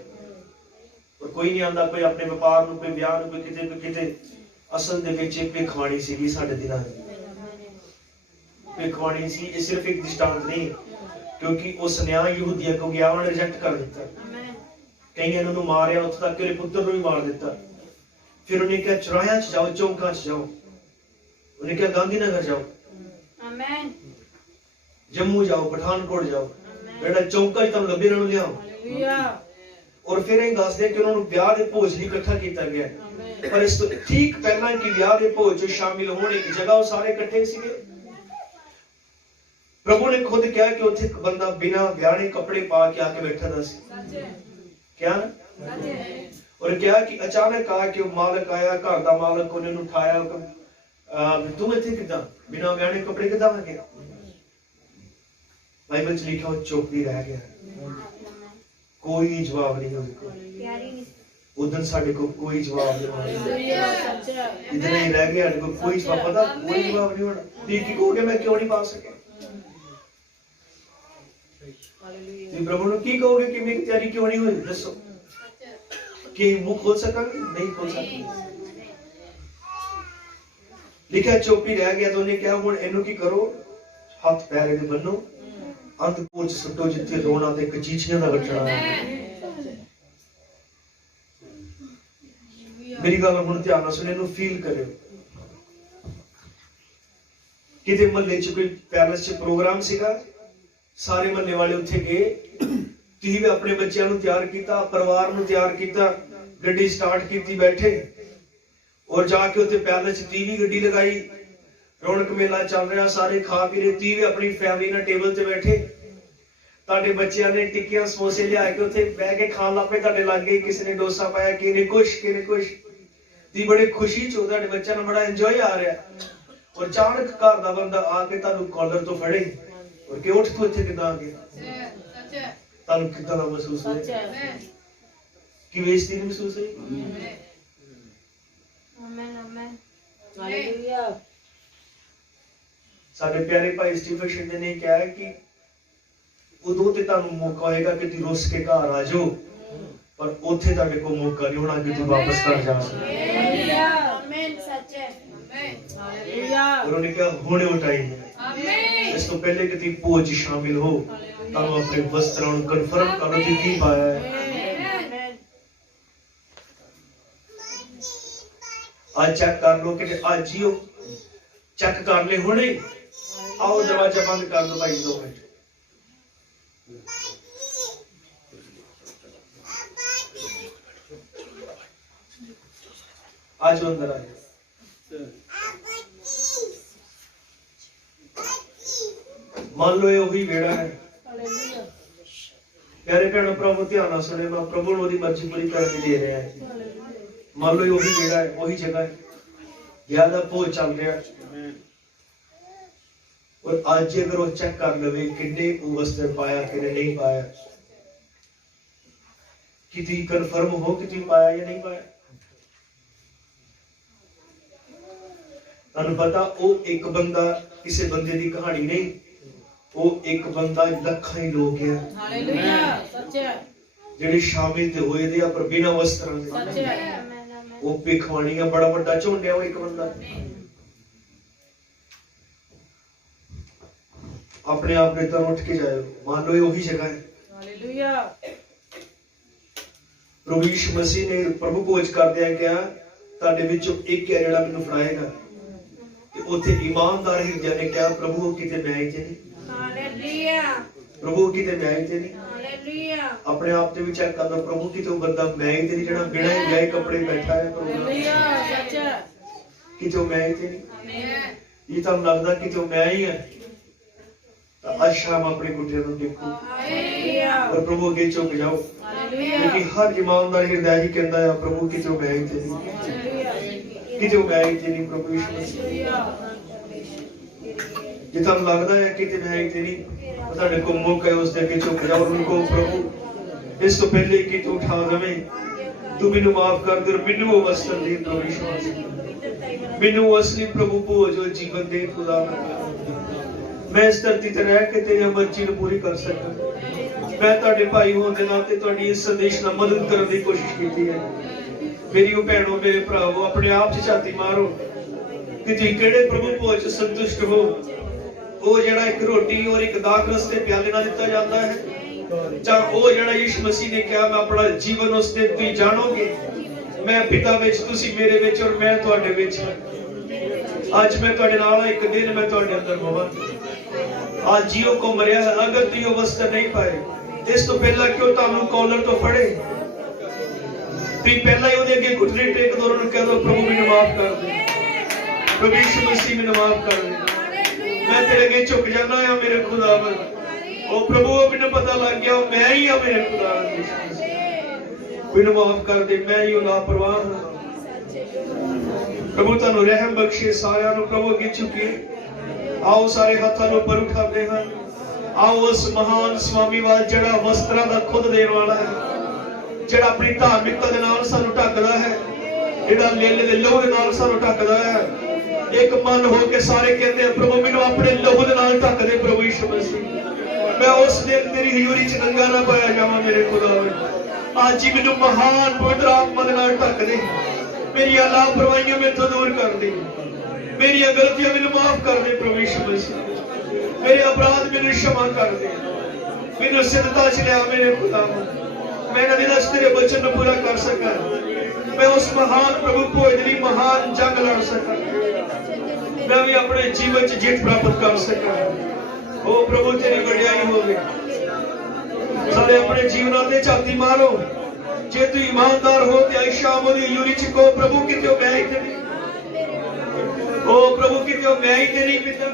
ਔਰ ਕੋਈ ਨਹੀਂ ਆਉਂਦਾ, ਕੋਈ ਆਪਣੇ ਵਪਾਰ ਨੂੰ, ਕੋਈ ਵਿਆਹ ਨੂੰ, ਕੋਈ ਕਿਤੇ। ਅਸਲ ਦੇ ਵਿੱਚ ਇਹ ਭਿਖਵਾਣੀ ਸੀਗੀ ਸਾਡੇ ਦਿਨਾਂ ਦੀ। ਭਿਖਵਾਣੀ ਸੀ। ਇਹ ਸਿਰਫ ਇੱਕ ਦ੍ਰਿਸ਼ਟਾਂਤ ਨਹੀਂ, ਕਿਉਂਕਿ ਉਹ ਸੁਨੇਹਾ ਯਹੂਦੀਆਂ ਕੋ ਗਿਆ, ਉਹਨੇ ਰਿਜੈਕਟ ਕਰ ਦਿੱਤਾ। ਕਈਆਂ ਨੂੰ ਮਾਰਿਆ, ਉੱਥੇ ਤੱਕ ਕਿ ਉਹਦੇ ਪੁੱਤਰ ਨੂੰ ਵੀ ਮਾਰ ਦਿੱਤਾ। ਫਿਰ ਉਹਨੇ ਕਿਹਾ ਚੁਰਾਹਿਆਂ 'ਚ ਜਾਓ, ਚੌਂਕਾਂ 'ਚ ਜਾਓ। ਉਹਨੇ ਕਿਹਾ ਗਾਂਧੀ ਨਗਰ ਜਾਓ, आमेन ਜੰਮੂ ਜਾਓ, ਪਠਾਨਕੋਟ ਜਾਓ, ਜਿਹੜਾ ਚੌਂਕਾਂ 'ਚ ਤੁਹਾਨੂੰ ਲੱਭੇ ਉਹਨਾਂ ਨੂੰ ਲਿਆਓ। ਔਰ ਫਿਰ ਇਹ ਦੱਸਦੇ ਕਿ ਉਹਨਾਂ ਨੂੰ ਵਿਆਹ ਦੇ ਭੋਜ ਲਈ ਇਕੱਠਾ ਕੀਤਾ ਗਿਆ। ਪਰ ਇਸ ਤੋਂ ਠੀਕ ਪਹਿਲਾਂ ਕਿ ਵਿਆਹ ਦੇ ਭੋਜ 'ਚ ਸ਼ਾਮਿਲ ਹੋਣ ਇੱਕ ਜਗ੍ਹਾ ਉਹ ਸਾਰੇ ਇਕੱਠੇ ਸੀਗੇ। ਪ੍ਰਭੂ ਨੇ ਖੁਦ ਕਿਹਾ ਕਿ ਉੱਥੇ ਇੱਕ ਬੰਦਾ ਬਿਨਾਂ ਵਿਆਹਣੇ ਕੱਪੜੇ ਪਾ ਕੇ ਆ ਕੇ ਬੈਠਾ ਦਾ ਸੀ। ਕਿਹਾ ਨਾ? ਔਰ ਕਿਹਾ ਕਿ ਅਚਾਨਕ ਆ ਕੇ ਉਹ ਮਾਲਕ ਆਇਆ, ਘਰ ਦਾ ਮਾਲਕ, ਉਹਨੇ ਨੂੰ ਉਠਾਇਆ। ਤੂੰ ਇੱਥੇ ਕਿੱਦਾਂ ਬਿਨਾਂ ਵਿਆਹਣੇ ਕੱਪੜੇ ਕਿੱਦਾਂ ਆ ਗਿਆ? ਬਾਈਬਲ 'ਚ ਲਿਖਿਆ ਉਹ ਚੁੱਪ ਹੀ ਰਹਿ ਗਿਆ, ਕੋਈ ਜਵਾਬ ਨਹੀਂ ਹੋਇਆ। उधर साढ़े को कोई जवाब नहीं होना, इधर ही रह गया, को कोई जवाब पता, कोई जवाब नहीं होना। ठीक कहोगे मैं क्यों नहीं पा सके? प्रभु ने की कहोगे कि मेरी तैयारी क्यों नहीं हुई? दसो कि मुंह खोल सकांगे? नहीं खोल सकते। लिखा चुप ही रह गया। तो उन्हें क्या हुन इन्हों की करो, हाथ पैर दे बन्नो, अंत कोच सुटो जिथे रोना ते कचीचियां दा रखना। मेरी गल हुण ध्यान नाल सुणो, इहनूं फील करियो। किते महल्ले च कोई पैलेस च प्रोग्राम सीगा, सारे महल्ले वाले उत्थे गए, तुसीं भी अपने बच्चों नूं तैयार कीता, परिवार नूं तैयार कीता, गड्डी स्टार्ट कीती, बैठे और जाके उत्थे पैलेस च टीवी गड्डी लगाई, रौनक मेला चल रहा, सारे खा पी रहे, तुसीं भी अपनी फैमिली नाल टेबल ते बैठे, ਤੁਹਾਡੇ ਬੱਚਿਆਂ ਨੇ ਟਿੱਕੀਆਂ ਸਮੋਸੇ ਲਿਆ ਕੇ ਉੱਥੇ ਬਹਿ ਕੇ ਖਾਣ ਲੱਪੇ ਤੁਹਾਡੇ ਲੱਗੇ, ਕਿਸੇ ਨੇ ਡੋਸਾ ਪਾਇਆ, ਕਿਸੇ ਨੇ ਕੁਛ ਦੀ ਬੜੇ ਖੁਸ਼ੀ ਚ ਤੁਹਾਡੇ ਬੱਚਿਆਂ ਨੂੰ ਬੜਾ ਇੰਜੋਏ ਆ ਰਿਹਾ। ਔਰ ਅਚਾਨਕ ਘਰ ਦਾ ਬੰਦਾ ਆ ਕੇ ਤੁਹਾਨੂੰ ਕਾਲਰ ਤੋਂ ਫੜੇ ਔਰ ਕਿ ਉੱਠ ਤੂੰ ਇੱਥੇ ਕਿੱਦਾਂ ਆ ਗਿਆ? ਤੁਹਾਨੂੰ ਕਿੱਦਾਂ ਦਾ ਮਹਿਸੂਸ ਹੋਇਆ? ਕਿ ਬੇਇੱਜ਼ਤੀ ਨਹੀਂ ਮਹਿਸੂਸ ਹੋਈ? आमेन आमेन हालेलुया। ਸਾਡੇ ਪਿਆਰੇ ਭਾਈ ਸਟੀਫਨ ਸ਼ਿੰਦੇ ਨੇ ਕਿਹਾ ਕਿ ਉਦੋਂ ਤੇ ਤੁਹਾਨੂੰ ਮੌਕਾ ਹੋਏਗਾ ਕਿ ਤੁਸੀਂ ਰੁੱਸ ਕੇ ਘਰ ਆ ਜਾਓ, ਪਰ ਉੱਥੇ ਤੁਹਾਡੇ ਕੋਲ ਮੌਕਾ ਨਹੀਂ ਹੋਣਾ ਕਿ ਤੁਸੀਂ ਵਾਪਸ ਘਰ ਜਾ ਸਕੋ। आमेन सच है आमेन हालेलुया। उन्होंने क्या होने वो टाइम है, आमीन। इस तो पहले कि तुम भोज शामिल हो, ਤੁਹਾਨੂੰ ਆਪਣੇ ਵਸਤਰਾਂ ਨੂੰ ਕਨਫਰਮ ਕਰੋ ਕਿ ਕੀ ਪਾਇਆ ਹੈ। आज चेक कर लो कि आज ही चेक कर ले हुणे। आओ दरवाजा बंद कर दो भाई 2 मिनट। आज अंदर आ जाओ। मान लो ये वही वेड़ा है। प्यारे भैनों प्रभु ध्यान नाल सुने, मैं प्रभु ਨੂੰ ਉਹਦੀ ਮਰਜ਼ੀ ਪੂਰੀ ਕਰਨ ਦੀ ਦੇ ਰਿਹਾ ਹੈ। मान लो ये वही वेड़ा है, वही जगह है, ਵਿਆਹ ਦਾ ਭੋਜ ਚੱਲ ਰਿਹਾ और आज अगर वो चेक कर लवे किन्ने वो वस्त्र पाया किन्ने नहीं पाया, कि तुम कन्फर्म हो कि तुम पाया या नहीं पाया। ਤੁਹਾਨੂੰ ਪਤਾ ਉਹ ਇੱਕ ਬੰਦਾ ਕਿਸੇ ਬੰਦੇ ਦੀ ਕਹਾਣੀ ਨਹੀਂ, ਉਹ ਇੱਕ ਬੰਦਾ ਲੱਖਾਂ ਹੀ ਲੋਕ ਹੈ। ਹਾਲੇਲੂਇਆ ਸੱਚ ਹੈ ਜਿਹੜੇ ਸ਼ਾਮਿਲ ਤੇ ਹੋਏ ਦੇ ਆ ਪਰ ਬਿਨਾਂ ਵਸਤਰਾਂ ਦੇ। ਸੱਚ ਹੈ ਉਹ ਭਿਖਵਾਣੀਆਂ ਬੜਾ ਵੱਡਾ ਝੁੰਡਿਆ ਉਹ ਇੱਕ ਬੰਦਾ। अपने आप ने तन उठ के जाए। मान लो ये वही जगह है। हालेलुया। प्रभु यीशु मसीह ने प्रभु भोज कर दिया गया, ਤੁਹਾਡੇ ਵਿੱਚੋਂ ਇੱਕ ਹੈ ਜਿਹੜਾ ਮੈਨੂੰ ਫੜਾਏਗਾ। ਤੇ ਉੱਥੇ ਇਮਾਨਦਾਰ ਹਿਰਦੇ ਨੇ ਕਿਹਾ ਪ੍ਰਭੂ ਕਿਤੇ ਮੈਂ ਹੀ ਤੇ ਨਹੀਂ। ਹਾਲੇਲੂਇਆ। ਪ੍ਰਭੂ ਕਿਤੇ ਮੈਂ ਹੀ ਤੇ ਨਹੀਂ। ਹਾਲੇਲੂਇਆ। ਆਪਣੇ ਆਪ ਤੇ ਵੀ ਚੈੱਕ ਕਰ ਲਓ ਪ੍ਰਭੂ ਕਿਤੇ ਉਹ ਬੰਦਾ ਮੈਂ ਹੀ ਤੇ ਨਹੀਂ ਜਿਹੜਾ ਬਿਨਾਂ ਹੀ ਵਿਆਹੇ ਕੱਪੜੇ ਬੈਠਾ ਹੈ। ਹਾਲੇਲੂਇਆ ਸੱਚ ਹੈ ਕਿਤੇ ਮੈਂ ਹੀ ਤੇ ਨਹੀਂ। ਆਮੀਨ। ਇਹ ਤਾਂ ਲੱਗਦਾ ਕਿਤੇ ਮੈਂ ਹੀ ਹੈ। आज शाम अपने घुटने को देखो और प्रभु के चुक जाओ, क्योंकि हर ईमानदार हृदय ही कहता है प्रभु कि जो मैं ही तेरी, कि जो मैं ही तेरी प्रभु यीशु मसीह। जितना लगता है कि मैं ही तेरी, ਤੁਹਾਡੇ ਕੋਲ ਮੌਕਾ ਹੈ ਉਸ ਦੇ ਅੱਗੇ ਝੁਕ ਜਾਓ और उनको प्रभु इस तो पहले कि तू उठा दवे, तू मैनू माफ कर दे और मैनू वो वस्त्र दे प्रभु यीशु मसीह, मैनू असली प्रभु भोज और जीवन दे खुदा। मैं इस धरती ते रह के तेरी मर्जी ਨੂੰ ਪੂਰੀ ਕਰ ਸਕਾਂ। मैं ਤੁਹਾਡੇ ਭਾਈ ਹੋਣ ਦੇ ਨਾਤੇ ਤੁਹਾਡੀ ਇਸ ਸੰਦੇਸ਼ ਨਾਲ ਮਦਦ ਕਰਨ ਦੀ ਕੋਸ਼ਿਸ਼ ਕੀਤੀ ਹੈ। ਮੇਰੀ ਉਹ ਭੈਣੋ ਮੇਰੇ ਭਰਾਵੋ ਆਪਣੇ ਆਪ 'ਚ ਛਾਤੀ ਮਾਰੋ ਕਿ ਤੁਸੀਂ ਕਿਹੜੇ ਪ੍ਰਭੂ ਭੋਜ 'ਚ ਸੰਤੁਸ਼ਟ ਹੋ। ਉਹ ਜਿਹੜਾ ਇੱਕ ਰੋਟੀ ਔਰ ਇੱਕ ਦਾਖ ਰਸਤੇ ਪਿਆਲੇ ਨਾਲ ਦਿੱਤਾ ਜਾਂਦਾ ਹੈ, ਚਾਹ ਉਹ ਜਿਹੜਾ ਯਿਸੂ ਮਸੀਹ ਨੇ ਕਿਹਾ ਮੈਂ ਆਪਣਾ ਜੀਵਨ ਉਸ ਦਿਨ ਤੁਸੀਂ ਜਾਣੋਗੇ ਮੈਂ ਪਿਤਾ ਵਿੱਚ ਤੁਸੀਂ ਮੇਰੇ ਵਿੱਚ ਔਰ ਮੈਂ ਤੁਹਾਡੇ ਵਿੱਚ ਅੱਜ ਮੈਂ ਤੁਹਾਡੇ ਨਾਲ ਹਾਂ, ਇੱਕ ਦਿਨ ਮੈਂ ਤੁਹਾਡੇ ਅੰਦਰ ਹੋਵਾਂ। आज जियो को मरिया है अगर तू ये अवस्था नहीं पाए इस तो पहला क्यों तानू कॉलर तो फड़े तू पहला ही ओदे अगे घुटने टेक दो और कह दो प्रभु मैनू माफ कर दे प्रभु यीशु मसीह मैनू माफ कर दे मैं तेरे अगे झुक जाना है मेरे खुदावन ओ प्रभु मैनू पता लग गया मैं ही हां मेरे खुदावन मैनू माफ कर दे मैं ही लापरवाह हां प्रभु तानू रहम बख्शे सारियां नू प्रभु अगे झुकीए आओ सारे हाथों को ऊपर उठाते हैं आओ उस महान स्वामी वाल जड़ा वस्त्रां दा खुद देने वाला है जड़ा अपनी धार्मिकता दे नाल सानू ढकदा है जेड़ा लेले दे लहू दे नाल सानू ढकदा है एक मन हो के सारे कहते हैं प्रभु मैनू अपने लहू दे नाल ढक दे प्रभु यीशु मसीह मैं उस दिन तेरी हजूरी च नंगा ना पाया जावां मेरे खुदावे आज ही मैनू महान पवित्र आत्मा दे नाल ढक दे मेरी लापरवाहियां मेथों दूर कर दे मेरी गलतियां मैनू माफ कर दे प्रभु यीशु मसीह मेरे अपराध मैनू क्षमा कर दे मैनू सिद्धता च लिया मेरे खुदा मैं इन्हां दिनां च तेरे वचन नूं पूरा कर सकां मैं उस महान प्रभु भोज दी महान जंग लड़ सकां मैं भी अपने जीवन च जीत प्राप्त कर सकां ओ प्रभु तेरी वडियाई होवे सारे अपने जीवनां ते छाती मारो जे तू ईमानदार हो ते आज शाम ओदी यूरी च को प्रभु किते मैं ही ते ओ प्रभु किते मैं ही ते नहीं पिता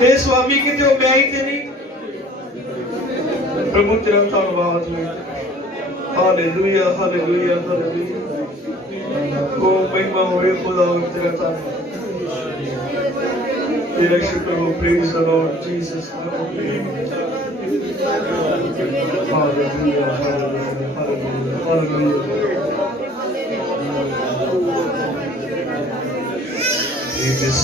हे स्वामी किते मैं ही ते नहीं प्रभु तेरा धन्यवाद है हालेलुया हालेलुया हालेलुया ओ महिमा होवे खुदा तेरा धन्यवाद तेरा शुक्र हो praise the Lord Jesus hallelujah hallelujah hallelujah It is